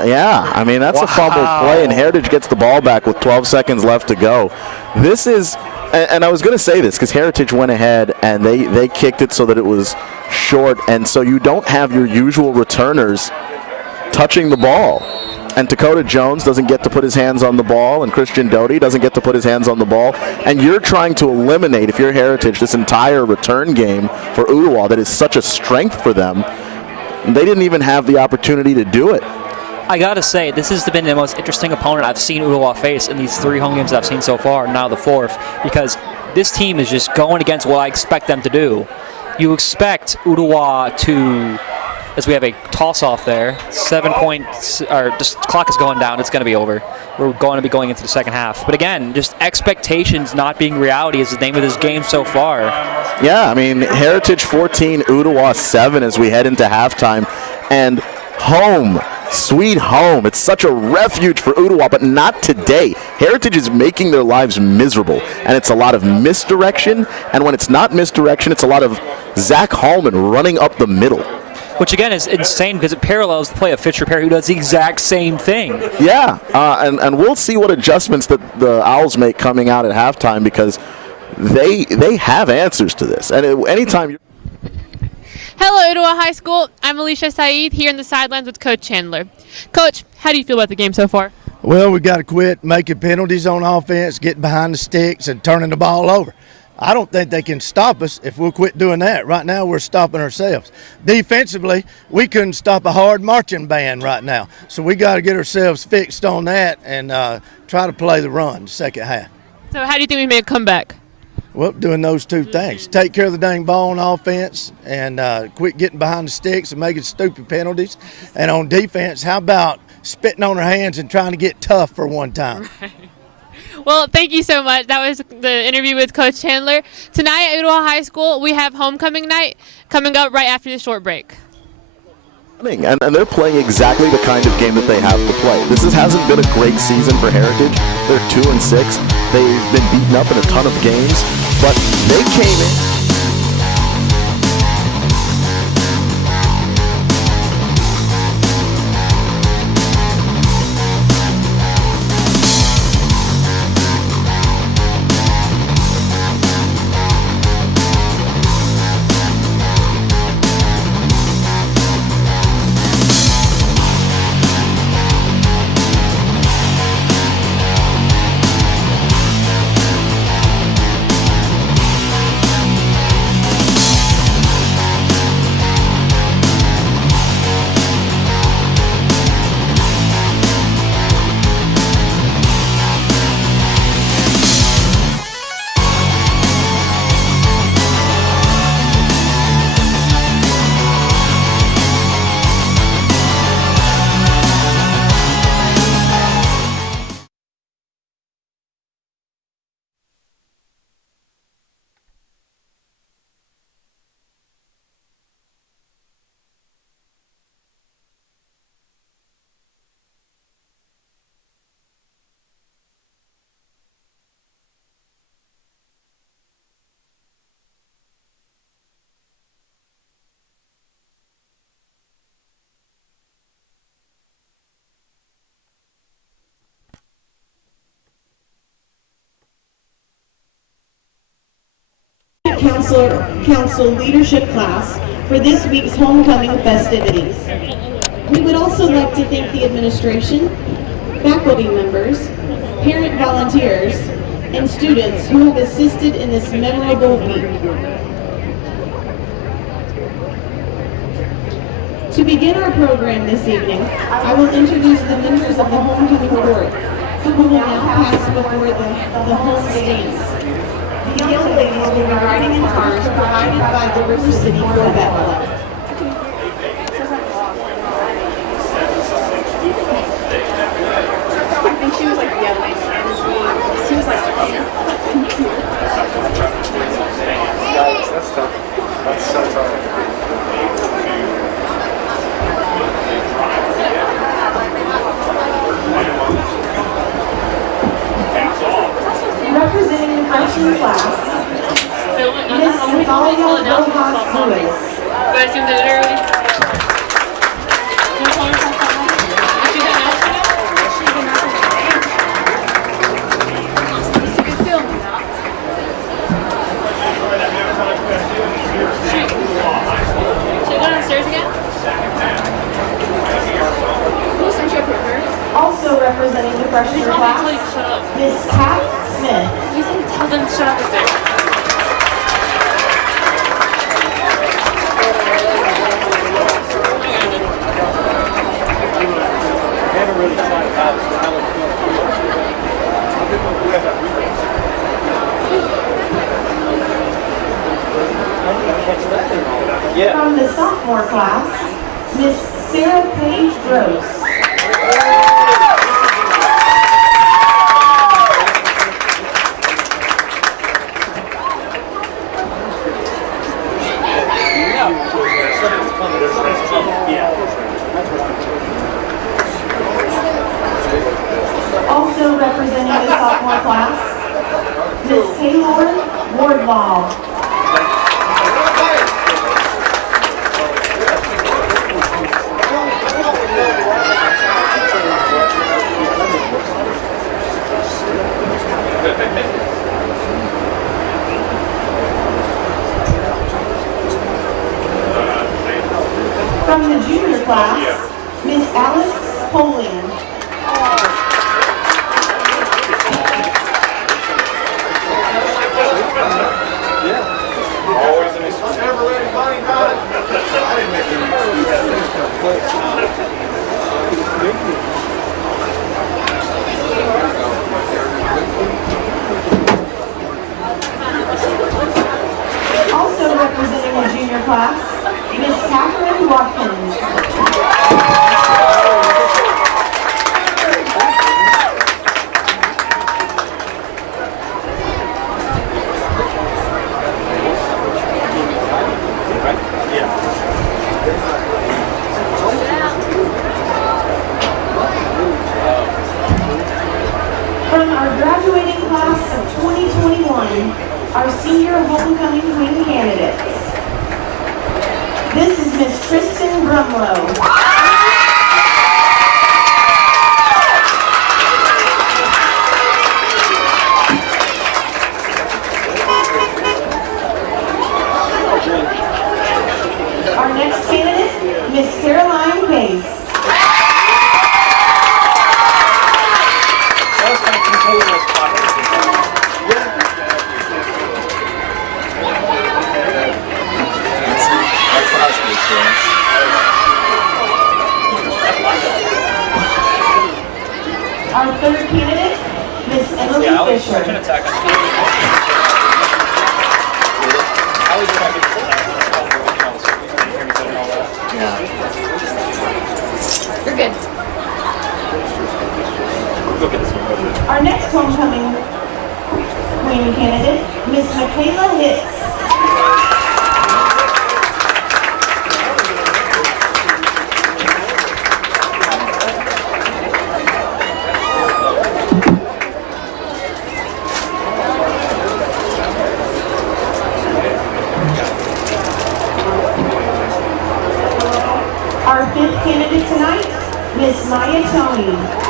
play. Yeah, I mean, that's a fumbled play, and Heritage gets the ball back with 12 seconds left to go. This is, and I was going to say this because Heritage went ahead and they kicked it so that it was short, and so you don't have your usual returners touching the ball. And Dakota Jones doesn't get to put his hands on the ball, and Christian Doty doesn't get to put his hands on the ball. And you're trying to eliminate, if you're Heritage, this entire return game for Ooltewah that is such a strength for them. They didn't even have the opportunity to do it. I gotta say, this has been the most interesting opponent I've seen Ooltewah face in these 3 home games I've seen so far, now the 4th, because this team is just going against what I expect them to do. You expect Ooltewah to, as we have a toss-off there, 7 points, or the clock is going down, it's going to be over. We're going to be going into the second half. But again, just expectations not being reality is the name of this game so far. Yeah, I mean, Heritage 14, Ooltewah 7 as we head into halftime. And home, sweet home. It's such a refuge for Ooltewah, but not today. Heritage is making their lives miserable, and it's a lot of misdirection. And when it's not misdirection, it's a lot of Zach Hallman running up the middle. Which, again, is insane because it parallels the play of Fisher Perry, who does the exact same thing. Yeah, and we'll see what adjustments that the Owls make coming out at halftime because they have answers to this. And anytime you're... Hello, Ooltewah High School. I'm Alicia Saeed here in the sidelines with Coach Chandler. Coach, how do you feel about the game so far? Well, we got to quit making penalties on offense, getting behind the sticks, and turning the ball over. I don't think they can stop us if we'll quit doing that. Right now, we're stopping ourselves. Defensively, we couldn't stop a hard marching band right now. So we got to get ourselves fixed on that and try to play the run the second half. So how do you think we made a comeback? Well, doing those 2 things. Take care of the dang ball on offense and quit getting behind the sticks and making stupid penalties. And on defense, how about spitting on our hands and trying to get tough for one time? Right. Well, thank you so much. That was the interview with Coach Chandler. Tonight at Ooltewah High School, we have homecoming night coming up right after the short break. And they're playing exactly the kind of game that they have to play. This hasn't been a great season for Heritage. They're 2-6. They've been beaten up in a ton of games, but they came in. Council leadership class for this week's homecoming festivities. We would also like to thank the administration, faculty members, parent volunteers, and students who have assisted in this memorable week. To begin our program this evening, I will introduce the members of the homecoming court, who will now pass before the home stands. The young ladies will be riding in cars provided by the River City Corvette Club. I think she was like yelling. She was like, That's tough. That's so tough. Representing the freshman class, Miss Natalia Rojas Lewis. But I assume that early. Also representing the freshman class, Miss Kat Smith. You can tell them to shut up with there. From the sophomore class, Miss Sarah Paige Gross. Also representing the sophomore class, Miss Taylor Wardlaw. From the junior class, Miss Alice Polian. Also representing the junior class, Miss Catherine Watkins. From our graduating class of 2021, our senior homecoming queen candidates. This is Miss Tristan Brumlow. Our next candidate, Miss Caroline Case. Our third candidate, Miss Emily Fisher. You're good. Our next homecoming queen candidate, Miss Michaela Hicks. Our fifth candidate tonight, Miss Maya Tony.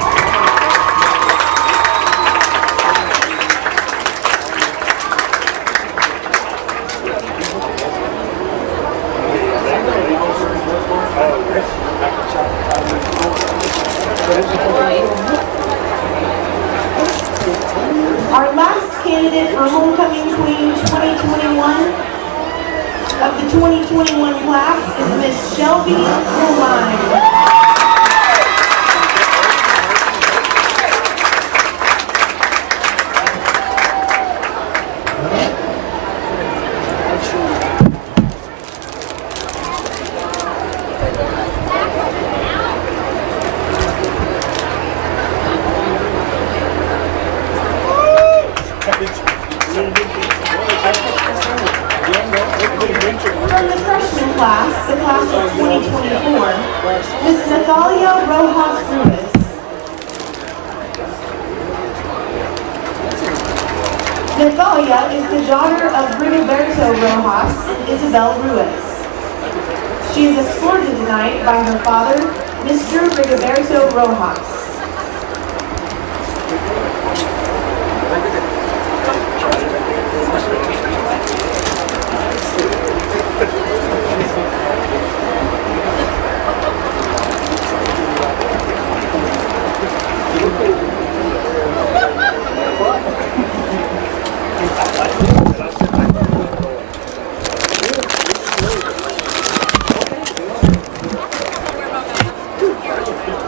candidate for Homecoming Queen 2021 of the 2021 class is Miss Shelby Woolline. From the freshman class, the class of 2024, Miss Natalia Rojas Ruiz. Natalia is the daughter of Rigoberto Rojas and Isabel Ruiz. She is escorted tonight by her father, Mr. Rigoberto Rojas.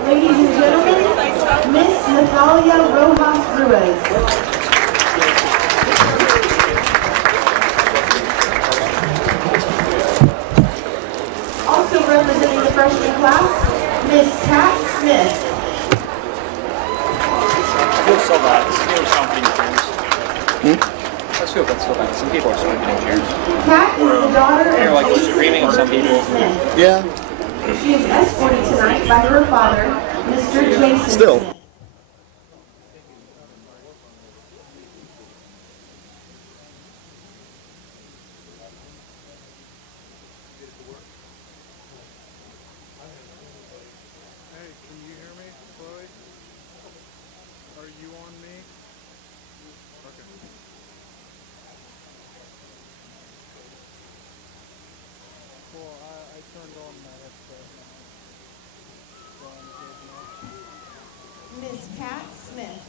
Ladies and gentlemen, Miss Natalia Rojas Ruiz. Also representing the freshman class, Miss Kat Smith. I feel so bad. Some people are stomping in chairs. I feel so bad. Some people are stomping in chairs. Kat is the daughter They're of like Jason screaming at some people. Smith. Yeah. She is escorted tonight by her father, Mr. Jason Still. Smith. Hey, can you hear me, Chloe? Are you on me? Okay. Cool, I turned on my headset. Miss Kat Smith.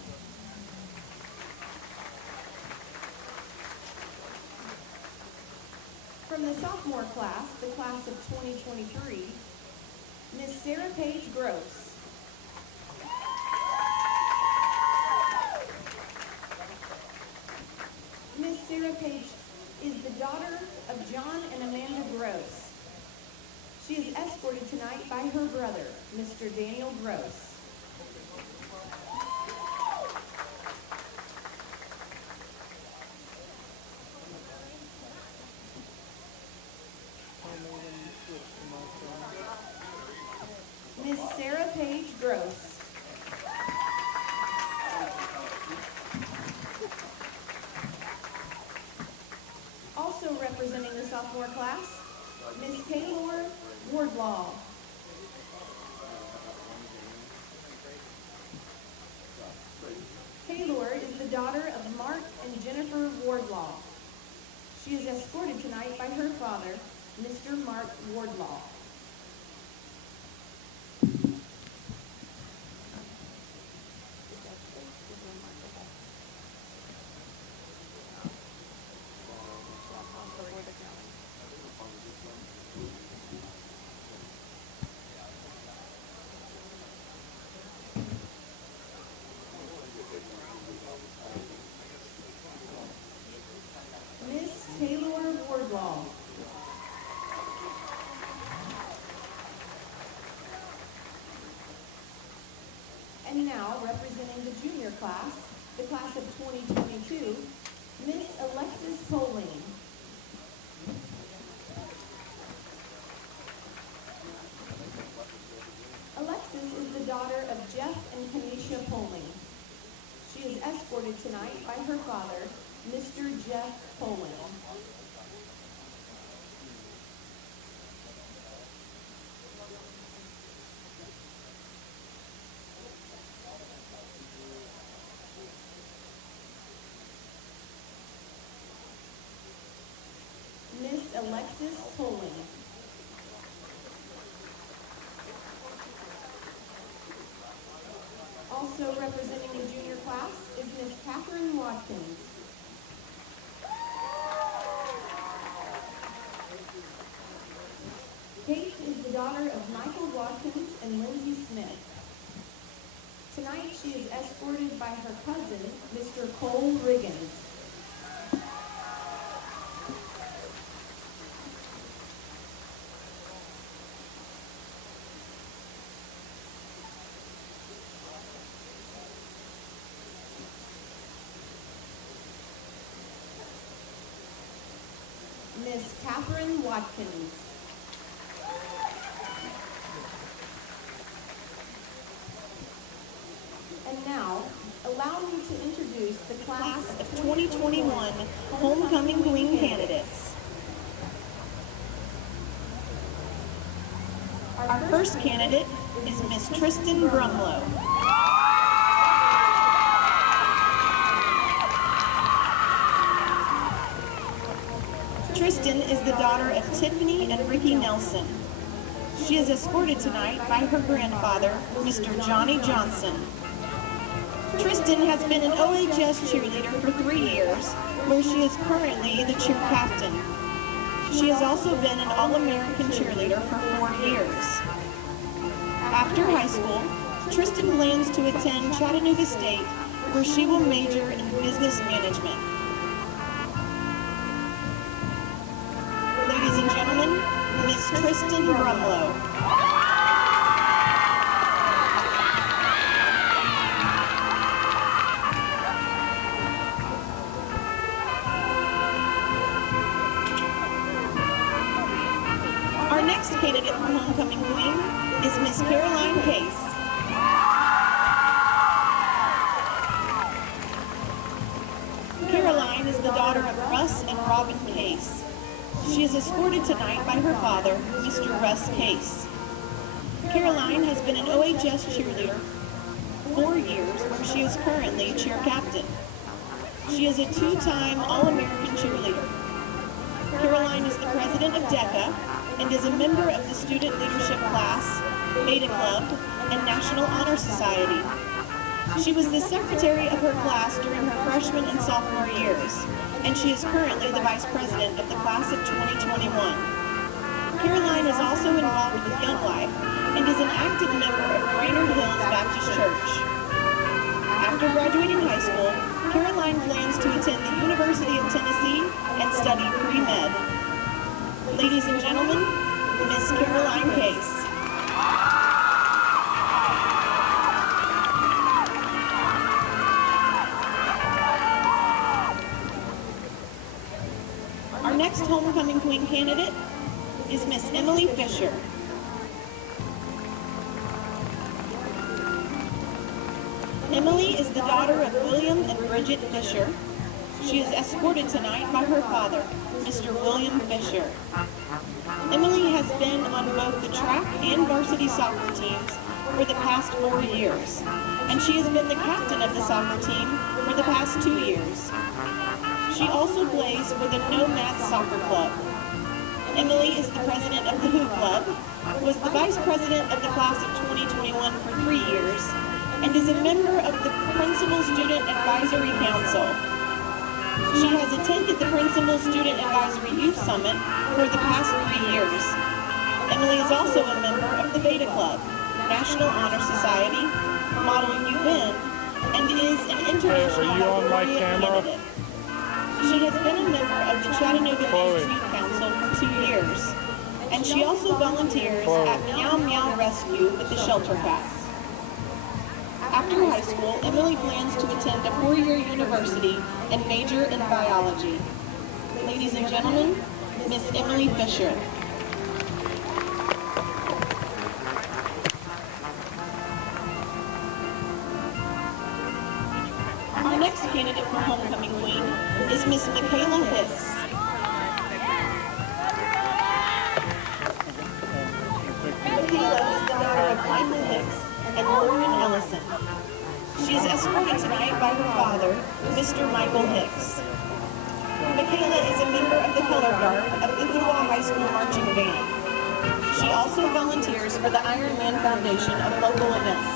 From the sophomore class, the class of 2023, Miss Sarah Paige Gross. Miss Sarah Paige is the daughter of John and Amanda Gross. She is escorted tonight by her brother, Mr. Daniel Gross. Miss Sarah Paige Gross. Also representing the sophomore class, Miss Taylor Wardlaw. Taylor is the daughter of Mark and Jennifer Wardlaw. She is escorted tonight by her father, Mr. Mark Wardlaw. Miss Taylor Wardlaw. And now, representing the junior class, the class of 2022, Miss Alexis Poling. Alexis is the daughter of Jeff and Kanisha Poling. She is escorted tonight by her father, Mr. Jeff Poling. Miss Alexis Poling. Also representing the junior class is Miss Catherine Watkins. daughter of Michael Watkins and Lindsay Smith. Tonight, she is escorted by her cousin, Mr. Cole Riggins. Miss Catherine Watkins. And now, allow me to introduce the class of 2021 Homecoming Queen candidates. Our first candidate is Miss Tristan Brumlow. Tristan is the daughter of Tiffany and Ricky Nelson. She is escorted tonight by her grandfather, Mr. Johnny Johnson. Tristan has been an OHS cheerleader for 3 years, where she is currently the cheer captain. She has also been an All-American cheerleader for 4 years. After high school, Tristan plans to attend Chattanooga State, where she will major in business management. Ladies and gentlemen, Miss Tristan Brumlow. Our next candidate for Homecoming Queen is Miss Caroline Case. Caroline is the daughter of Russ and Robin Case. She is escorted tonight by her father, Mr. Russ Case. Caroline has been an OHS cheerleader 4 years, where she is currently cheer captain. She is a 2-time All-American cheerleader. Caroline is the president of DECA and is a member of the student leadership class, Beta Club, and National Honor Society. She was the secretary of her class during her freshman and sophomore years, and she is currently the vice president of the class of 2021. Caroline is also involved with Young Life and is an active member of Brainerd Hills Baptist Church. After graduating high school, Caroline plans to attend the University of Tennessee and study pre-med. Ladies and gentlemen, Miss Caroline Case. Our next Homecoming Queen candidate is Miss Emily Fisher. Emily is the daughter of William and Bridget Fisher. She is escorted tonight by her father, Mr. William Fisher. Emily has been on both the track and varsity soccer teams for the past 4 years, and she has been the captain of the soccer team for the past 2 years. She also plays for the Nomads Soccer Club. Emily is the president of the Who Club, was the vice president of the class of 2021 for 3 years, and is a member of the Principal Student Advisory Council. She has attended the Principal Student Advisory Youth Summit for the past 3 years. Emily is also a member of the Beta Club, National Honor Society, Model UN, and is an international candidate. She has been a member of the Chattanooga Youth Council for 2 years, and she also volunteers at Meow Meow Rescue with the Shelter Cats. After high school, Emily plans to attend a 4-year university and major in biology. Ladies and gentlemen, Miss Emily Fisher. Our next candidate for Homecoming Queen is Miss Michaela Hicks. Michaela is the daughter of Michael Hicks and Lauren Ellison. She is escorted tonight by her father, Mr. Michael Hicks. Michaela is a member of the color guard of the Ooltewah High School marching band. She also volunteers for the Iron Man Foundation of local events.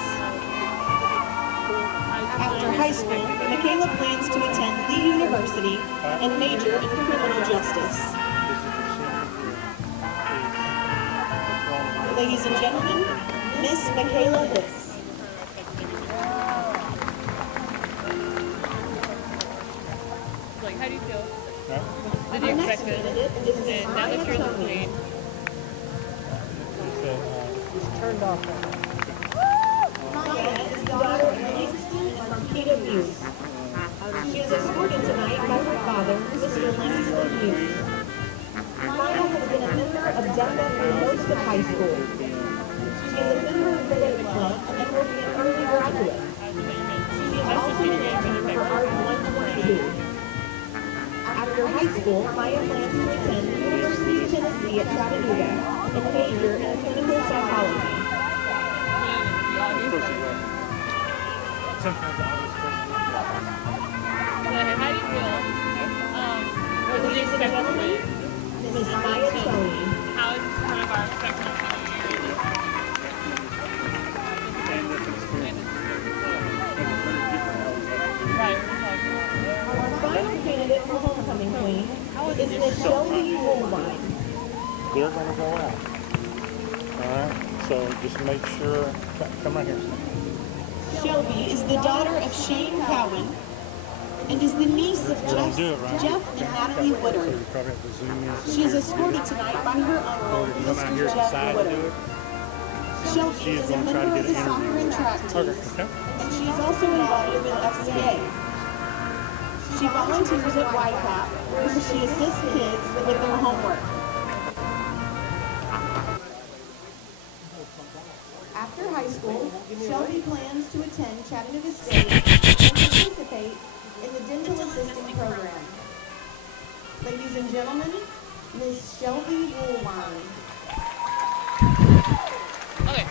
After high school, Michaela plans to attend Lee University and major in criminal justice. Ladies and gentlemen, Miss Michaela Hiss. Like, how do you feel? Did you expect it? And now that you're the queen. Turned off. Maya is the daughter of Langston and Marquita Muse. She is escorted tonight by her father, Mr. Langston Muse. Maya has been a member of DECA for most of high school. She is a member of the Data Club and will be an early graduate. She is also a member for Art 122. After high school, Maya plans to attend the University of Tennessee at Chattanooga and major in clinical psychology. How do you feel? What did you expect to win? Miss Maya Tony. How is one of our freshman Our final candidate for homecoming queen is Miss Shelby Woolwine. They're going to go out. All right. So just make sure. Come right here. Shelby is the daughter of Shane Cowan and is the niece of Jeff and Natalie Woodard. She is escorted tonight by her uncle, Mr. Jeff Woodard. Shelby is a member of the soccer and track teams, and she is also involved with FCA. She volunteers at YCAP, where she assists kids with their homework. After high school, Shelby plans to attend Chattanooga State and participate in the dental assisting program. Ladies and gentlemen, Miss Shelby Woolwine. Okay.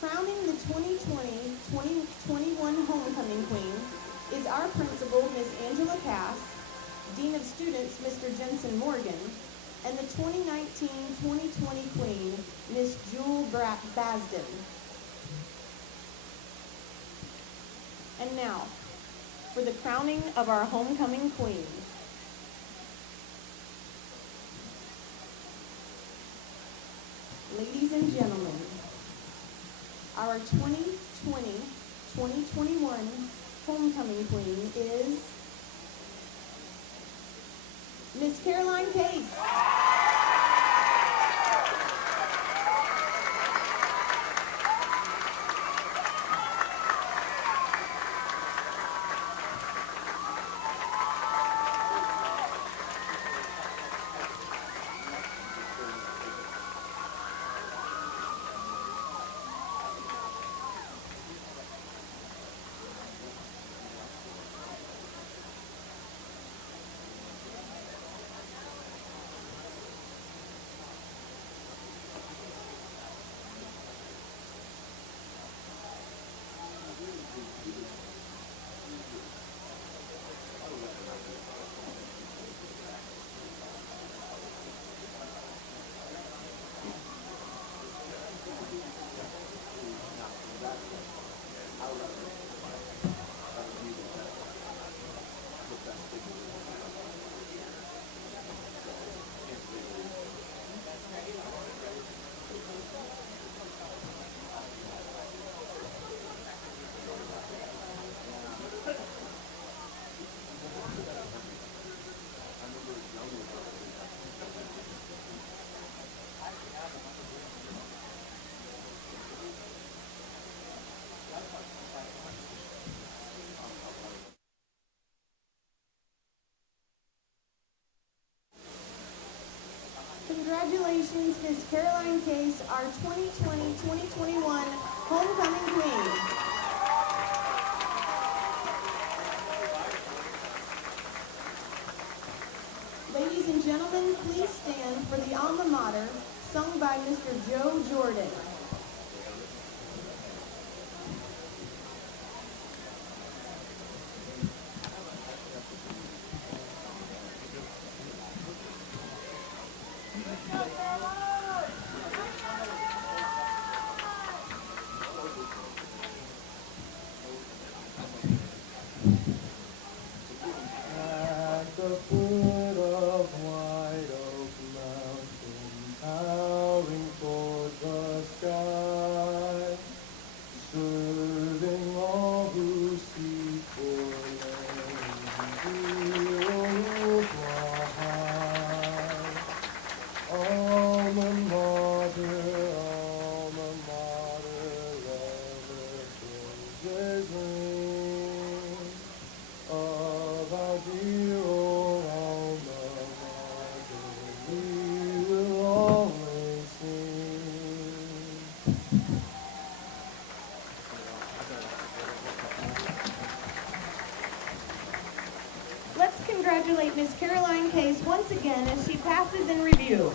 Crowning the 2020-2021 Homecoming Queen is our principal, Miss Angela Cass, Dean of Students, Mr. Jensen Morgan, and the 2019-2020 Queen, Miss Jewel Basden. And now, for the crowning of our Homecoming Queen. Ladies and gentlemen, our 2020-2021 Homecoming Queen is Miss Caroline Case. Congratulations, Miss Caroline Case, our 2020-2021 Homecoming Queen. Ladies and gentlemen, please stand for the alma mater sung by Mr. Joe Jordan. At the foot of White Oak Mountain, towering toward the sky, serving all who seek for land, Ooltewah High. Alma mater, let the praises ring of our dear old alma mater, we will always sing. Let's congratulate Miss Caroline Case once again as she passes in review.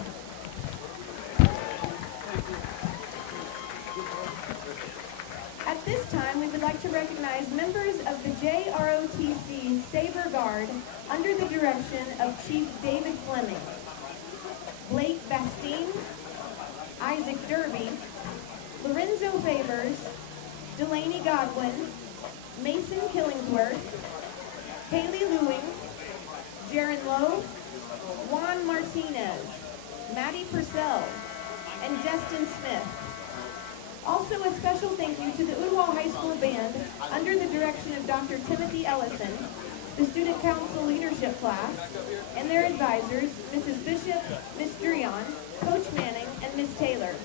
At this time, we would like to recognize members of the JROTC Sabre Guard under the direction of Chief David Fleming, Blake Bastine, Isaac Derby, Lorenzo Favors, Delaney Godwin, Mason Killingsworth, Haley Lewing, Jaron Lowe, Juan Martinez, Maddie Purcell, and Destin Smith. Also a special thank you to the Ooltewah High School Band under the direction of Dr. Timothy Ellison, the Student Council Leadership Class, and their advisors, Mrs. Bishop, Miss Drion, Coach Manning, and Miss Taylor.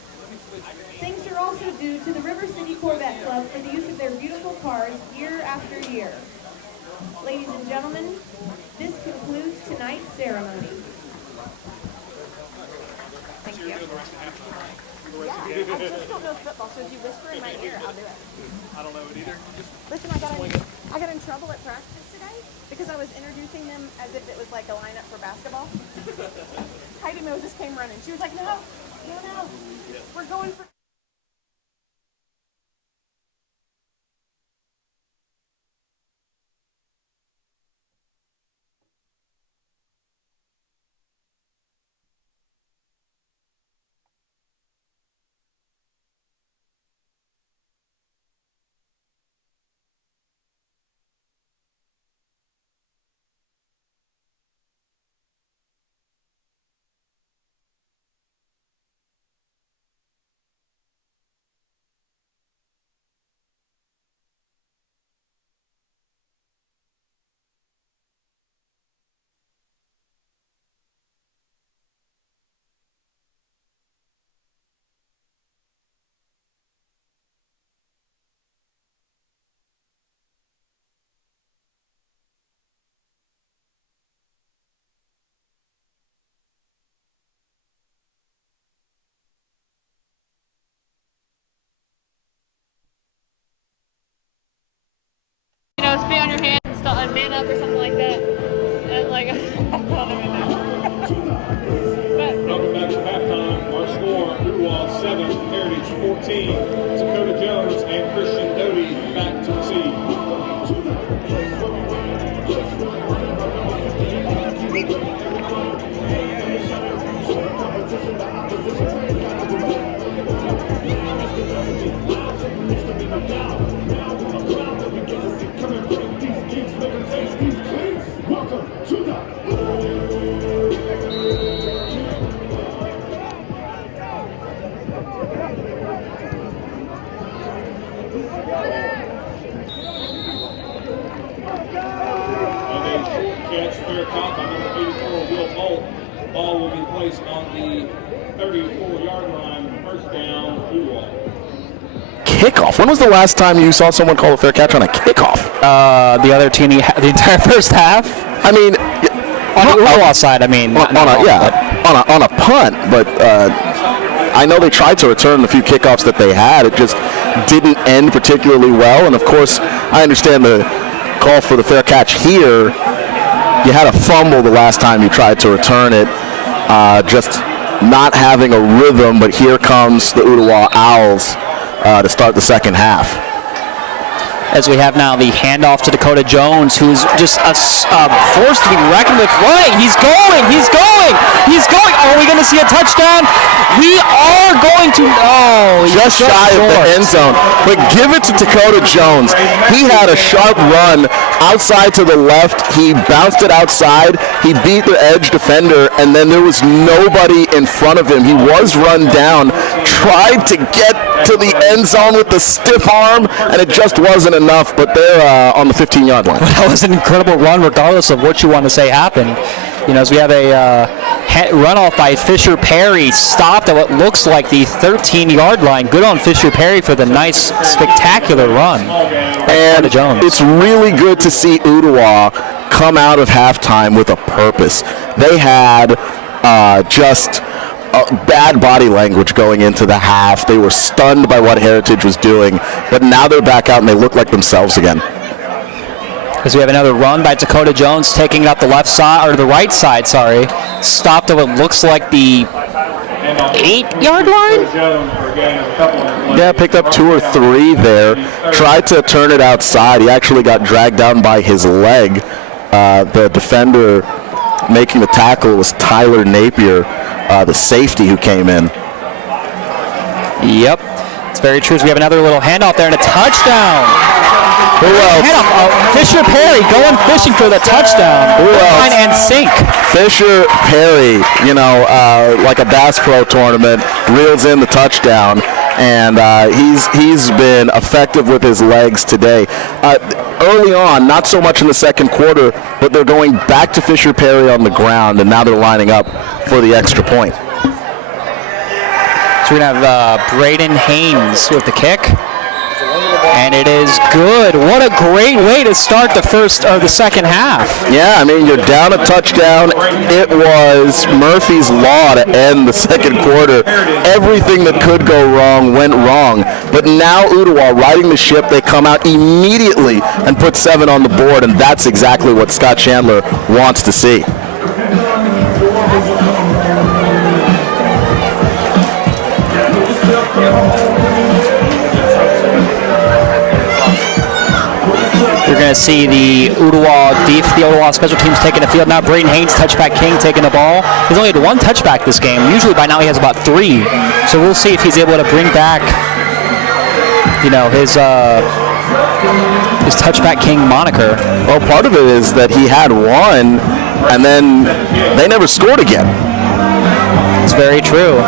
Thanks are also due to the River City Corvette Club for the use of their beautiful cars year after year. Ladies and gentlemen, this concludes tonight's ceremony. Thank you. Yeah, I just don't know football, so if you whisper in my ear, I'll do it. I don't know it either. Listen, I got in trouble at practice today because I was introducing them as if it was like a lineup for basketball. Heidi Moses came running. She was like, no, we're going for... Spit on your hand and man up or something like that. And like, Welcome back to halftime. Our score, Ooltewah 7, Heritage 14. Dakota Jones and Christian Doty back to receive. Fair caught by number 84, Will Bolt. Ball will be placed on the 34-yard line. First down, Ooltewah. Kickoff. When was the last time you saw someone call a fair catch on a kickoff? The other team, the entire first half. I mean, on the Ooltewah side, I mean, on a punt, but I know they tried to return the few kickoffs that they had. It just didn't end particularly well. And of course, I understand the call for the fair catch here. You had a fumble the last time you tried to return it, just not having a rhythm, but here comes the Ooltewah Owls to start the second half. As we have now the handoff to Dakota Jones, who's just a force to be reckoned with. Right, he's going. Are we going to see a touchdown? We are going to. Oh, just shy of the end zone. But give it to Dakota Jones. He had a sharp run outside to the left. He bounced it outside. He beat the edge defender, and then there was nobody in front of him. He was run down, tried to get to the end zone with the stiff arm, and it just wasn't enough, but they're on the 15-yard line. That was an incredible run, regardless of what you want to say happened. You know, as we have a runoff by Fisher Perry, stopped at what looks like the 13-yard line. Good on Fisher Perry for the nice, spectacular run. And it's really good to see Ooltewah come out of halftime with a purpose. They had just bad body language going into the half. They were stunned by what Heritage was doing, but now they're back out and they look like themselves again. As we have another run by Dakota Jones, taking it up the left side, or the right side, sorry. Stopped at what looks like the 8-yard line? Yeah, picked up 2 or 3 there. Tried to turn it outside. He actually got dragged down by his leg. The defender making the tackle was Tyler Napier, the safety who came in. Yep, it's very true. So we have another little handoff there and a touchdown. Who else? Fisher Perry going fishing for the touchdown. Who else? Line and sink. Fisher Perry, you know, like a Bass Pro tournament, reels in the touchdown, and he's been effective with his legs today. Early on, not so much in the second quarter, but they're going back to Fisher Perry on the ground, and now they're lining up for the extra point. So we're going to have Braden Haynes with the kick. And it is good. What a great way to start the second half. Yeah, I mean, you're down a touchdown. It was Murphy's Law to end the second quarter. Everything that could go wrong went wrong. But now Ooltewah riding the ship, they come out immediately and put 7 on the board, and that's exactly what Scott Chandler wants to see. You're going to see the Ooltewah special teams taking the field. Now Braden Haynes, touchback king, taking the ball. He's only had 1 touchback this game. Usually by now he has about 3. So we'll see if he's able to bring back, you know, his touchback king moniker. Well, part of it is that he had 1, and then they never scored again. It's very true.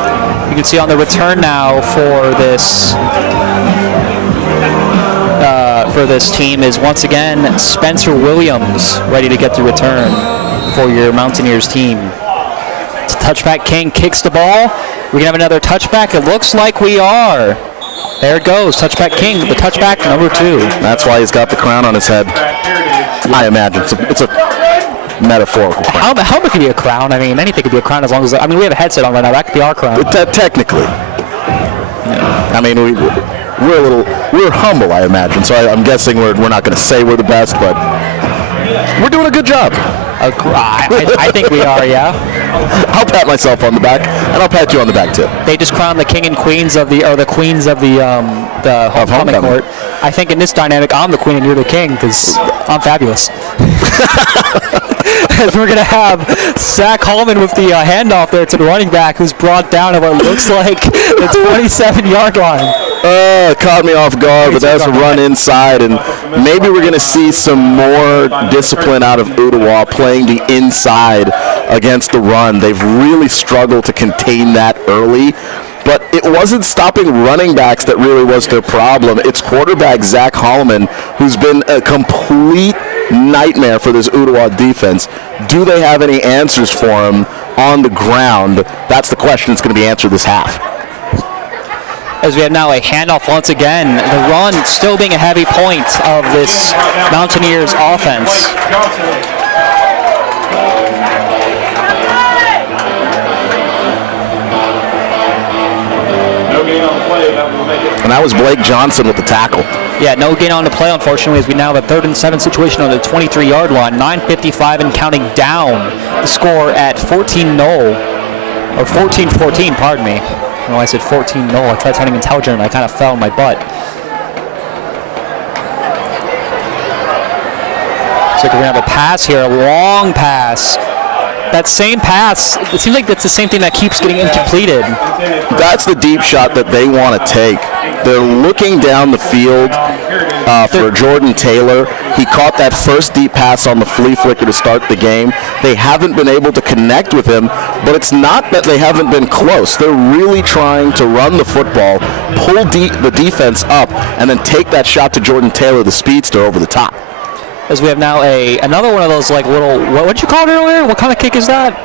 You can see on the return now for this team is once again Spencer Williams, ready to get the return for your Mountaineers team. It's touchback king, kicks the ball. We can have another touchback. It looks like we are. There it goes, touchback king, the touchback number 2. That's why he's got the crown on his head. I imagine it's a metaphorical crown. Helmet could be a crown. I mean, anything could be a crown as long as, I mean, we have a headset on right now. That could be our crown. Technically. I mean, we're humble, I imagine. So I'm guessing we're not going to say we're the best, but we're doing a good job. I think we are, yeah. I'll pat myself on the back, and I'll pat you on the back too. They just crowned the king and queens of the queens of the homecoming court. I think in this dynamic, I'm the queen and you're the king because I'm fabulous. We're going to have Zach Hallman with the handoff there to the running back, who's brought down at what looks like the 27-yard line. Caught me off guard, but that's a run inside, and maybe we're going to see some more discipline out of Ooltewah playing the inside against the run. They've really struggled to contain that early, but it wasn't stopping running backs that really was their problem. It's quarterback Zach Hallman, who's been a complete nightmare for this Ooltewah defense. Do they have any answers for him on the ground? That's the question that's going to be answered this half. As we have now a handoff once again. The run still being a heavy point of this Mountaineers offense. And that was Blake Johnson with the tackle. Yeah, no gain on the play, unfortunately, as we now have a 3rd and 7 situation on the 23-yard line. 9:55 and counting down. The score at 14-0, or 14-14, pardon me. I don't know why I said 14-0. I tried sounding intelligent and I kind of fell on my butt. So we're going to have a pass here, a long pass that same pass, it seems like that's the same thing that keeps getting incompleted. That's the deep shot that they want to take. They're looking down the field for Jordan Taylor. He caught that first deep pass on the flea flicker to start the game. They haven't been able to connect with him, but it's not that they haven't been close. They're really trying to run the football, pull the defense up, and then take that shot to Jordan Taylor, the speedster, over the top. As we have now another one of those like little, what did you call it earlier? What kind of kick is that?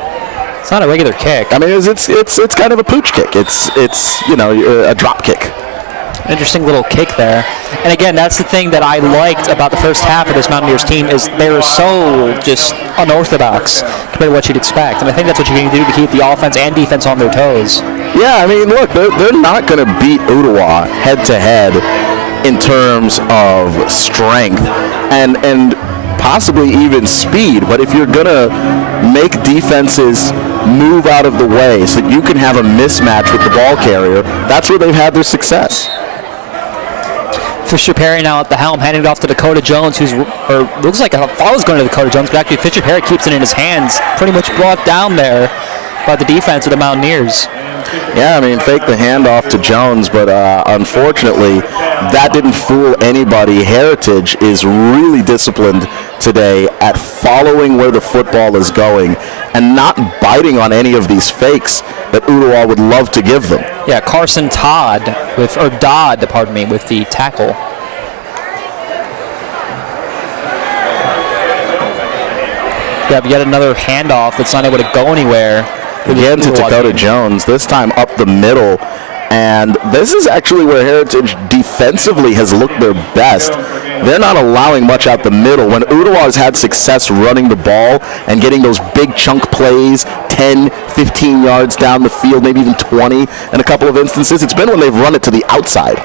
It's not a regular kick. I mean, it's kind of a pooch kick. It's a drop kick. Interesting little kick there. And again, that's the thing that I liked about the first half of this Mountaineers team is they were so just unorthodox compared to what you'd expect. And I think that's what you're going to do to keep the offense and defense on their toes. Yeah, I mean, look, they're not going to beat Ooltewah head-to-head in terms of strength and possibly even speed. But if you're going to make defenses move out of the way so that you can have a mismatch with the ball carrier, that's where they've had their success. Fisher Perry now at the helm, handing it off to Dakota Jones, looks like a foul is going to Dakota Jones, but actually Fisher Perry keeps it in his hands, pretty much brought down there by the defense of the Mountaineers. Yeah, I mean, fake the handoff to Jones, but unfortunately, that didn't fool anybody. Heritage is really disciplined today at following where the football is going and not biting on any of these fakes that Ooltewah would love to give them. Yeah, Carson Dodd with the tackle. Yeah, but yet another handoff that's not able to go anywhere. Again to Dakota Jones, this time up the middle. And this is actually where Heritage defensively has looked their best. They're not allowing much out the middle. When Ooltewah has had success running the ball and getting those big chunk plays, 10, 15 yards down the field, maybe even 20 in a couple of instances, it's been when they've run it to the outside.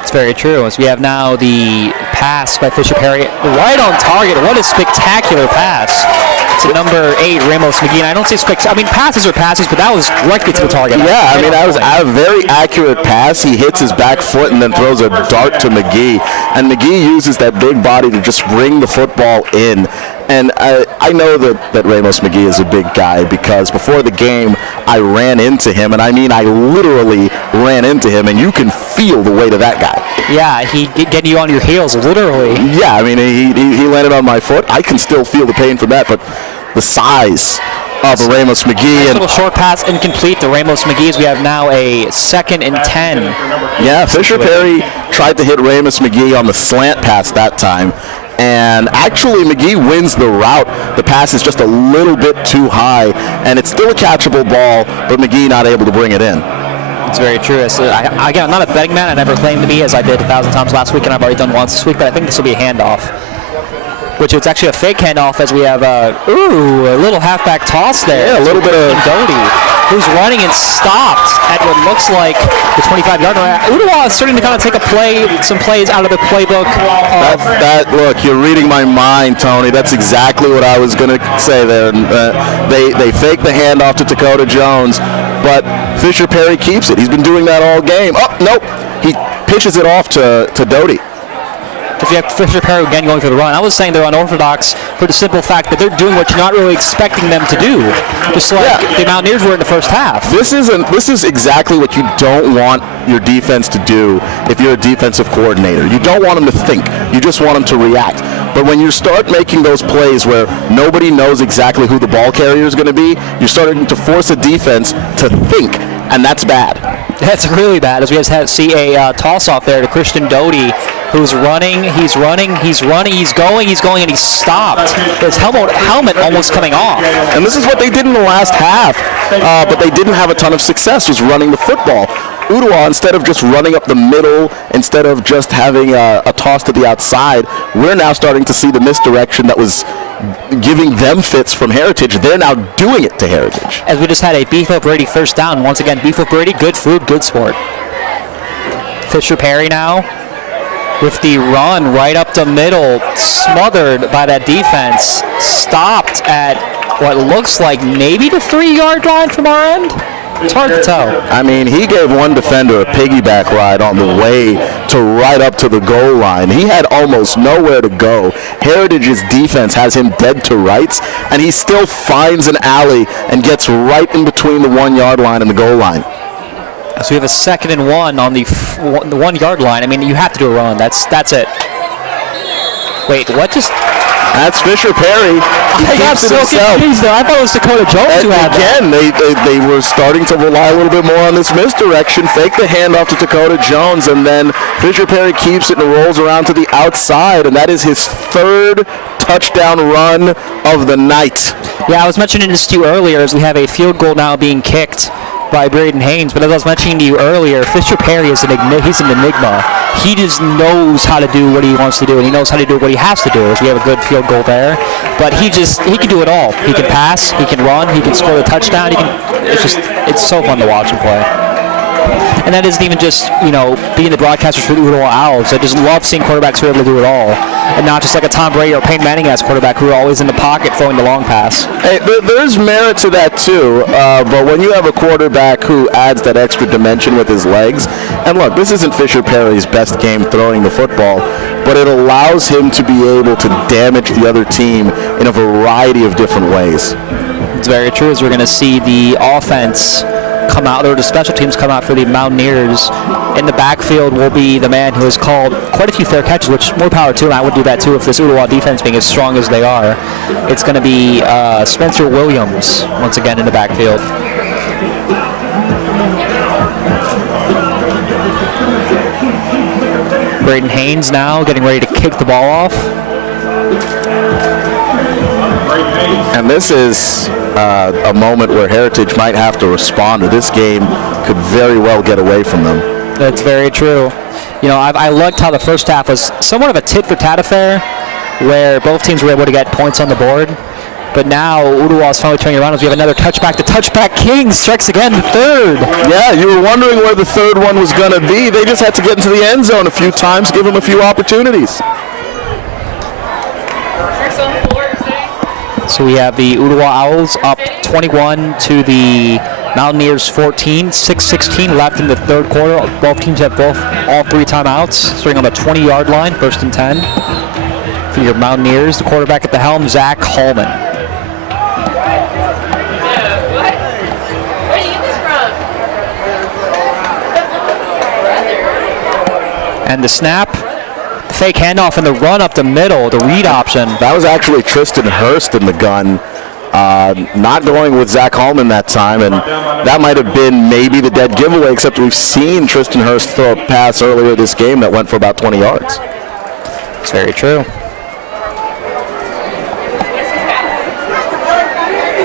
It's very true. As we have now the pass by Fisher Perry right on target. What a spectacular pass to number 8, Ramos McGee. And I don't say passes are passes, but that was directly to the target. Yeah, I mean, that was a very accurate pass. He hits his back foot and then throws a dart to McGee. And McGee uses that big body to just bring the football in. And I know that Ramos McGee is a big guy because before the game, I ran into him. And I mean, I literally ran into him, and you can feel the weight of that guy. Yeah, he getting you on your heels, literally. Yeah, I mean, he landed on my foot. I can still feel the pain from that, but the size of Ramos McGee. Nice little short pass incomplete to Ramos McGee as we have now a 2nd and 10. Yeah, Fisher Perry tried to hit Ramos McGee on the slant pass that time. And actually, McGee wins the route. The pass is just a little bit too high, and it's still a catchable ball, but McGee not able to bring it in. It's very true. Again, I'm not a betting man. I never claimed to be, as I did 1,000 times last week, and I've already done once this week, but I think this will be a handoff. Which it's actually a fake handoff as we have a little halfback toss there. Yeah, a little bit of Doty, who's running and stopped at what looks like the 25-yard line. Ooltewah is starting to kind of take some plays out of the playbook. Look, you're reading my mind, Tony. That's exactly what I was going to say there. They fake the handoff to Dakota Jones, but Fisher Perry keeps it. He's been doing that all game. Oh, nope. He pitches it off to Doty. If you have Fisher Perry again going for the run, I was saying they're unorthodox for the simple fact that they're doing what you're not really expecting them to do, just like the Mountaineers were in the first half. This is exactly what you don't want your defense to do if you're a defensive coordinator. You don't want them to think. You just want them to react. But when you start making those plays where nobody knows exactly who the ball carrier is going to be, you're starting to force a defense to think, and that's bad. That's really bad, as we just see a toss-off there to Christian Doty, who's running, he's going, and he's stopped. His helmet almost coming off. And this is what they did in the last half, but they didn't have a ton of success, was running the football. Ooltewah, instead of just running up the middle, instead of just having a toss to the outside, we're now starting to see the misdirection that was giving them fits from Heritage. They're now doing it to Heritage. As we just had a Beef O'Brady first down. Once again, Beef O'Brady, good food, good sport. Fisher Perry now with the run right up the middle, smothered by that defense, stopped at what looks like maybe the 3-yard line from our end. It's hard to tell. I mean, he gave one defender a piggyback ride on the way to right up to the goal line. He had almost nowhere to go. Heritage's defense has him dead to rights, and he still finds an alley and gets right in between the 1 yard line and the goal line. So we have a 2nd and 1 on the 1 yard line. I mean, you have to do a run. That's it. Wait, what just... That's Fisher Perry. I got so confused there. I thought it was Dakota Jones who had that. Again, they were starting to rely a little bit more on this misdirection, fake the handoff to Dakota Jones, and then Fisher Perry keeps it and rolls around to the outside, and that is his 3rd touchdown run of the night. Yeah, I was mentioning this to you earlier as we have a field goal now being kicked by Braden Haynes, but as I was mentioning to you earlier, Fisher Perry is he's an enigma. He just knows how to do what he wants to do, and he knows how to do what he has to do. As we have a good field goal there, but he can do it all. He can pass, he can run, he can score the touchdown. It's so fun to watch him play. And that isn't even just, being the broadcasters for the Ooltewah Owls. I just love seeing quarterbacks who are able to do it all. And not just like a Tom Brady or Peyton Manning as quarterback who are always in the pocket throwing the long pass. Hey, there's merit to that too, but when you have a quarterback who adds that extra dimension with his legs, and look, this isn't Fisher Perry's best game throwing the football, but it allows him to be able to damage the other team in a variety of different ways. It's very true, as we're going to see the offense come out, or the special teams come out for the Mountaineers. In the backfield will be the man who has called quite a few fair catches, which more power to him. I would do that too if this Ooltewah defense being as strong as they are. It's going to be Spencer Williams once again in the backfield. Braden Haynes now getting ready to kick the ball off. And this is a moment where Heritage might have to respond, or this game could very well get away from them. That's very true. I liked how the first half was somewhat of a tit-for-tat affair, where both teams were able to get points on the board. But now Ooltewah is finally turning around as we have another touchback. The touchback king strikes again, the 3rd. Yeah, you were wondering where the 3rd one was going to be. They just had to get into the end zone a few times, give them a few opportunities. So we have the Ooltewah Owls up 21 to the Mountaineers 14, 6:16 left in the 3rd quarter. Both teams have all 3 timeouts, starting on the 20-yard line, 1st and 10. For your Mountaineers, the quarterback at the helm, Zach Hallman. What? Where did you get this from? And the snap. Fake handoff and the run up the middle, the read option. That was actually Tristan Hurst in the gun, not going with Zach Hallman that time, and that might have been maybe the dead giveaway, except we've seen Tristan Hurst throw a pass earlier this game that went for about 20 yards. It's very true.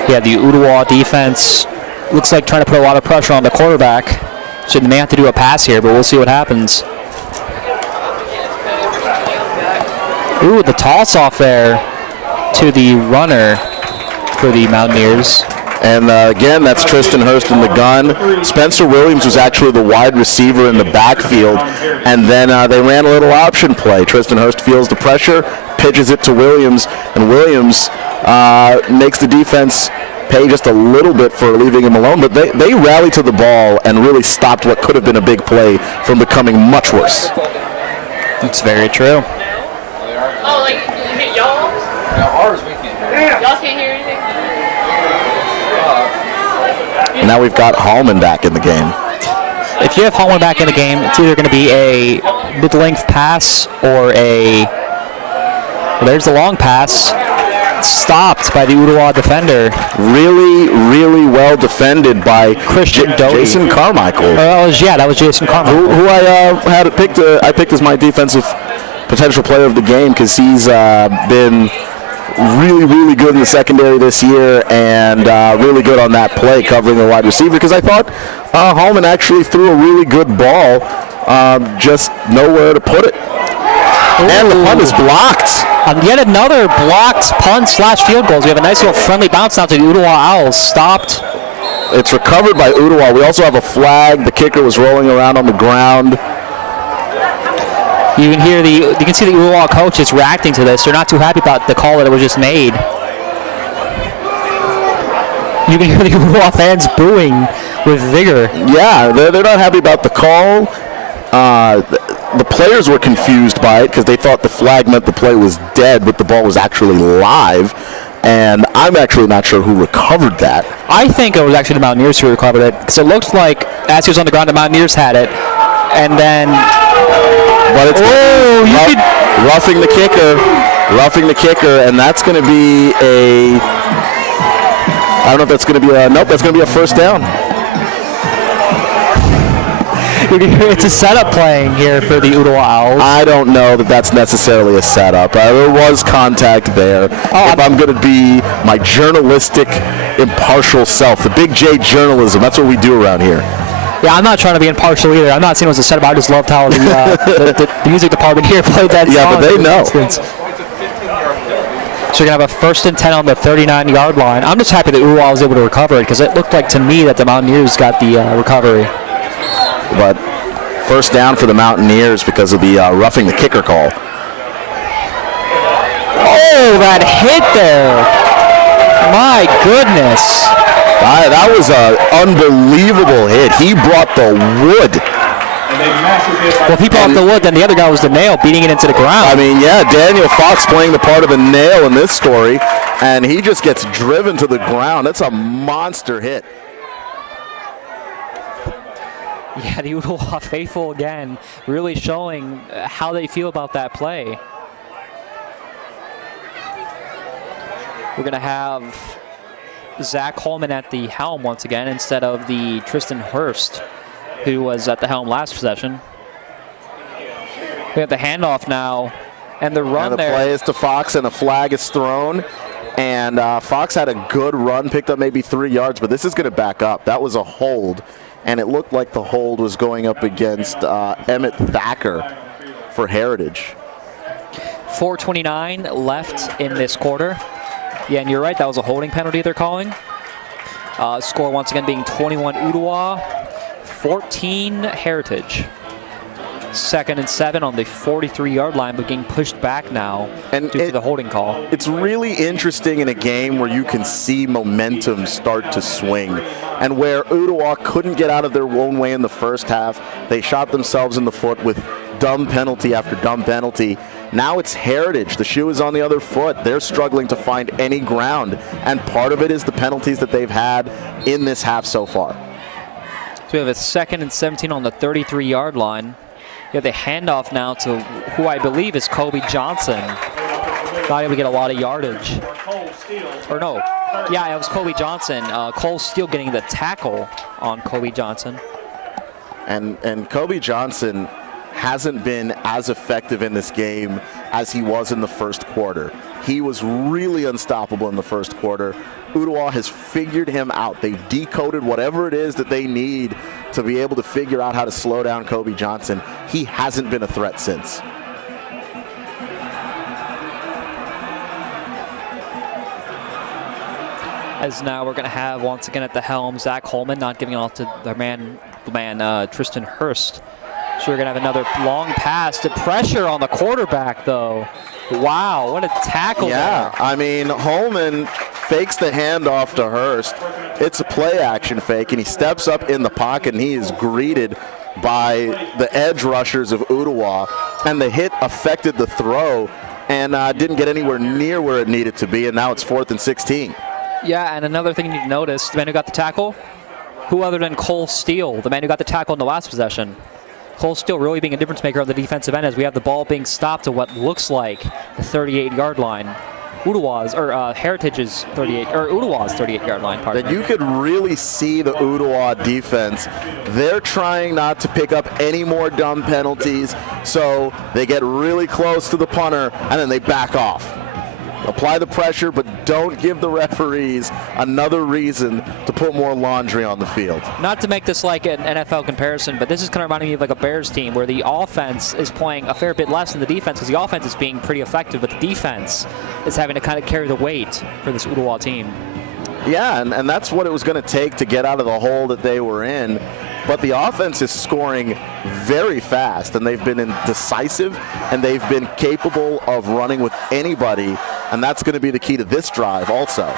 Yeah, the Ooltewah defense looks like trying to put a lot of pressure on the quarterback. So they may have to do a pass here, but we'll see what happens. Ooh, the toss off there to the runner for the Mountaineers. And again, that's Tristan Hurst in the gun. Spencer Williams was actually the wide receiver in the backfield. And then they ran a little option play. Tristan Hurst feels the pressure, pitches it to Williams, and Williams makes the defense pay just a little bit for leaving him alone. But they rallied to the ball and really stopped what could have been a big play from becoming much worse. That's very true. Oh, like you hit y'all? Now ours we can't hear. Y'all can't hear anything? And now we've got Hallman back in the game. If you have Hallman back in the game, it's either going to be a mid-length pass or there's the long pass. Stopped by the Ooltewah defender. Really, really well defended by Christian Doty. Jason Carmichael. That was Jason Carmichael. Who I had picked. I picked as my defensive potential player of the game because he's been really, really good in the secondary this year and really good on that play covering the wide receiver because I thought Hallman actually threw a really good ball, just nowhere to put it. Ooh. And the punt is blocked. Yet another blocked punt/field goals. We have a nice little friendly bounce now to the Ooltewah Owls. Stopped. It's recovered by Ooltewah. We also have a flag. The kicker was rolling around on the ground. You can see the Ooltewah coaches reacting to this. They're not too happy about the call that was just made. You can hear the Ooltewah fans booing with vigor. Yeah, they're not happy about the call. The players were confused by it because they thought the flag meant the play was dead, but the ball was actually live. And I'm actually not sure who recovered that. I think it was actually the Mountaineers who recovered it, because it looked like as he was on the ground, the Mountaineers had it, and then. But it's roughing the kicker, and that's going to be a. I don't know if that's going to be a. Nope, that's going to be a first down. It's a setup playing here for the Ooltewah Owls. I don't know that that's necessarily a setup. There was contact there. If I'm going to be my journalistic, impartial self, the big J journalism, that's what we do around here. Yeah, I'm not trying to be impartial either. I'm not saying it was a setup. I just loved how the music department here played that song. Yeah, but they know. So you're going to have a 1st and 10 on the 39-yard line. I'm just happy that Ooltewah was able to recover it, because it looked like to me that the Mountaineers got the recovery. But first down for the Mountaineers because of the roughing the kicker call. Oh, that hit there. My goodness. That was an unbelievable hit. He brought the wood. Well, if he brought the wood, then the other guy was the nail, beating it into the ground. I mean, yeah, Daniel Fox playing the part of the nail in this story, and he just gets driven to the ground. That's a monster hit. Yeah, the Ooltewah faithful again, really showing how they feel about that play. We're going to have Zach Coleman at the helm once again instead of the Tristan Hurst, who was at the helm last possession. We have the handoff now, and the run and the play is to Fox, and a flag is thrown. And Fox had a good run, picked up maybe 3 yards, but this is going to back up. That was a hold. And it looked like the hold was going up against Emmett Thacker for Heritage. 4:29 left in this quarter. Yeah, and you're right, that was a holding penalty they're calling. Score once again being 21 Ooltewah, 14 Heritage. 2nd and 7 on the 43-yard line, but getting pushed back now due to the holding call. It's really interesting in a game where you can see momentum start to swing, and where Ooltewah couldn't get out of their own way in the first half. They shot themselves in the foot with dumb penalty after dumb penalty. Now it's Heritage. The shoe is on the other foot. They're struggling to find any ground, and part of it is the penalties that they've had in this half so far. So we have a 2nd and 17 on the 33-yard line. You have the handoff now to who I believe is Kobe Johnson. Not able to get a lot of yardage. Or no, yeah, it was Kobe Johnson. Cole Steele getting the tackle on Kobe Johnson. And Kobe Johnson hasn't been as effective in this game as he was in the first quarter. He was really unstoppable in the first quarter. Ooltewah has figured him out. They've decoded whatever it is that they need to be able to figure out how to slow down Kobe Johnson. He hasn't been a threat since. As now we're going to have once again at the helm Zach Holman, not giving it off to their man Tristan Hurst. So we're going to have another long pass to pressure on the quarterback, though. Wow, what a tackle there. I mean, Holman fakes the handoff to Hurst. It's a play action fake, and he steps up in the pocket, and he is greeted by the edge rushers of Ooltewah, and the hit affected the throw and didn't get anywhere near where it needed to be, and now it's 4th and 16. Yeah, and another thing you need to notice, the man who got the tackle, who other than Cole Steele, the man who got the tackle in the last possession. Cole Steele really being a difference maker on the defensive end as we have the ball being stopped at what looks like the 38-yard line. Heritage's 38, or Ooltewah's 38-yard line. That you could really see the Ooltewah defense. They're trying not to pick up any more dumb penalties, so they get really close to the punter, and then they back off. Apply the pressure, but don't give the referees another reason to put more laundry on the field. Not to make this like an NFL comparison, but this is kind of reminding me of like a Bears team where the offense is playing a fair bit less than the defense because the offense is being pretty effective, but the defense is having to kind of carry the weight for this Ooltewah team. Yeah, and that's what it was going to take to get out of the hole that they were in. But the offense is scoring very fast, and they've been decisive, and they've been capable of running with anybody, and that's going to be the key to this drive also.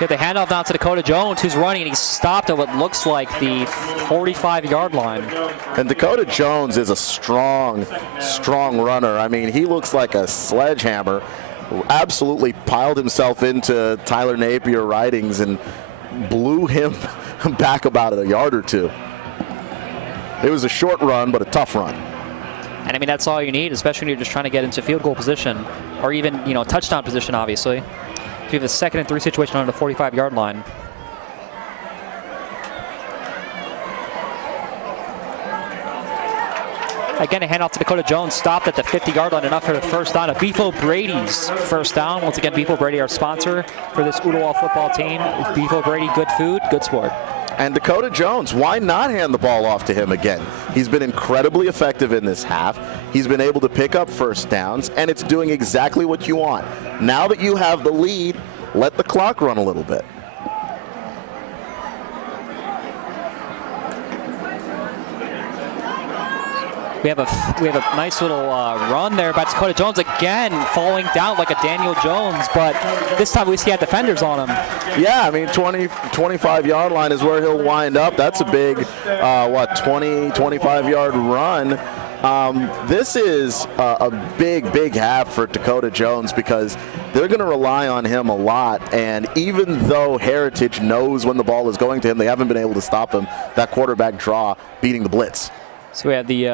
Get the handoff down to Dakota Jones, who's running, and he's stopped at what looks like the 45-yard line. And Dakota Jones is a strong runner. I mean, he looks like a sledgehammer. Absolutely piled himself into Tyler Napier Ridings and blew him back about a yard or two. It was a short run, but a tough run. And I mean, that's all you need, especially when you're just trying to get into field goal position, or even, touchdown position, obviously. If you have a 2nd and 3 situation on the 45-yard line. Again, a handoff to Dakota Jones, stopped at the 50-yard line, enough for the first down. A Beef O'Brady's first down. Once again, Beef O'Brady, our sponsor for this Ooltewah football team. Beef O'Brady, good food, good sport. And Dakota Jones, why not hand the ball off to him again? He's been incredibly effective in this half. He's been able to pick up first downs, and it's doing exactly what you want. Now that you have the lead, let the clock run a little bit. We have a nice little run there by Dakota Jones, again falling down like a Daniel Jones, but this time we see had defenders on him. Yeah, I mean, 25-yard line is where he'll wind up. That's a big, 25-yard run. This is a big half for Dakota Jones because they're going to rely on him a lot, and even though Heritage knows when the ball is going to him, they haven't been able to stop him. That quarterback draw beating the blitz. So we have the,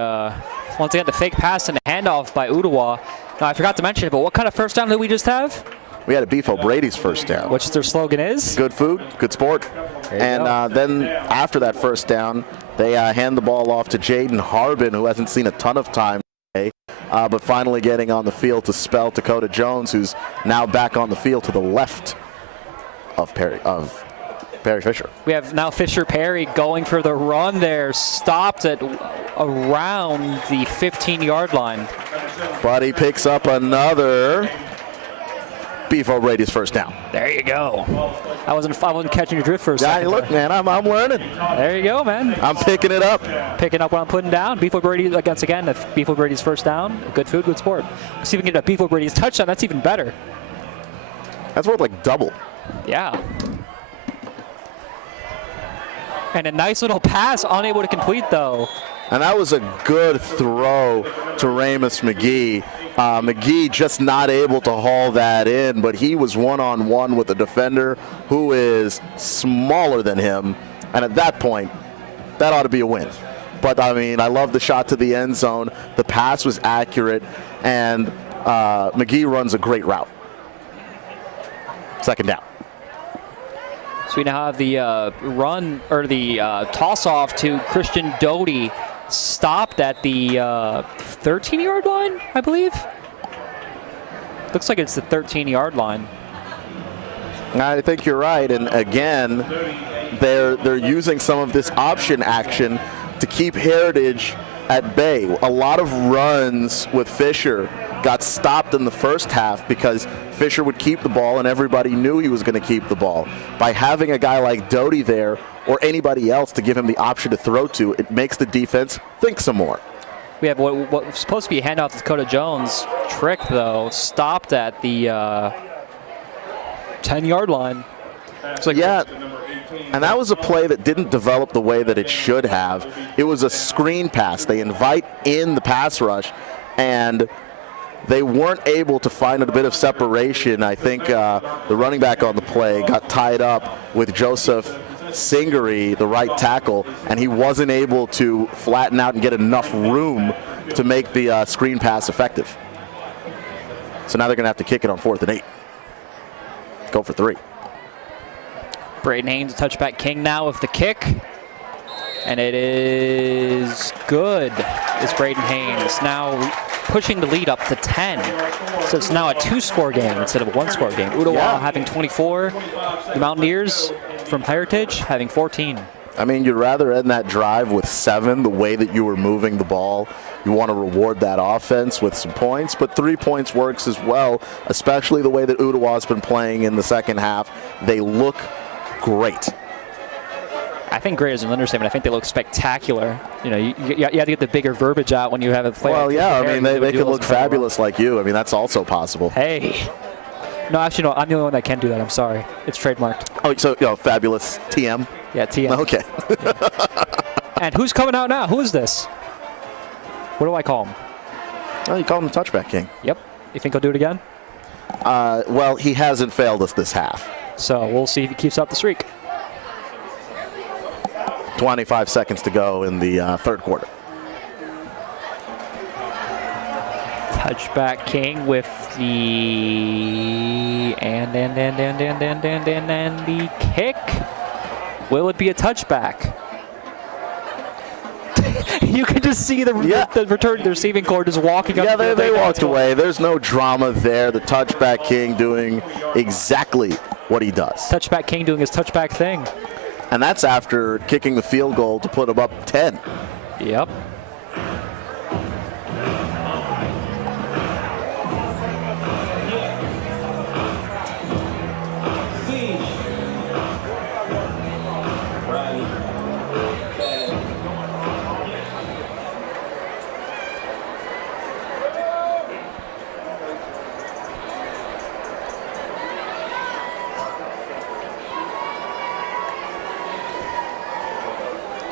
once again, the fake pass and the handoff by Ooltewah. Now, I forgot to mention it, but what kind of first down did we just have? We had a Beef O'Brady's first down. Which their slogan is? Good food, good sport. And then after that first down, they hand the ball off to Jaden Harbin, who hasn't seen a ton of time today, but finally getting on the field to spell Dakota Jones, who's now back on the field to the left of Perry Fisher. We have now Fisher Perry going for the run there, stopped at around the 15-yard line. But he picks up another Beef O'Brady's first down. There you go. I wasn't catching your drift for a second. Yeah, look, man, I'm learning. There you go, man. I'm picking it up. Picking up what I'm putting down. Beef O'Brady again, Beef O'Brady's first down. Good food, good sport. See if we can get a Beef O'Brady's touchdown. That's even better. That's worth like double. Yeah. And a nice little pass, unable to complete though. And that was a good throw to Ramus McGee. McGee just not able to haul that in, but he was one-on-one with a defender who is smaller than him. And at that point, that ought to be a win. But, I mean, I love the shot to the end zone. The pass was accurate, and McGee runs a great route. Second down. So we now have the run, or the toss-off to Christian Doty, stopped at the 13-yard line, I believe. Looks like it's the 13-yard line. I think you're right, and again, they're using some of this option action to keep Heritage at bay. A lot of runs with Fisher got stopped in the first half because Fisher would keep the ball and everybody knew he was going to keep the ball. By having a guy like Doty there or anybody else to give him the option to throw to, it makes the defense think some more. We have what was supposed to be a handoff to Dakota Jones. Trick, though, stopped at the 10-yard line. So yeah, and that was a play that didn't develop the way that it should have. It was a screen pass. They invite in the pass rush, and they weren't able to find a bit of separation. I think the running back on the play got tied up with Joseph Singery, the right tackle, and he wasn't able to flatten out and get enough room to make the screen pass effective. So now they're going to have to kick it on 4th and 8. Go for 3. Braden Haynes, touchback king now with the kick. And it is good, is Braden Haynes. Now pushing the lead up to 10. So it's now a 2-score game instead of a 1-score game. Ooltewah having 24. The Mountaineers from Heritage having 14. I mean, you'd rather end that drive with 7 the way that you were moving the ball. You want to reward that offense with some points, but 3 points works as well, especially the way that Ooltewah's been playing in the second half. They look great. I think great is an understatement. I think they look spectacular. You know, you have to get the bigger verbiage out when you have a player. Well, yeah, I mean, they could look fabulous like you. I mean, that's also possible. Hey, No, actually, no. I'm the only one that can do that. I'm sorry. It's trademarked. Oh, so fabulous TM. Yeah, TM. Okay. And who's coming out now? Who is this? What do I call him? Oh, you call him the touchback king. Yep. You think he'll do it again? Well, he hasn't failed us this half. So we'll see if he keeps up the streak. 25 seconds to go in the third quarter. Touchback king with the and the kick. Will it be a touchback? You can just see the return, the receiving court is walking up. Yeah, they walked away. There's no drama there. The touchback king doing exactly what he does. Touchback king doing his touchback thing. And that's after kicking the field goal to put him up 10. Yep.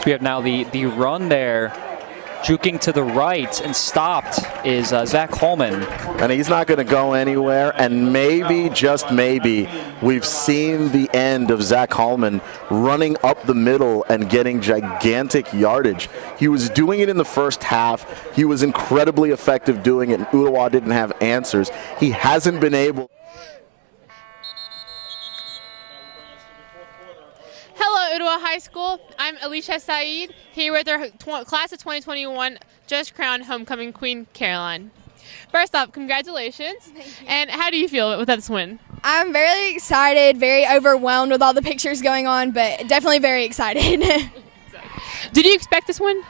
We have now the run there, juking to the right and stopped is Zach Holman. And he's not going to go anywhere, and maybe, just maybe, we've seen the end of Zach Holman running up the middle and getting gigantic yardage. He was doing it in the first half. He was incredibly effective doing it, and Ooltewah didn't have answers. He hasn't been able. Hello, Ooltewah High School. I'm Alicia Saeed, here with our class of 2021 just crowned homecoming queen, Caroline. First off, congratulations. Thank you. And how do you feel with this win? I'm very excited, very overwhelmed with all the pictures going on, but definitely very excited. Did you expect this win?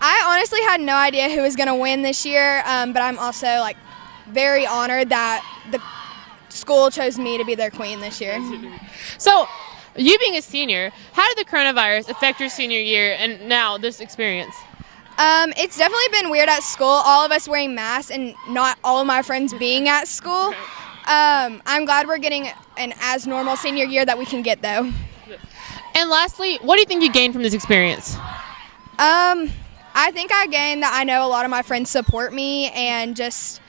I honestly had no idea who was going to win this year, but I'm also very honored that the school chose me to be their queen this year. So, you being a senior, how did the coronavirus affect your senior year and now this experience? It's definitely been weird at school, all of us wearing masks and not all of my friends being at school. I'm glad we're getting an as normal senior year that we can get, though. And lastly, what do you think you gained from this experience? I think I gained that I know a lot of my friends support me and just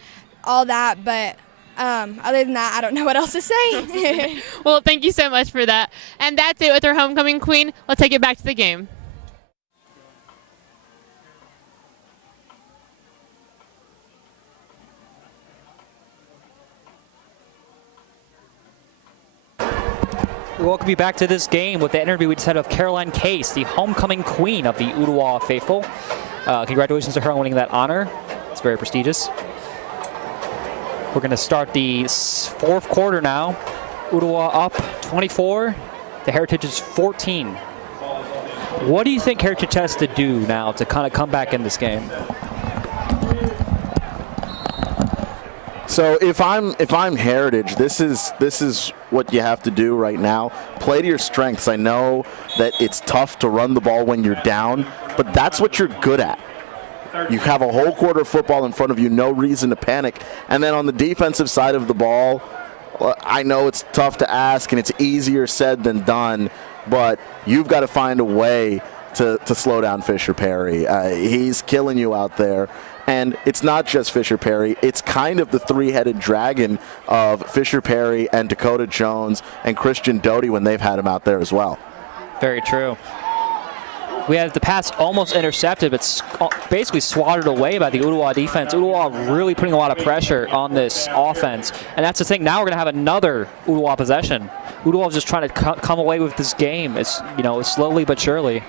all that, but other than that, I don't know what else to say. Well, thank you so much for that. And that's it with our homecoming queen. Let's take it back to the game. We welcome you back to this game with the interview we just had of Caroline Case, the homecoming queen of the Ooltewah faithful. Congratulations to her on winning that honor. It's very prestigious. We're going to start the fourth quarter now. Ooltewah up 24. The Heritage is 14. What do you think Heritage has to do now to kind of come back in this game? So if I'm Heritage, this is what you have to do right now. Play to your strengths. I know that it's tough to run the ball when you're down, but that's what you're good at. You have a whole quarter of football in front of you, no reason to panic. And then on the defensive side of the ball, I know it's tough to ask and it's easier said than done, but you've got to find a way to slow down Fisher Perry. He's killing you out there. And it's not just Fisher Perry. It's kind of the three-headed dragon of Fisher Perry and Dakota Jones and Christian Doty when they've had him out there as well. Very true. We had the pass almost intercepted, but basically swatted away by the Ooltewah defense. Ooltewah really putting a lot of pressure on this offense. And that's the thing. Now we're going to have another Ooltewah possession. Ooltewah is just trying to come away with this game. It's, slowly but surely.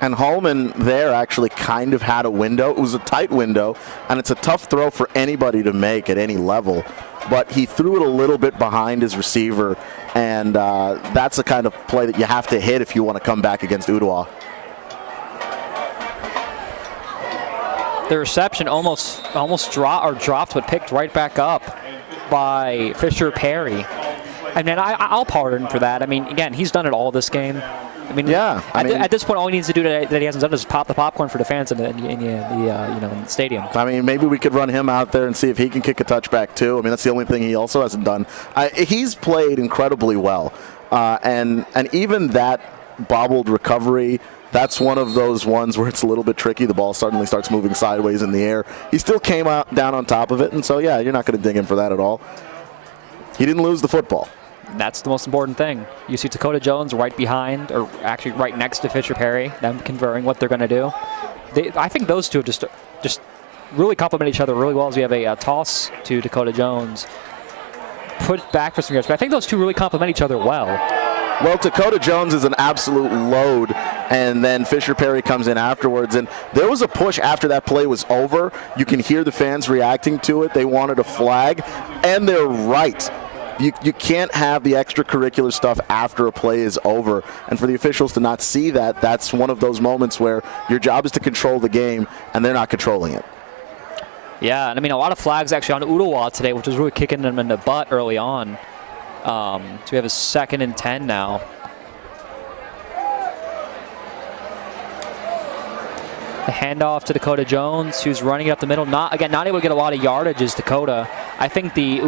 And Holman there actually kind of had a window. It was a tight window, and it's a tough throw for anybody to make at any level. But he threw it a little bit behind his receiver, and that's the kind of play that you have to hit if you want to come back against Ooltewah. The reception almost dropped, but picked right back up by Fisher Perry. I mean, I'll pardon for that. I mean, again, he's done it all this game. I mean, yeah. At this point, all he needs to do that he hasn't done is pop the popcorn for the fans in the stadium. I mean, maybe we could run him out there and see if he can kick a touchback too. I mean, that's the only thing he also hasn't done. He's played incredibly well, and even that bobbled recovery. That's one of those ones where it's a little bit tricky. The ball suddenly starts moving sideways in the air. He still came out down on top of it, and so, yeah, you're not going to ding him for that at all. He didn't lose the football. That's the most important thing. You see Dakota Jones right behind, or actually right next to Fisher Perry, them conferring what they're going to do. I think those two have just really complement each other really well as we have a toss to Dakota Jones. Put back for some yards, but I think those two really complement each other well. Well, Dakota Jones is an absolute load, and then Fisher Perry comes in afterwards. And there was a push after that play was over. You can hear the fans reacting to it. They wanted a flag, and they're right. You can't have the extracurricular stuff after a play is over. And for the officials to not see that, that's one of those moments where your job is to control the game, and they're not controlling it. Yeah, and I mean, a lot of flags actually on Ooltewah today, which was really kicking them in the butt early on. So we have a 2nd and 10 now. The handoff to Dakota Jones, who's running it up the middle. Not able to get a lot of yardage is Dakota. I think the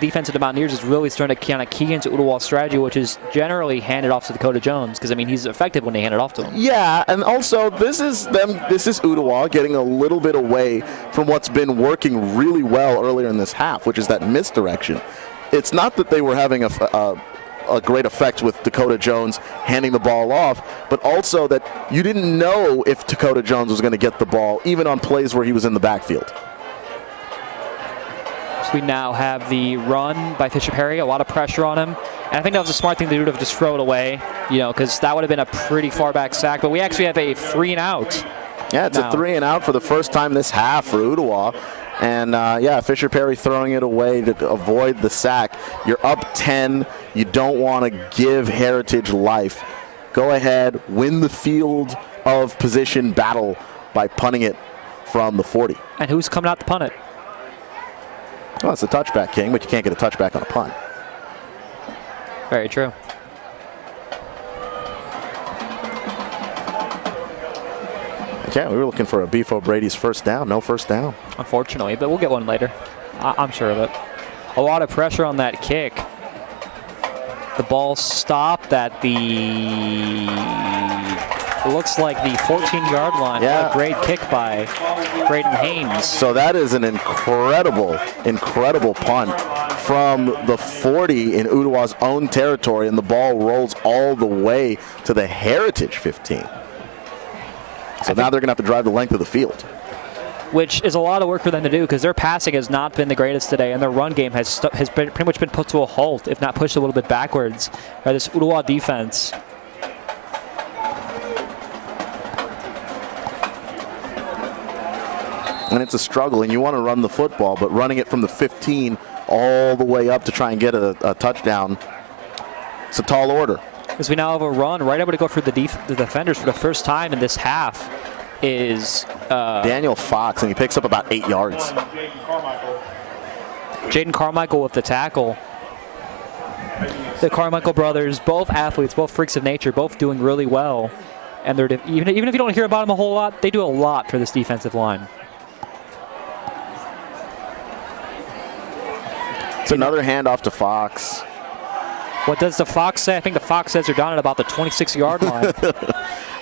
defense of the Mountaineers is really starting to kind of key into Ooltewah's strategy, which is generally hand it off to Dakota Jones, because I mean he's effective when they hand it off to him. Yeah, and also this is Ooltewah getting a little bit away from what's been working really well earlier in this half, which is that misdirection. It's not that they were having a great effect with Dakota Jones handing the ball off, but also that you didn't know if Dakota Jones was going to get the ball, even on plays where he was in the backfield. So we now have the run by Fisher Perry, a lot of pressure on him. And I think that was a smart thing to do to just throw it away, because that would have been a pretty far back sack. But we actually have a 3-and-out. Yeah, it's a 3-and-out for the first time this half for Ooltewah. And, Fisher Perry throwing it away to avoid the sack. You're up 10. You don't want to give Heritage life. Go ahead, win the field of position battle by punting it from the 40. And who's coming out to punt it? Well, it's a touchback, King, but you can't get a touchback on a punt. Very true. Yeah, we were looking for a Beef O'Brady's first down. No first down. Unfortunately, but we'll get one later. I'm sure of it. A lot of pressure on that kick. The ball stopped at looks like the 14-yard line. Yeah. What a great kick by Braden Haynes. So that is an incredible punt from the 40 in Ooltewah's own territory, and the ball rolls all the way to the Heritage 15. So now they're going to have to drive the length of the field. Which is a lot of work for them to do, because their passing has not been the greatest today, and their run game has pretty much been put to a halt, if not pushed a little bit backwards by this Ooltewah defense. And it's a struggle, and you want to run the football, but running it from the 15 all the way up to try and get a touchdown, it's a tall order. As we now have a run right able to go for the defenders for the first time in this half is Daniel Fox, and he picks up about 8 yards. Jaden Carmichael with the tackle. The Carmichael brothers, both athletes, both freaks of nature, both doing really well. And they're even if you don't hear about them a whole lot, they do a lot for this defensive line. It's another handoff to Fox. What does the Fox say? I think the Fox says they're down at about the 26-yard line.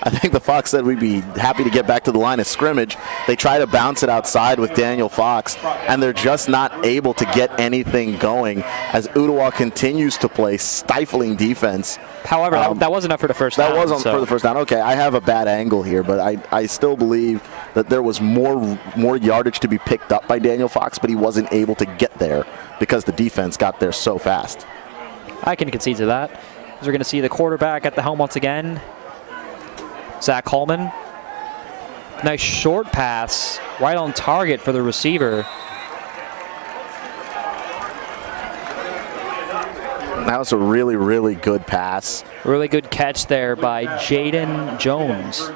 I think the Fox said we'd be happy to get back to the line of scrimmage. They try to bounce it outside with Daniel Fox, and they're just not able to get anything going as Ooltewah continues to play stifling defense. However, that wasn't enough for the first down. That wasn't for the first down. Okay, I have a bad angle here, but I still believe that there was more yardage to be picked up by Daniel Fox, but he wasn't able to get there because the defense got there so fast. I can concede to that. As we're going to see the quarterback at the helm once again. Zach Holman. Nice short pass, right on target for the receiver. That was a really, really good pass. Really good catch there by Jaden Jones.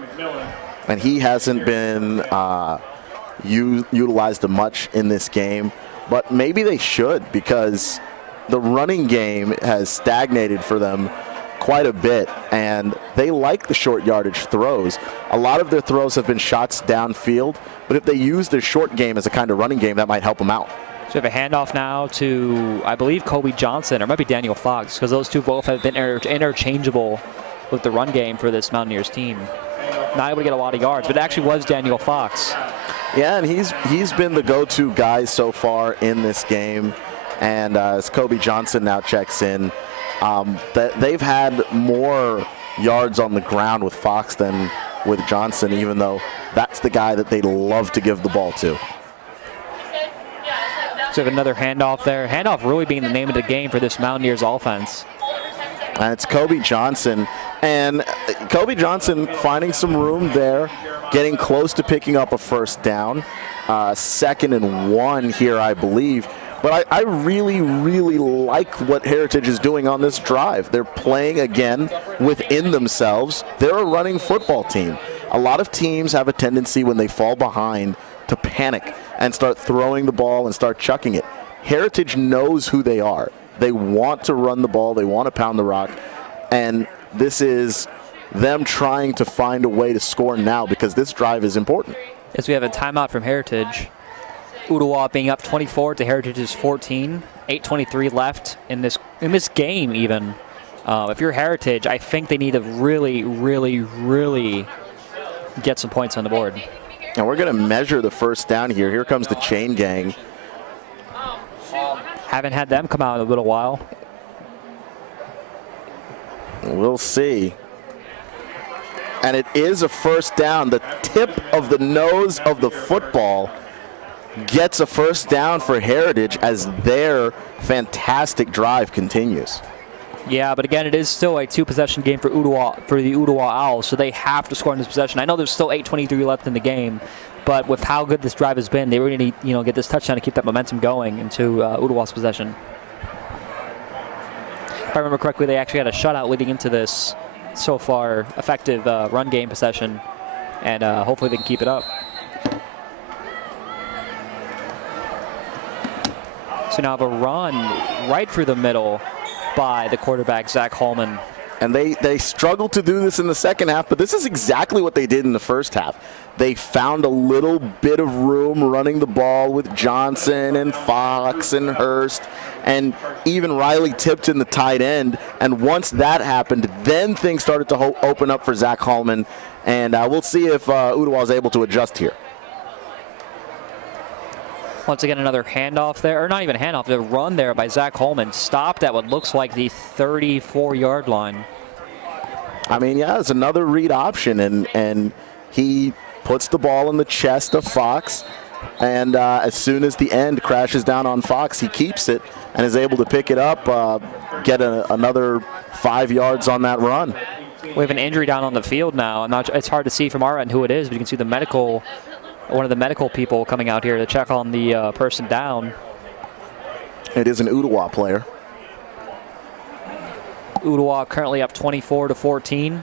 And he hasn't been utilized much in this game, but maybe they should, because the running game has stagnated for them quite a bit, and they like the short yardage throws. A lot of their throws have been shots downfield, but if they use their short game as a kind of running game, that might help them out. So we have a handoff now to, I believe, Kobe Johnson, or it might be Daniel Fox, because those two both have been interchangeable with the run game for this Mountaineers team. Not able to get a lot of yards, but it actually was Daniel Fox. Yeah, and he's been the go-to guy so far in this game. And as Kobe Johnson now checks in, that they've had more yards on the ground with Fox than with Johnson, even though that's the guy that they love to give the ball to. So we have another handoff there. Handoff really being the name of the game for this Mountaineers offense. And it's Kobe Johnson. And Kobe Johnson finding some room there, getting close to picking up a first down. 2nd and 1 here, I believe. But I really, really like what Heritage is doing on this drive. They're playing again within themselves. They're a running football team. A lot of teams have a tendency when they fall behind to panic and start throwing the ball and start chucking it. Heritage knows who they are. They want to run the ball. They want to pound the rock. And this is them trying to find a way to score now because this drive is important. As we have a timeout from Heritage. Ooltewah being up 24 to Heritage's 14. 8:23 left in this game even. If you're Heritage, I think they need to really, really, really get some points on the board. And we're going to measure the first down here. Here comes the chain gang. Haven't had them come out in a little while. We'll see. And it is a first down. The tip of the nose of the football gets a first down for Heritage as their fantastic drive continues. Yeah, but again, it is still a 2-possession game for the Ooltewah Owls, so they have to score in this possession. I know there's still 8:23 left in the game, but with how good this drive has been, they really need get this touchdown to keep that momentum going into Ooltewah's possession. If I remember correctly, they actually had a shutout leading into this so far effective run game possession, and hopefully they can keep it up. So now have a run right through the middle by the quarterback, Zach Holman. And they struggled to do this in the second half, but this is exactly what they did in the first half. They found a little bit of room running the ball with Johnson and Fox and Hurst, and even Riley Tipton, the tight end. And once that happened, then things started to open up for Zach Holman. And we'll see if Ooltewah is able to adjust here. Once again, another handoff there, or not even a handoff, the run there by Zach Holman. Stopped at what looks like the 34-yard line. I mean, yeah, it's another read option, and he puts the ball in the chest of Fox, and as soon as the end crashes down on Fox, he keeps it and is able to pick it up, get another 5 yards on that run. We have an injury down on the field now. It's hard to see from our end who it is, but you can see one of the medical people coming out here to check on the person down. It is an Ooltewah player. Ooltewah currently up 24-14.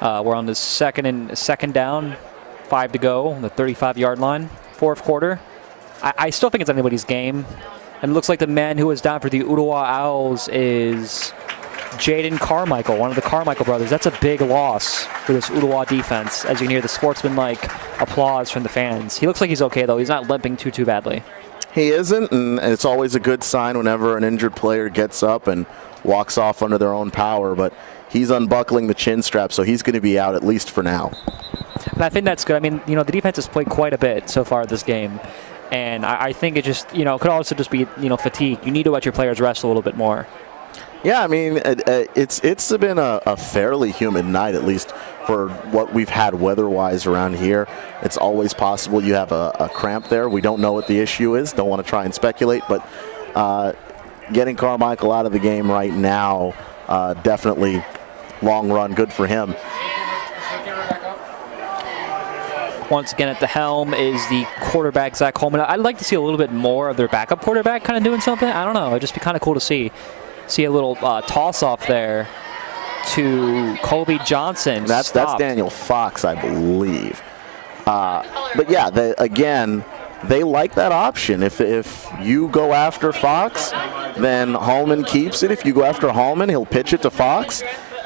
We're on the second down, 5 to go on the 35-yard line, fourth quarter. I still think it's anybody's game. And it looks like the man who is down for the Ooltewah Owls is Jaden Carmichael, one of the Carmichael brothers. That's a big loss for this Ooltewah defense, as you can hear the sportsmanlike applause from the fans. He looks like he's okay, though. He's not limping too badly. He isn't, and it's always a good sign whenever an injured player gets up and walks off under their own power, but he's unbuckling the chin strap, so he's going to be out at least for now. And I think that's good. I mean, the defense has played quite a bit so far this game, and I think it just, could also just be, fatigue. You need to let your players rest a little bit more. Yeah, I mean, it's been a fairly humid night, at least for what we've had weather-wise around here. It's always possible you have a cramp there. We don't know what the issue is. Don't want to try and speculate, but getting Carmichael out of the game right now, definitely long run, good for him. Once again at the helm is the quarterback, Zach Holman. I'd like to see a little bit more of their backup quarterback kind of doing something. I don't know. It'd just be kind of cool to see a little toss-off there to Kobe Johnson. That's Daniel Fox, I believe. But yeah, they like that option. If you go after Fox, then Holman keeps it. If you go after Holman, he'll pitch it to Fox.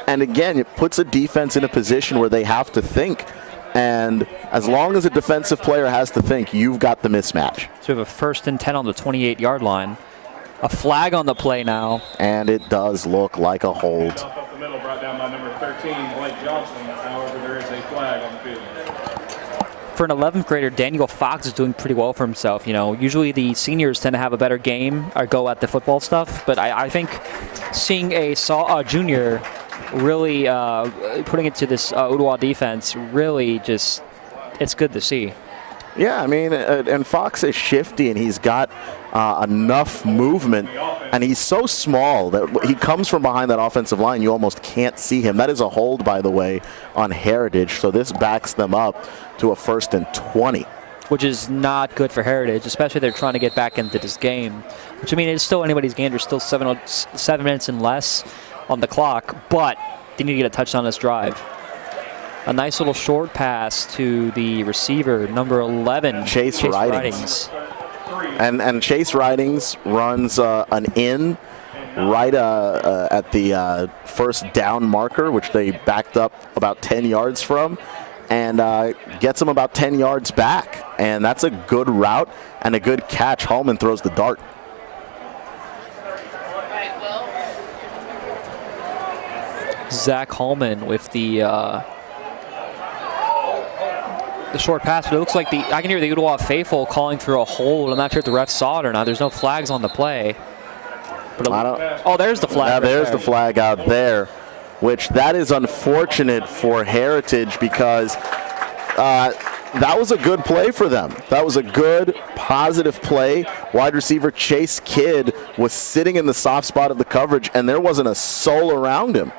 And again, it puts a defense in a position where they have to think. And as long as a defensive player has to think, you've got the mismatch. So we have a 1st and 10 on the 28-yard line. A flag on the play now. And it does look like a hold. Up the middle, brought down by number 13, Blake Johnson. However, there is a flag on the field. For an 11th grader, Daniel Fox is doing pretty well for himself. You know, usually the seniors tend to have a better game or go at the football stuff, but I think seeing a junior really putting it to this Ooltewah defense really just, it's good to see. Yeah, I mean, and Fox is shifty, and he's got enough movement, and he's so small that he comes from behind that offensive line. You almost can't see him. That is a hold, by the way, on Heritage, so this backs them up to a 1st and 20. Which is not good for Heritage, especially they're trying to get back into this game. Which, I mean, it's still anybody's game. There's still 7 minutes and less on the clock, but they need to get a touchdown on this drive. A nice little short pass to the receiver, number 11, Chase Ridings. And Chase Ridings runs an in right at the first down marker, which they backed up about 10 yards from, and gets him about 10 yards back. And that's a good route and a good catch. Hallman throws the dart. Zach Hallman with the short pass, but it looks like I can hear the Ooltewah faithful calling for a hold. I'm not sure if the ref saw it or not. There's no flags on the play. But there's the flag. Yeah, right there's there. the flag out there, which that is unfortunate for Heritage because that was a good play for them. That was a good, positive play. Wide receiver Chase Kidd was sitting in the soft spot of the coverage, and there wasn't a soul around him.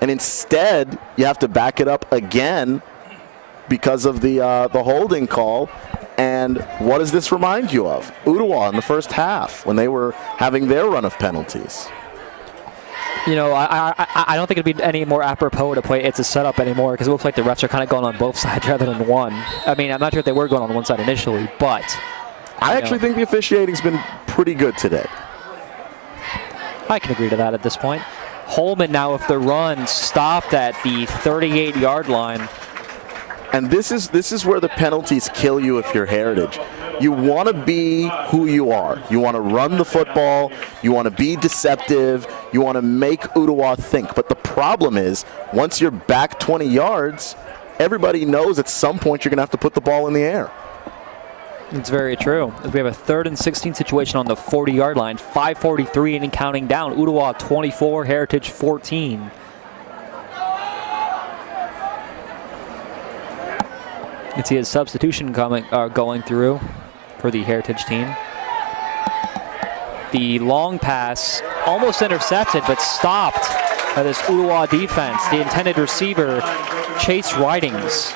And instead, you have to back it up again because of the holding call. And what does this remind you of? Ooltewah in the first half when they were having their run of penalties. You know, I don't think it'd be any more apropos to play It's a Setup anymore because it looks like the refs are kind of going on both sides rather than one. I mean, I'm not sure if they were going on one side initially, but I actually think the officiating's been pretty good today. I can agree to that at this point. Holman now, if the run stopped at the 38-yard line. And this is where the penalties kill you if you're Heritage. You want to be who you are. You want to run the football. You want to be deceptive. You want to make Ooltewah think. But the problem is, once you're back 20 yards, everybody knows at some point you're going to have to put the ball in the air. It's very true. We have a 3rd and 16 situation on the 40-yard line. 5:43 and counting down. Ooltewah 24, Heritage 14. You can see a substitution going through for the Heritage team. The long pass almost intercepted, but stopped by this Ooltewah defense. The intended receiver, Chase Ridings.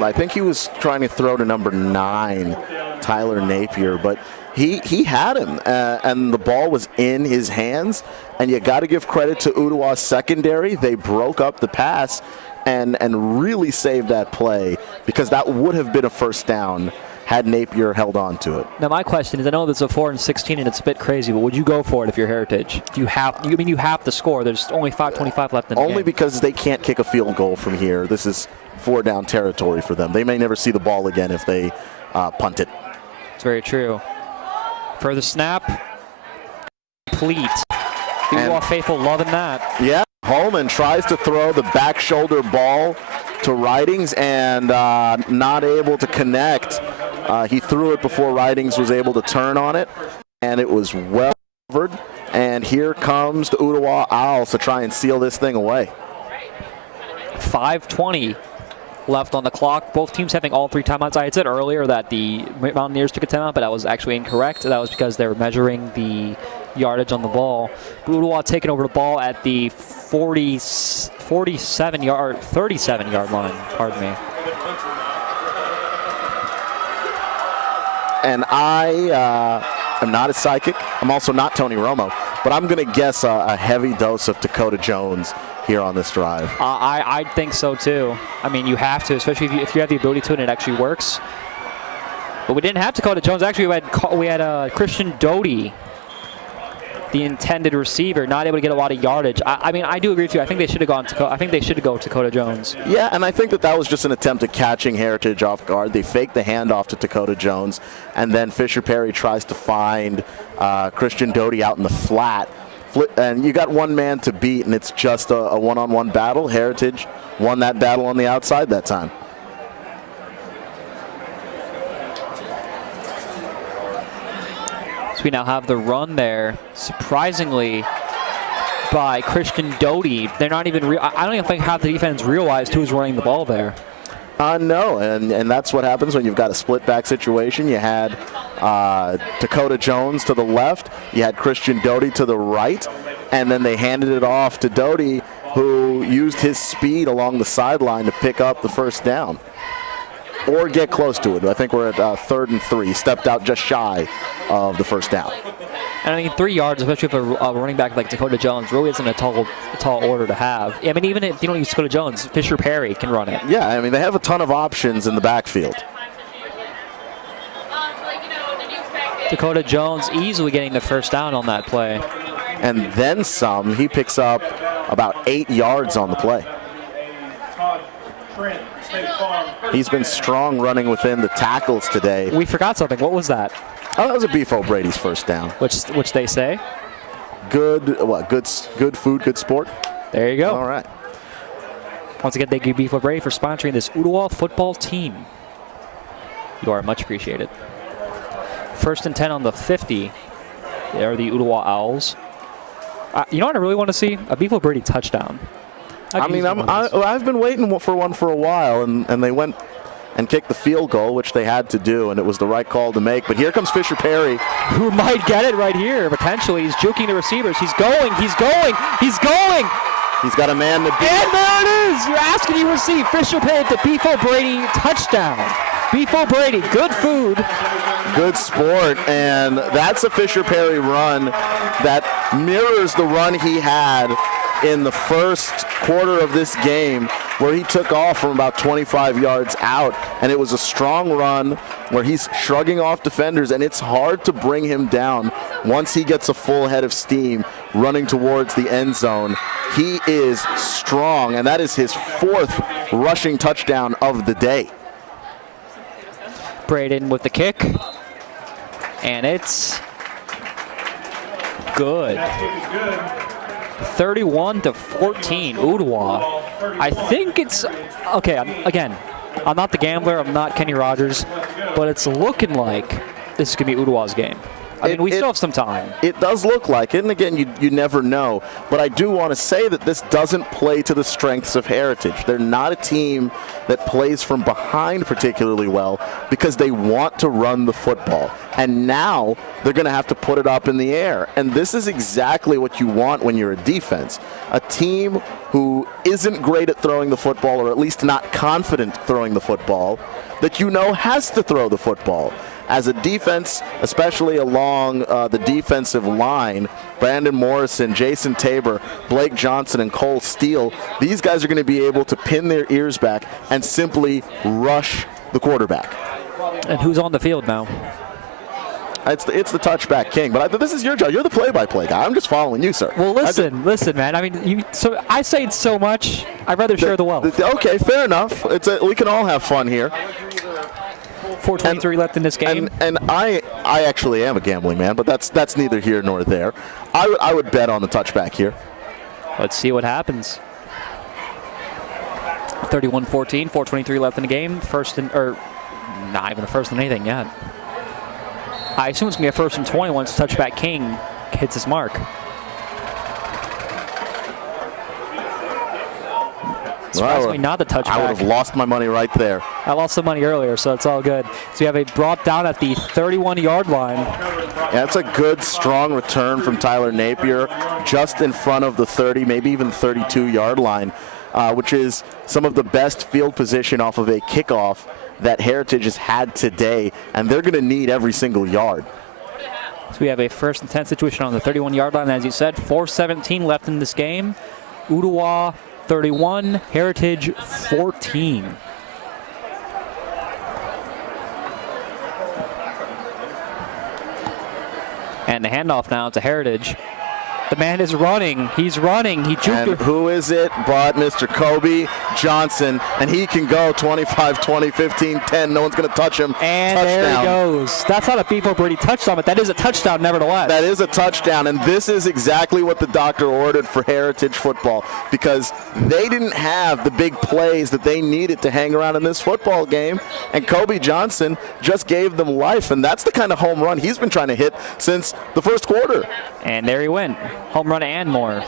I think he was trying to throw to number 9, Tyler Napier, but he had him, and the ball was in his hands. And you got to give credit to Ooltewah's secondary. They broke up the pass and really saved that play because that would have been a first down had Napier held on to it. Now my question is, I know there's a 4 and 16 and it's a bit crazy, but would you go for it if you're Heritage? You have to score. There's only 5:25 left in the game. Only because they can't kick a field goal from here. This is 4-down territory for them. They may never see the ball again if they punt it. It's very true. For the snap, complete. The Ooltewah faithful loving that. Yeah, Holman tries to throw the back shoulder ball to Ridings and not able to connect. He threw it before Ridings was able to turn on it, and it was well covered. And here comes the Ooltewah Owls to try and seal this thing away. 5:20 left on the clock. Both teams having all 3 timeouts. I had said earlier that the Mountaineers took a timeout, but that was actually incorrect. That was because they were measuring the yardage on the ball. Ooltewah taking over the ball at the 37-yard line. Pardon me. And I am not a psychic. I'm also not Tony Romo, but I'm going to guess a heavy dose of Dakota Jones here on this drive. I think so too. I mean, you have to, especially if you have the ability to and it actually works. But we didn't have Dakota Jones. Actually, we had Christian Doty, the intended receiver, not able to get a lot of yardage. I mean, I do agree with you. I think they should have gone to. I think they should have go Dakota Jones. Yeah, and I think that was just an attempt at catching Heritage off guard. They faked the handoff to Dakota Jones, and then Fisher Perry tries to find Christian Doty out in the flat. And you got one man to beat, and it's just a one-on-one battle. Heritage won that battle on the outside that time. So we now have the run there, surprisingly, by Christian Doty. They're not even I don't even think half the defense realized who was running the ball there. No, and that's what happens when you've got a split back situation. You had Dakota Jones to the left, you had Christian Doty to the right, and then they handed it off to Doty, who used his speed along the sideline to pick up the first down. Or get close to it. I think we're at 3rd and 3. Stepped out just shy of the first down. And I mean, 3 yards, especially for a running back like Dakota Jones, really isn't a tall order to have. I mean, even if you don't use Dakota Jones, Fisher Perry can run it. Yeah, I mean, they have a ton of options in the backfield. Dakota Jones easily getting the first down on that play. And then some. He picks up about 8 yards on the play. He's been strong running within the tackles today. We forgot something. What was that? Oh, that was a Beef O'Brady's first down. Which they say? Good food, good sport. There you go. All right. Once again, thank you, Beef O'Brady, for sponsoring this Ooltewah football team. You are much appreciated. 1st and 10 on the 50. There are the Ooltewah Owls. You know what I really want to see? A Beef O'Brady touchdown. I mean, I've been waiting for one for a while, and they went and kicked the field goal, which they had to do, and it was the right call to make. But here comes Fisher Perry, who might get it right here, potentially. He's juking the receivers. He's going. He's going. He's going. He's got a man to beat. And there it is. You're asking, you receive. Fisher Perry at the Beef O'Brady touchdown. Beef O'Brady, good food. Good sport, and that's a Fisher Perry run that mirrors the run he had in the first quarter of this game, where he took off from about 25 yards out, and it was a strong run where he's shrugging off defenders, and it's hard to bring him down once he gets a full head of steam running towards the end zone. He is strong, and that is his 4th rushing touchdown of the day. Braden with the kick, and it's good. 31-14, Ooltewah. I think it's okay. I'm not the gambler. I'm not Kenny Rogers, but it's looking like this is gonna be Ooltewah's game. I mean, we still have some time. It does look like it, and again, you never know. But I do want to say that this doesn't play to the strengths of Heritage. They're not a team that plays from behind particularly well because they want to run the football. And now they're going to have to put it up in the air. And this is exactly what you want when you're a defense. A team who isn't great at throwing the football, or at least not confident throwing the football, that you know has to throw the football. As a defense, especially along the defensive line, Brandon Morrison, Jason Tabor, Blake Johnson, and Cole Steele, these guys are going to be able to pin their ears back and simply rush the quarterback. And who's on the field now? It's the touchback king, but this is your job. You're the play-by-play guy. I'm just following you, sir. Well, listen, man. I mean, I say it so much. I'd rather share the wealth. Okay, fair enough. We can all have fun here. 4:23 left in this game. And I actually am a gambling man, but that's neither here nor there. I would bet on the touchback here. Let's see what happens. 31-14, 4:23 left in the game. Not even a first and anything yet. I assume it's going to be a 1st and 20 once touchback king hits his mark. Surprisingly, not the touchback. I would have lost my money right there. I lost some money earlier, so it's all good. So we have a brought down at the 31-yard line. Yeah, that's a good, strong return from Tyler Napier, just in front of the 30, maybe even 32-yard line, which is some of the best field position off of a kickoff that Heritage has had today, and they're going to need every single yard. So we have a 1st and 10 situation on the 31-yard line. As you said, 4:17 left in this game. Ooltewah 31, Heritage 14. And the handoff now to Heritage. The man is running. He's running. He juked And who is it but Mr. Kobe Johnson? And he can go 25, 20, 15, 10. No one's going to touch him. And touchdown. there he goes. That's not a Beefo Brady touchdown, but that is a touchdown nevertheless. That is a touchdown, and this is exactly what the doctor ordered for Heritage football, because they didn't have the big plays that they needed to hang around in this football game, and Kobe Johnson just gave them life, and that's the kind of home run he's been trying to hit since the first quarter. And there he went. Home run and more.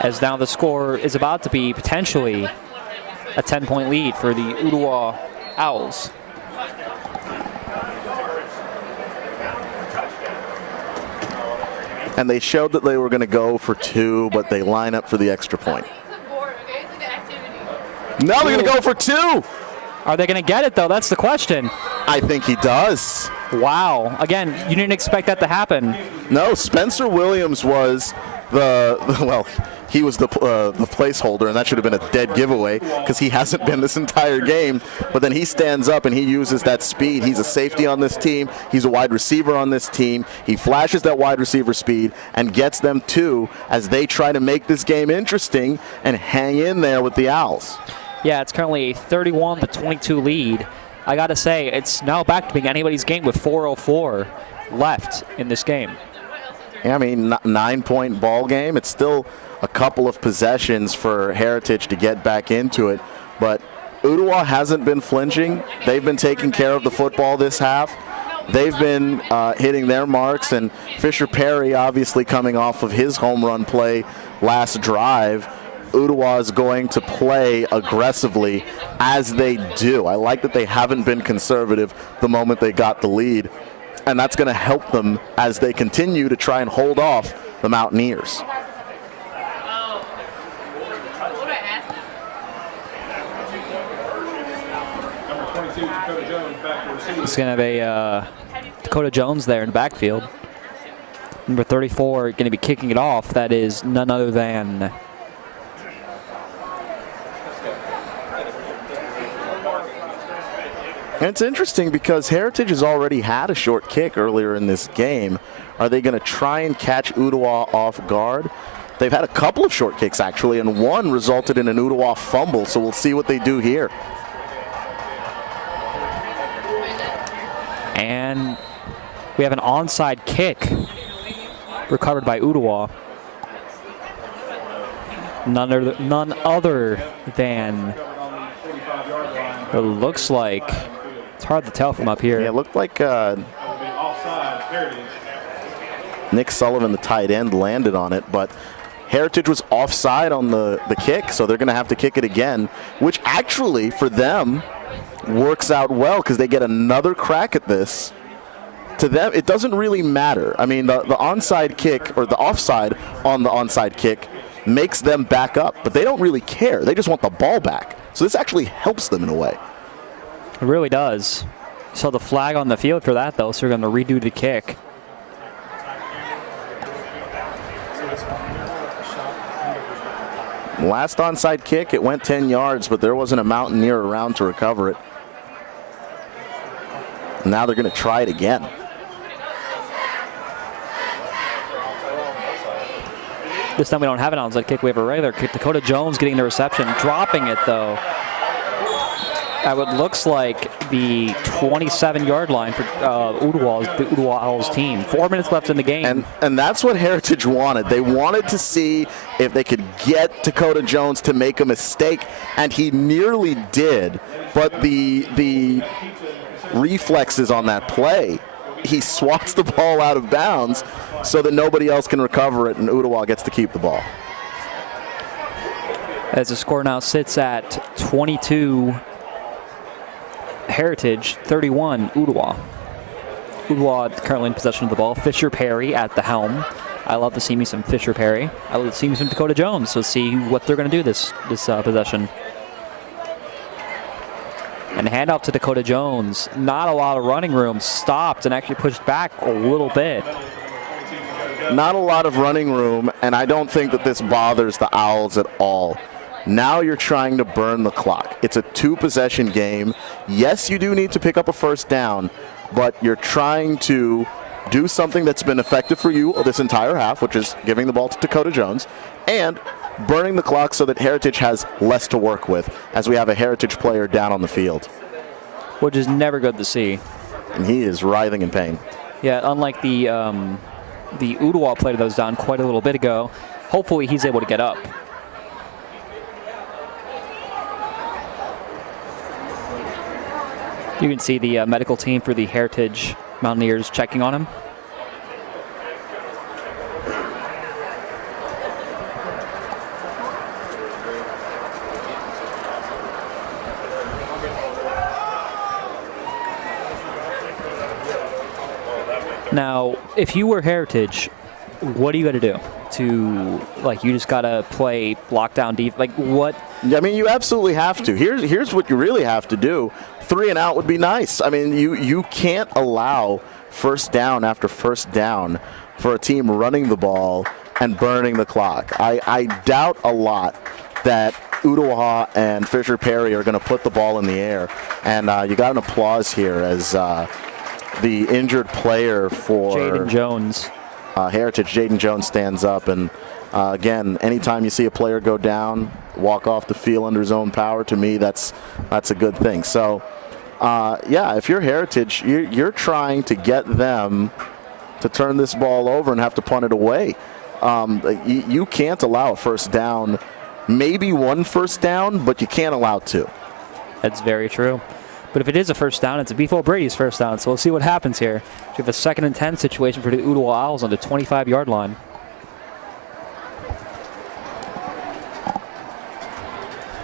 As now the score is about to be potentially a 10-point lead for the Ooltewah Owls. And they showed that they were going to go for 2, but they line up for the extra point. Now they're going to go for 2. Are they going to get it, though? That's the question. I think he does. Wow. Again, you didn't expect that to happen. No, Spencer Williams was he was the placeholder, and that should have been a dead giveaway because he hasn't been this entire game. But then he stands up and he uses that speed. He's a safety on this team. He's a wide receiver on this team. He flashes that wide receiver speed and gets them 2 as they try to make this game interesting and hang in there with the Owls. Yeah, it's currently a 31-22 lead. I got to say, it's now back to being anybody's game with 4:04 left in this game. Yeah, I mean, 9-point ball game. It's still a couple of possessions for Heritage to get back into it, but Ooltewah hasn't been flinching. They've been taking care of the football this half. They've been hitting their marks, and Fisher Perry obviously coming off of his home run play last drive. Ooltewah is going to play aggressively as they do. I like that they haven't been conservative the moment they got the lead, and that's going to help them as they continue to try and hold off the Mountaineers. It's going to have a Dakota Jones there in the backfield. Number 34 going to be kicking it off. That is none other than And it's interesting because Heritage has already had a short kick earlier in this game. Are they going to try and catch Ooltewah off guard? They've had a couple of short kicks, actually, and one resulted in an Ooltewah fumble, so we'll see what they do here. And we have an onside kick recovered by Ooltewah. None other than, it looks like, it's hard to tell from up here. Yeah, it looked like Nick Sullivan, the tight end, landed on it, but Heritage was offside on the kick, so they're going to have to kick it again, which actually, for them, works out well because they get another crack at this. To them, it doesn't really matter. I mean, the onside kick, or the offside on the onside kick, makes them back up, but they don't really care. They just want the ball back. So this actually helps them in a way. It really does. So the flag on the field for that, though, so they're going to redo the kick. Last onside kick, it went 10 yards, but there wasn't a Mountaineer around to recover it. Now they're going to try it again. This time we don't have an onside kick. We have a regular kick. Dakota Jones getting the reception, dropping it, though. At what looks like the 27-yard line for the Ooltewah Owls team. 4 minutes left in the game. And that's what Heritage wanted. They wanted to see if they could get Dakota Jones to make a mistake, and he nearly did. But the reflexes on that play, he swats the ball out of bounds so that nobody else can recover it, and Ooltewah gets to keep the ball. As the score now sits at 22 Heritage, 31 Ooltewah. Ooltewah currently in possession of the ball. Fisher Perry at the helm. I love to see me some Fisher Perry. I love to see me some Dakota Jones. So see what they're going to do this possession. And handoff to Dakota Jones. Not a lot of running room. Stopped and actually pushed back a little bit. Not a lot of running room, and I don't think that this bothers the Owls at all. Now you're trying to burn the clock. It's a 2-possession game. Yes, you do need to pick up a first down, but you're trying to do something that's been effective for you this entire half, which is giving the ball to Dakota Jones, and burning the clock so that Heritage has less to work with as we have a Heritage player down on the field. Which is never good to see. And he is writhing in pain. Yeah, unlike the Ooltewah player that was down quite a little bit ago, hopefully he's able to get up. You can see the medical team for the Heritage Mountaineers checking on him. Now, if you were Heritage, what do you got to do? You just got to play lockdown deep. Like, what? I mean, you absolutely have to. Here's what you really have to do. 3 and out would be nice. I mean, you can't allow first down after first down for a team running the ball and burning the clock. I doubt a lot that Ooltewah and Fisher Perry are going to put the ball in the air. And you got an applause here as the injured player for Jaden Jones. Heritage, Jaden Jones, stands up. And again, anytime you see a player go down, walk off the field under his own power, to me, that's a good thing. So, yeah, if you're Heritage, you're trying to get them to turn this ball over and have to punt it away. You can't allow a first down, maybe 1 first down, but you can't allow 2. That's very true. But if it is a first down, it's a Beef O'Brady's first down. So we'll see what happens here. We have a 2nd and 10 situation for the Ooltewah Owls on the 25-yard line.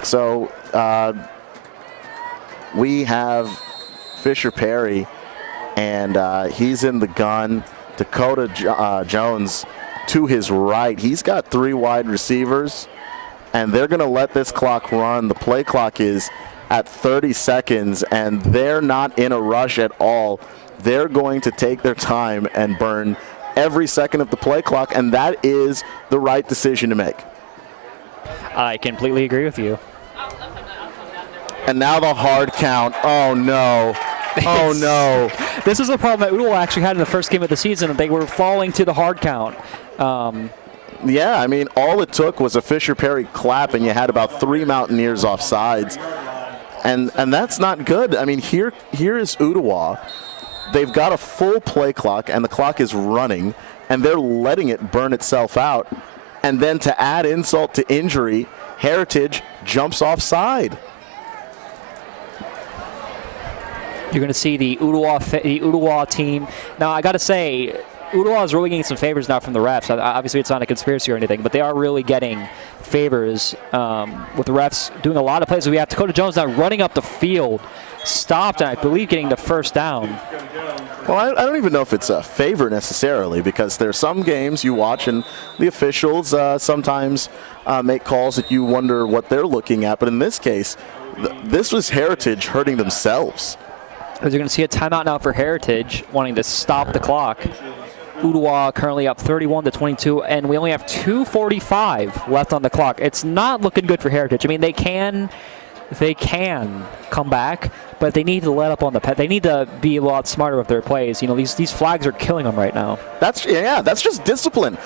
So we have Fisher Perry, and he's in the gun. Dakota Jones to his right. He's got 3 wide receivers, and they're going to let this clock run. The play clock is at 30 seconds, and they're not in a rush at all. They're going to take their time and burn every second of the play clock, and that is the right decision to make. I completely agree with you. And now the hard count. Oh, no. Oh, no. This is a problem that Ooltewah actually had in the first game of the season. They were falling to the hard count. Yeah, I mean, all it took was a Fisher Perry clap, and you had about 3 Mountaineers off sides. And that's not good. I mean, here is Ooltewah. They've got a full play clock, and the clock is running, and they're letting it burn itself out. And then to add insult to injury, Heritage jumps offside. You're going to see the Ooltewah team. Now, I got to say, Ooltewah is really getting some favors now from the refs. Obviously, it's not a conspiracy or anything, but they are really getting favors with the refs doing a lot of plays. We have Dakota Jones now running up the field, stopped, and I believe getting the first down. Well, I don't even know if it's a favor necessarily, because there's some games you watch and the officials sometimes make calls that you wonder what they're looking at. But in this case, this was Heritage hurting themselves. As you're going to see a timeout now for Heritage, wanting to stop the clock. Ooltewah currently up 31-22, and we only have 2:45 left on the clock. It's not looking good for Heritage. I mean, they can come back, but they need to let up on the they need to be a lot smarter with their plays. You know, these flags are killing them right now. That's just discipline.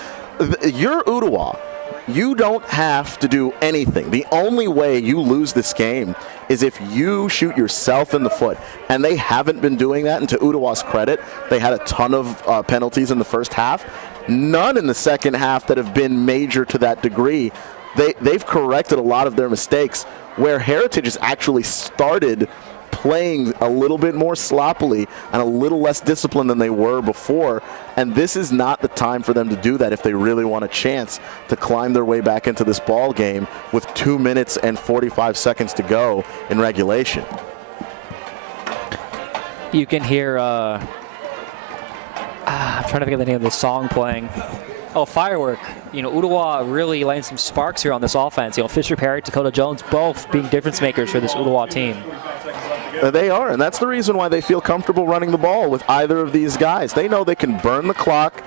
You're Ooltewah. You don't have to do anything. The only way you lose this game is if you shoot yourself in the foot. And they haven't been doing that, and to Ooltewah's credit, they had a ton of penalties in the first half. None in the second half that have been major to that degree. They've corrected a lot of their mistakes, where Heritage has actually started playing a little bit more sloppily and a little less disciplined than they were before. And this is not the time for them to do that if they really want a chance to climb their way back into this ball game with 2 minutes and 45 seconds to go in regulation. You can hear, I'm trying to think of the name of the song playing. Oh, Firework. You know, Ooltewah really lighting some sparks here on this offense. You know, Fisher Perry, Dakota Jones, both being difference makers for this Ooltewah team. They are, and that's the reason why they feel comfortable running the ball with either of these guys. They know they can burn the clock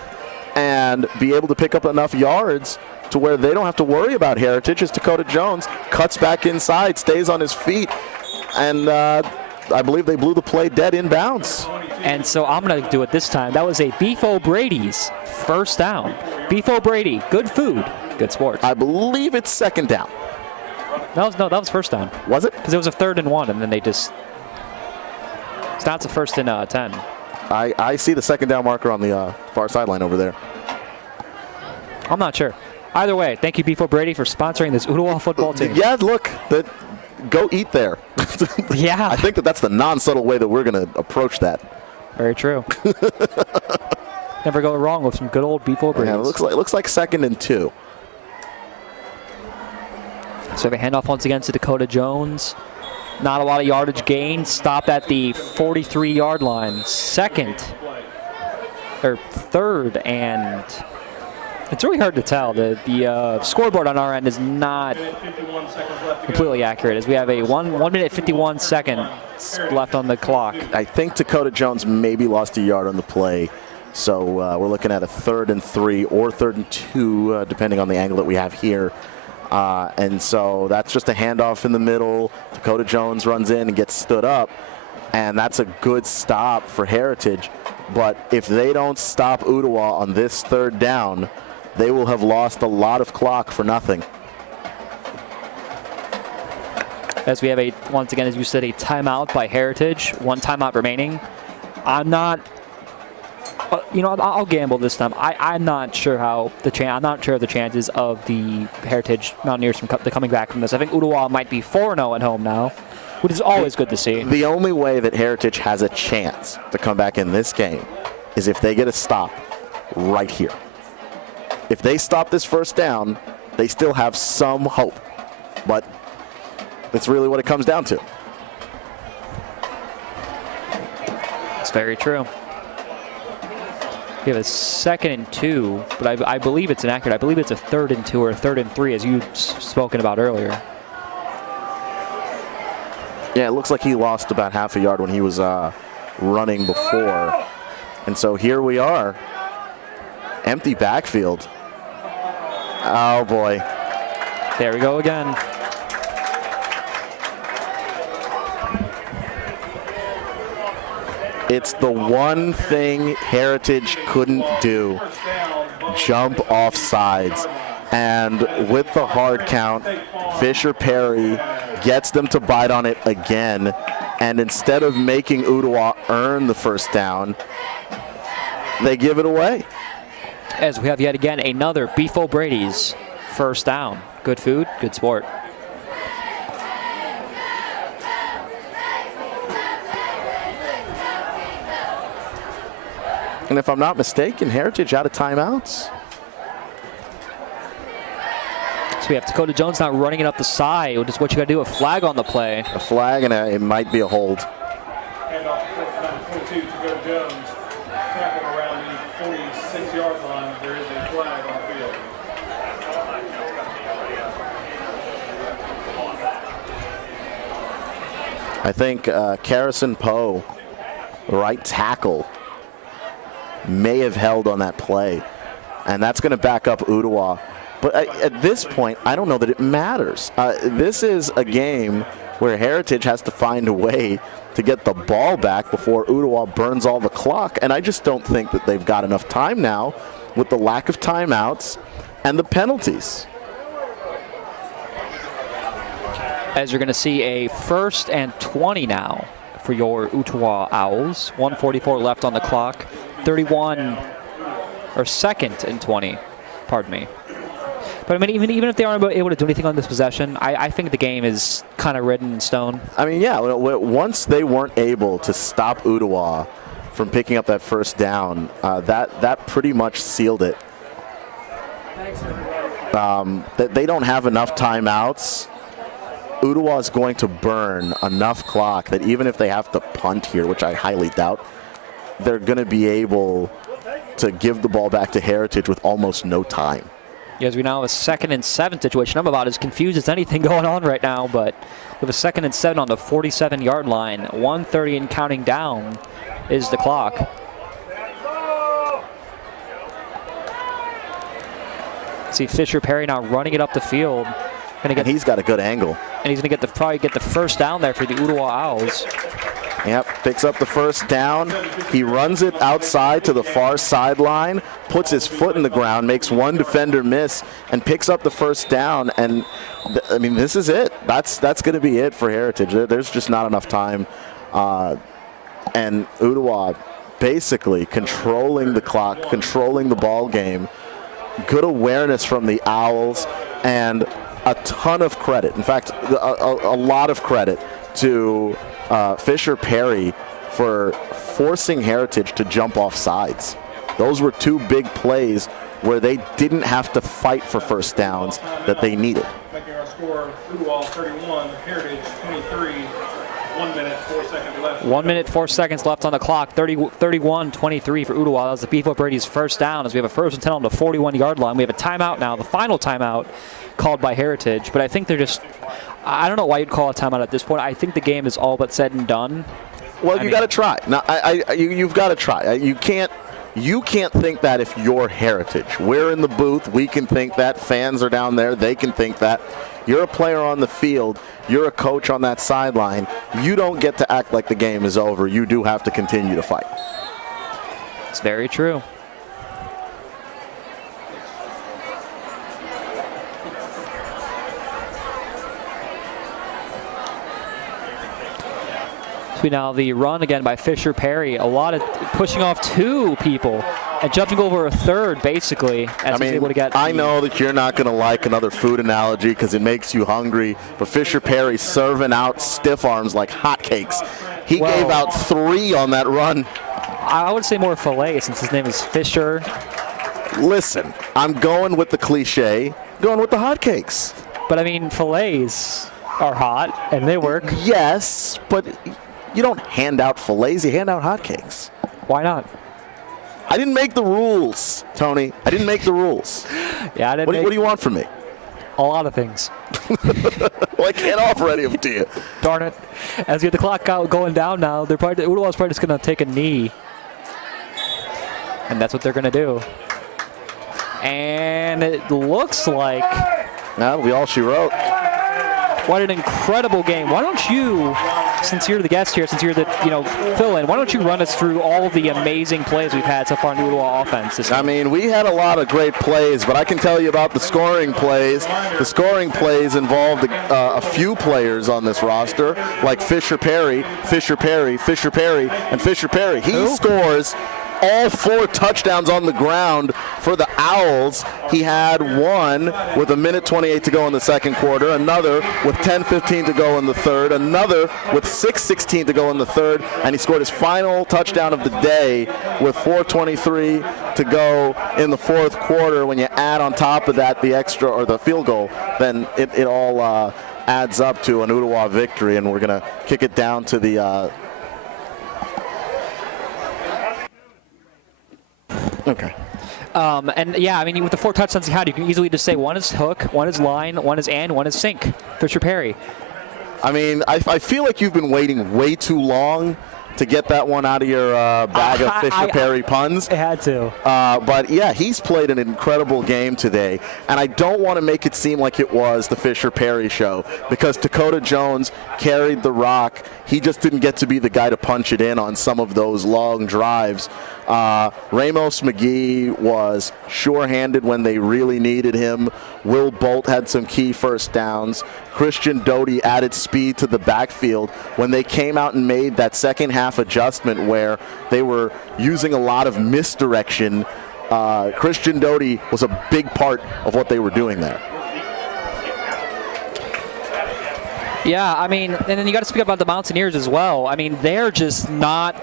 and be able to pick up enough yards to where they don't have to worry about Heritage as Dakota Jones cuts back inside, stays on his feet, and I believe they blew the play dead inbounds. And so I'm going to do it this time. That was a Beef O'Brady's first down. Beef O'Brady, good food, good sports. I believe it's second down. That was first down. Was it? Because it was a 3rd and 1, and then they just. So now it's a 1st and 10. I see the second down marker on the far sideline over there. I'm not sure. Either way, thank you, Beef O'Brady, for sponsoring this Ooltewah football team. Yeah, look, go eat there. Yeah. I think that's the non-subtle way that we're going to approach that. Very true. Never go wrong with some good old Beef O'Brady. Yeah, it looks like 2nd and 2. So we hand off once again to Dakota Jones. Not a lot of yardage gain. Stopped at the 43-yard line. 3rd, and it's really hard to tell. The scoreboard on our end is not completely accurate, as we have a 1 minute 51 seconds left on the clock. I think Dakota Jones maybe lost a yard on the play. So we're looking at a 3rd and 3 or 3rd and 2, depending on the angle that we have here. And so that's just a handoff in the middle. Dakota Jones runs in and gets stood up. And that's a good stop for Heritage. But if they don't stop Ooltewah on this 3rd down, they will have lost a lot of clock for nothing. As we have once again, as you said, a timeout by Heritage. 1 timeout remaining. I'm not. I'll gamble this time. I'm not sure how I'm not sure of the chances of the Heritage Mountaineers coming back from this. I think Ooltewah might be 4-0 at home now, which is always good to see. The only way that Heritage has a chance to come back in this game is if they get a stop right here. If they stop this first down, they still have some hope. But that's really what it comes down to. It's very true. We have a 2nd and 2, but I believe it's inaccurate. I believe it's a 3rd and 2 or a 3rd and 3, as you've spoken about earlier. Yeah, it looks like he lost about half a yard when he was running before. And so here we are. Empty backfield. Oh, boy. There we go again. It's the one thing Heritage couldn't do, jump off sides. And with the hard count, Fisher Perry gets them to bite on it again. And instead of making Ooltewah earn the first down, they give it away. As we have yet again another Beef O'Brady's first down. Good food, good sport. And if I'm not mistaken, Heritage out of timeouts. So we have Dakota Jones now running it up the side, which is what you got to do, a flag on the play. A flag, and it might be a hold. And off number 22 to go Jones. Tackle around the 46-yard line. There is a flag on the field. I think Carrison Poe, the right tackle, may have held on that play. And that's going to back up Ooltewah. But at this point, I don't know that it matters. This is a game where Heritage has to find a way to get the ball back before Ooltewah burns all the clock. And I just don't think that they've got enough time now with the lack of timeouts and the penalties. As you're going to see a 1st and 20 now for your Ooltewah Owls. 1:44 left on the clock. 31, or 2nd and 20, pardon me. But I mean, even if they aren't able to do anything on this possession, I think the game is kind of written in stone. I mean, yeah, once they weren't able to stop Ooltewah from picking up that first down, that pretty much sealed it. They don't have enough timeouts. Ooltewah is going to burn enough clock that even if they have to punt here, which I highly doubt, they're going to be able to give the ball back to Heritage with almost no time. Yes, we now have a 2nd and 7 situation. I'm about as confused as anything going on right now, but we have a 2nd and 7 on the 47-yard line. 1:30 and counting down is the clock. See Fisher Perry now running it up the field. And he's got a good angle. And he's going to probably get the first down there for the Ooltewah Owls. Yep, picks up the first down. He runs it outside to the far sideline, puts his foot in the ground, makes one defender miss, and picks up the first down. And, I mean, this is it. That's going to be it for Heritage. There's just not enough time. And Ooltewah basically controlling the clock, controlling the ball game. Good awareness from the Owls, and a ton of credit. In fact, a lot of credit to Fisher Perry for forcing Heritage to jump off sides. Those were two big plays where they didn't have to fight for first downs that they needed. Making our score, Ooltewah 31, Heritage 23. 1 minute, 4 seconds left. 1 minute, 4 seconds left on the clock. 31-23 for Ooltewah. That was the Beefo Brady's first down as we have a first and 10 on the 41-yard line. We have a timeout now, the final timeout called by Heritage. But I think they're just, I don't know why you'd call a timeout at this point. I think the game is all but said and done. Well, you got to try. Now, you've got to try. You can't think that if you're Heritage. We're in the booth. We can think that. Fans are down there. They can think that. You're a player on the field. You're a coach on that sideline. You don't get to act like the game is over. You do have to continue to fight. It's very true. So now the run again by Fisher Perry. A lot of pushing off two people and jumping over a third, basically, as he's able to get. I know that you're not going to like another food analogy because it makes you hungry, but Fisher Perry serving out stiff arms like hotcakes. He gave out 3 on that run. I would say more filet since his name is Fisher. Listen, I'm going with the cliche, going with the hotcakes. But I mean, fillets are hot and they work. Yes, but you don't hand out fillets, you hand out hotcakes. Why not? I didn't make the rules, Tony. I didn't make the rules. Yeah, I didn't. What do you want from me? A lot of things. Well, I can't offer any of them to you. Darn it. As you get the clock out going down now, Ooltewah's probably just going to take a knee. And that's what they're going to do. And it looks like... That'll be all she wrote. What an incredible game. Why don't you, since you're the guest here, since you're the fill-in, why don't you run us through all of the amazing plays we've had so far in the Ooltewah offense? I mean, we had a lot of great plays, but I can tell you about the scoring plays. The scoring plays involved a few players on this roster, like Fisher Perry, and Fisher Perry. He scores all 4 touchdowns on the ground for the Owls. He had one with 1:28 to go in the second quarter, another with 10:15 to go in the third, another with 6:16 to go in the third, and he scored his final touchdown of the day with 4:23 to go in the fourth quarter. When you add on top of that the extra or the field goal, then it all adds up to an Ooltewah victory, and we're going to kick it down to the okay. And yeah, I mean, with the 4 touchdowns he had, you can easily just say one is hook, one is line, one is and, one is sink. Fisher Perry. I mean, I feel like you've been waiting way too long to get that one out of your bag of Fisher Perry puns. I had to. But yeah, he's played an incredible game today, and I don't want to make it seem like it was the Fisher Perry show, because Dakota Jones carried the rock. He just didn't get to be the guy to punch it in on some of those long drives. Ramos McGee was sure-handed when they really needed him. Will Bolt had some key first downs. Christian Doty added speed to the backfield when they came out and made that second half adjustment where they were using a lot of misdirection. Christian Doty was a big part of what they were doing there. Yeah, I mean, and then you got to speak about the Mountaineers as well. I mean, they were just not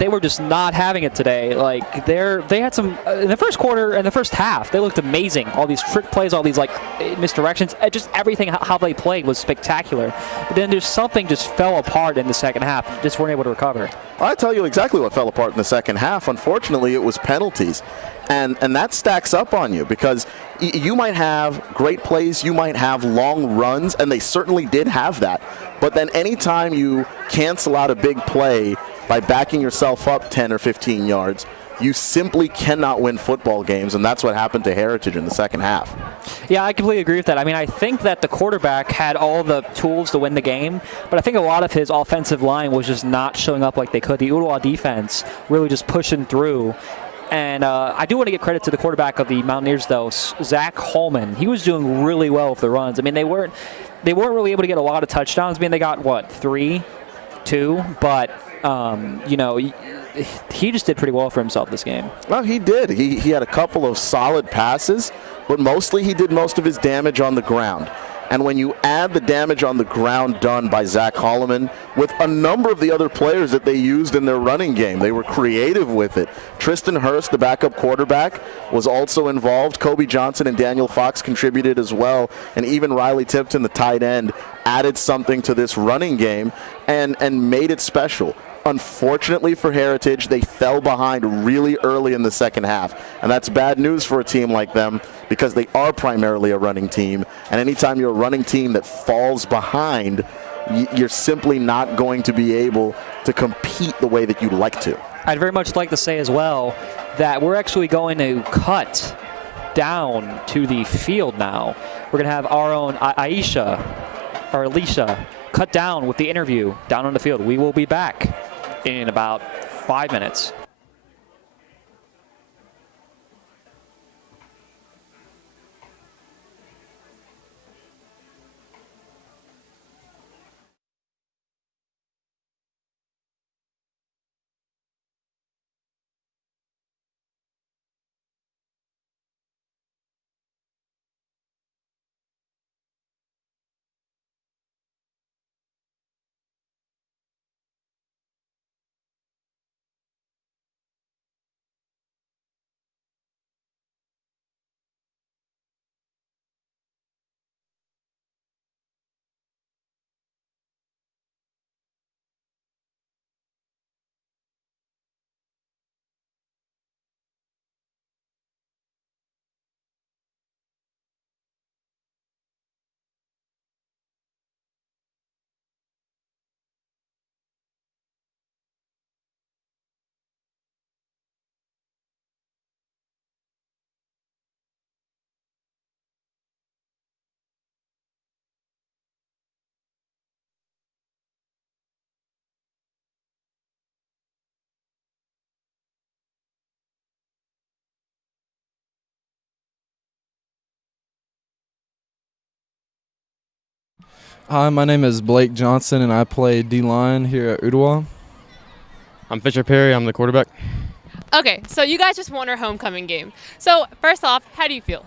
having it today. Like they had some in the first quarter and the first half. They looked amazing. All these trick plays, all these like misdirections, just everything how they played was spectacular. But then there's something just fell apart in the second half. Just weren't able to recover. I'll tell you exactly what fell apart in the second half. Unfortunately, it was penalties. And that stacks up on you, because you might have great plays, you might have long runs, and they certainly did have that. But then anytime you cancel out a big play by backing yourself up 10 or 15 yards, you simply cannot win football games, and that's what happened to Heritage in the second half. Yeah, I completely agree with that. I mean, I think that the quarterback had all the tools to win the game, but I think a lot of his offensive line was just not showing up like they could. The Ooltewah defense really just pushing through. And I do want to give credit to the quarterback of the Mountaineers, though, Zach Holman. He was doing really well with the runs. I mean, they weren't really able to get a lot of touchdowns. I mean, they got, what, 3, 2? But, you know, he just did pretty well for himself this game. Well, he did. He had a couple of solid passes, but mostly he did most of his damage on the ground. And when you add the damage on the ground done by Zach Holloman with a number of the other players that they used in their running game, they were creative with it. Tristan Hurst, the backup quarterback, was also involved. Kobe Johnson and Daniel Fox contributed as well. And even Riley Tipton, the tight end, added something to this running game and made it special. Unfortunately for Heritage, they fell behind really early in the second half. And that's bad news for a team like them because they are primarily a running team. And anytime you're a running team that falls behind, you're simply not going to be able to compete the way that you'd like to. I'd very much like to say as well that we're actually going to cut down to the field now. We're going to have our own Alicia cut down with the interview down on the field. We will be back in about 5 minutes. Hi, my name is Blake Johnson, and I play D-line here at Ooltewah. I'm Fisher Perry. I'm the quarterback. Okay, so you guys just won our homecoming game. So first off, how do you feel?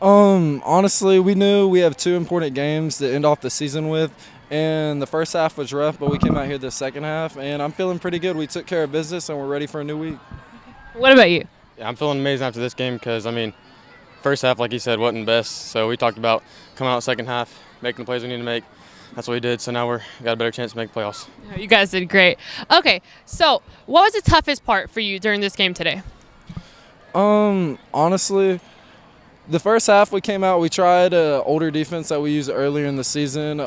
Honestly, we knew we have 2 important games to end off the season with, and the first half was rough, but we came out here the second half, and I'm feeling pretty good. We took care of business, and we're ready for a new week. What about you? Yeah, I'm feeling amazing after this game because, I mean, first half, like you said, wasn't best. So we talked about coming out second half, making the plays we need to make. That's what we did. So now we're got a better chance to make the playoffs. You guys did great. Okay, so what was the toughest part for you during this game today? Honestly, the first half we came out, we tried an older defense that we used earlier in the season.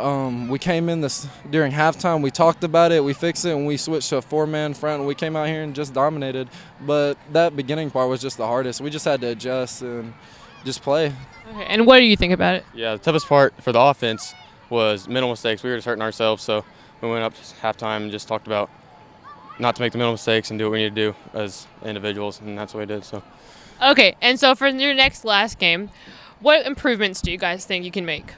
We came in during halftime, we talked about it, we fixed it, and we switched to a 4-man front, and we came out here and just dominated. But that beginning part was just the hardest. We just had to adjust and just play. Okay, and what do you think about it? Yeah, the toughest part for the offense was mental mistakes. We were just hurting ourselves, so we went up to halftime and just talked about not to make the mental mistakes and do what we need to do as individuals, and that's what we did. So. Okay, and so for your last game, what improvements do you guys think you can make?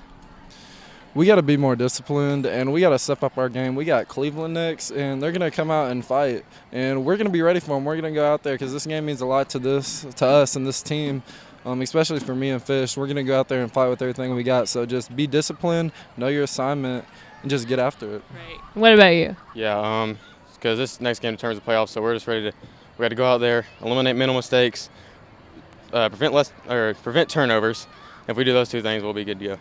We got to be more disciplined, and we got to step up our game. We got Cleveland next, and they're going to come out and fight, and we're going to be ready for them. We're going to go out there because this game means a lot to us and this team, especially for me and Fish. We're going to go out there and fight with everything we got. So just be disciplined, know your assignment, and just get after it. Right. What about you? Yeah, because this next game determines the playoffs, so we're just ready to. We got to go out there, eliminate mental mistakes. Prevent turnovers. If we do those 2 things, we'll be good to go.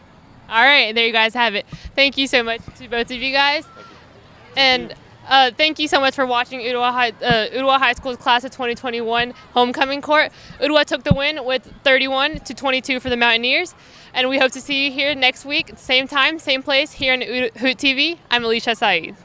All right, there you guys have it. Thank you so much to both of you guys. And thank you so much for watching Ooltewah High School's class of 2021 homecoming court. Ooltewah took the win with 31-22 for the Mountaineers. And we hope to see you here next week, same time, same place, here on Hoot TV. I'm Alicia Saeed.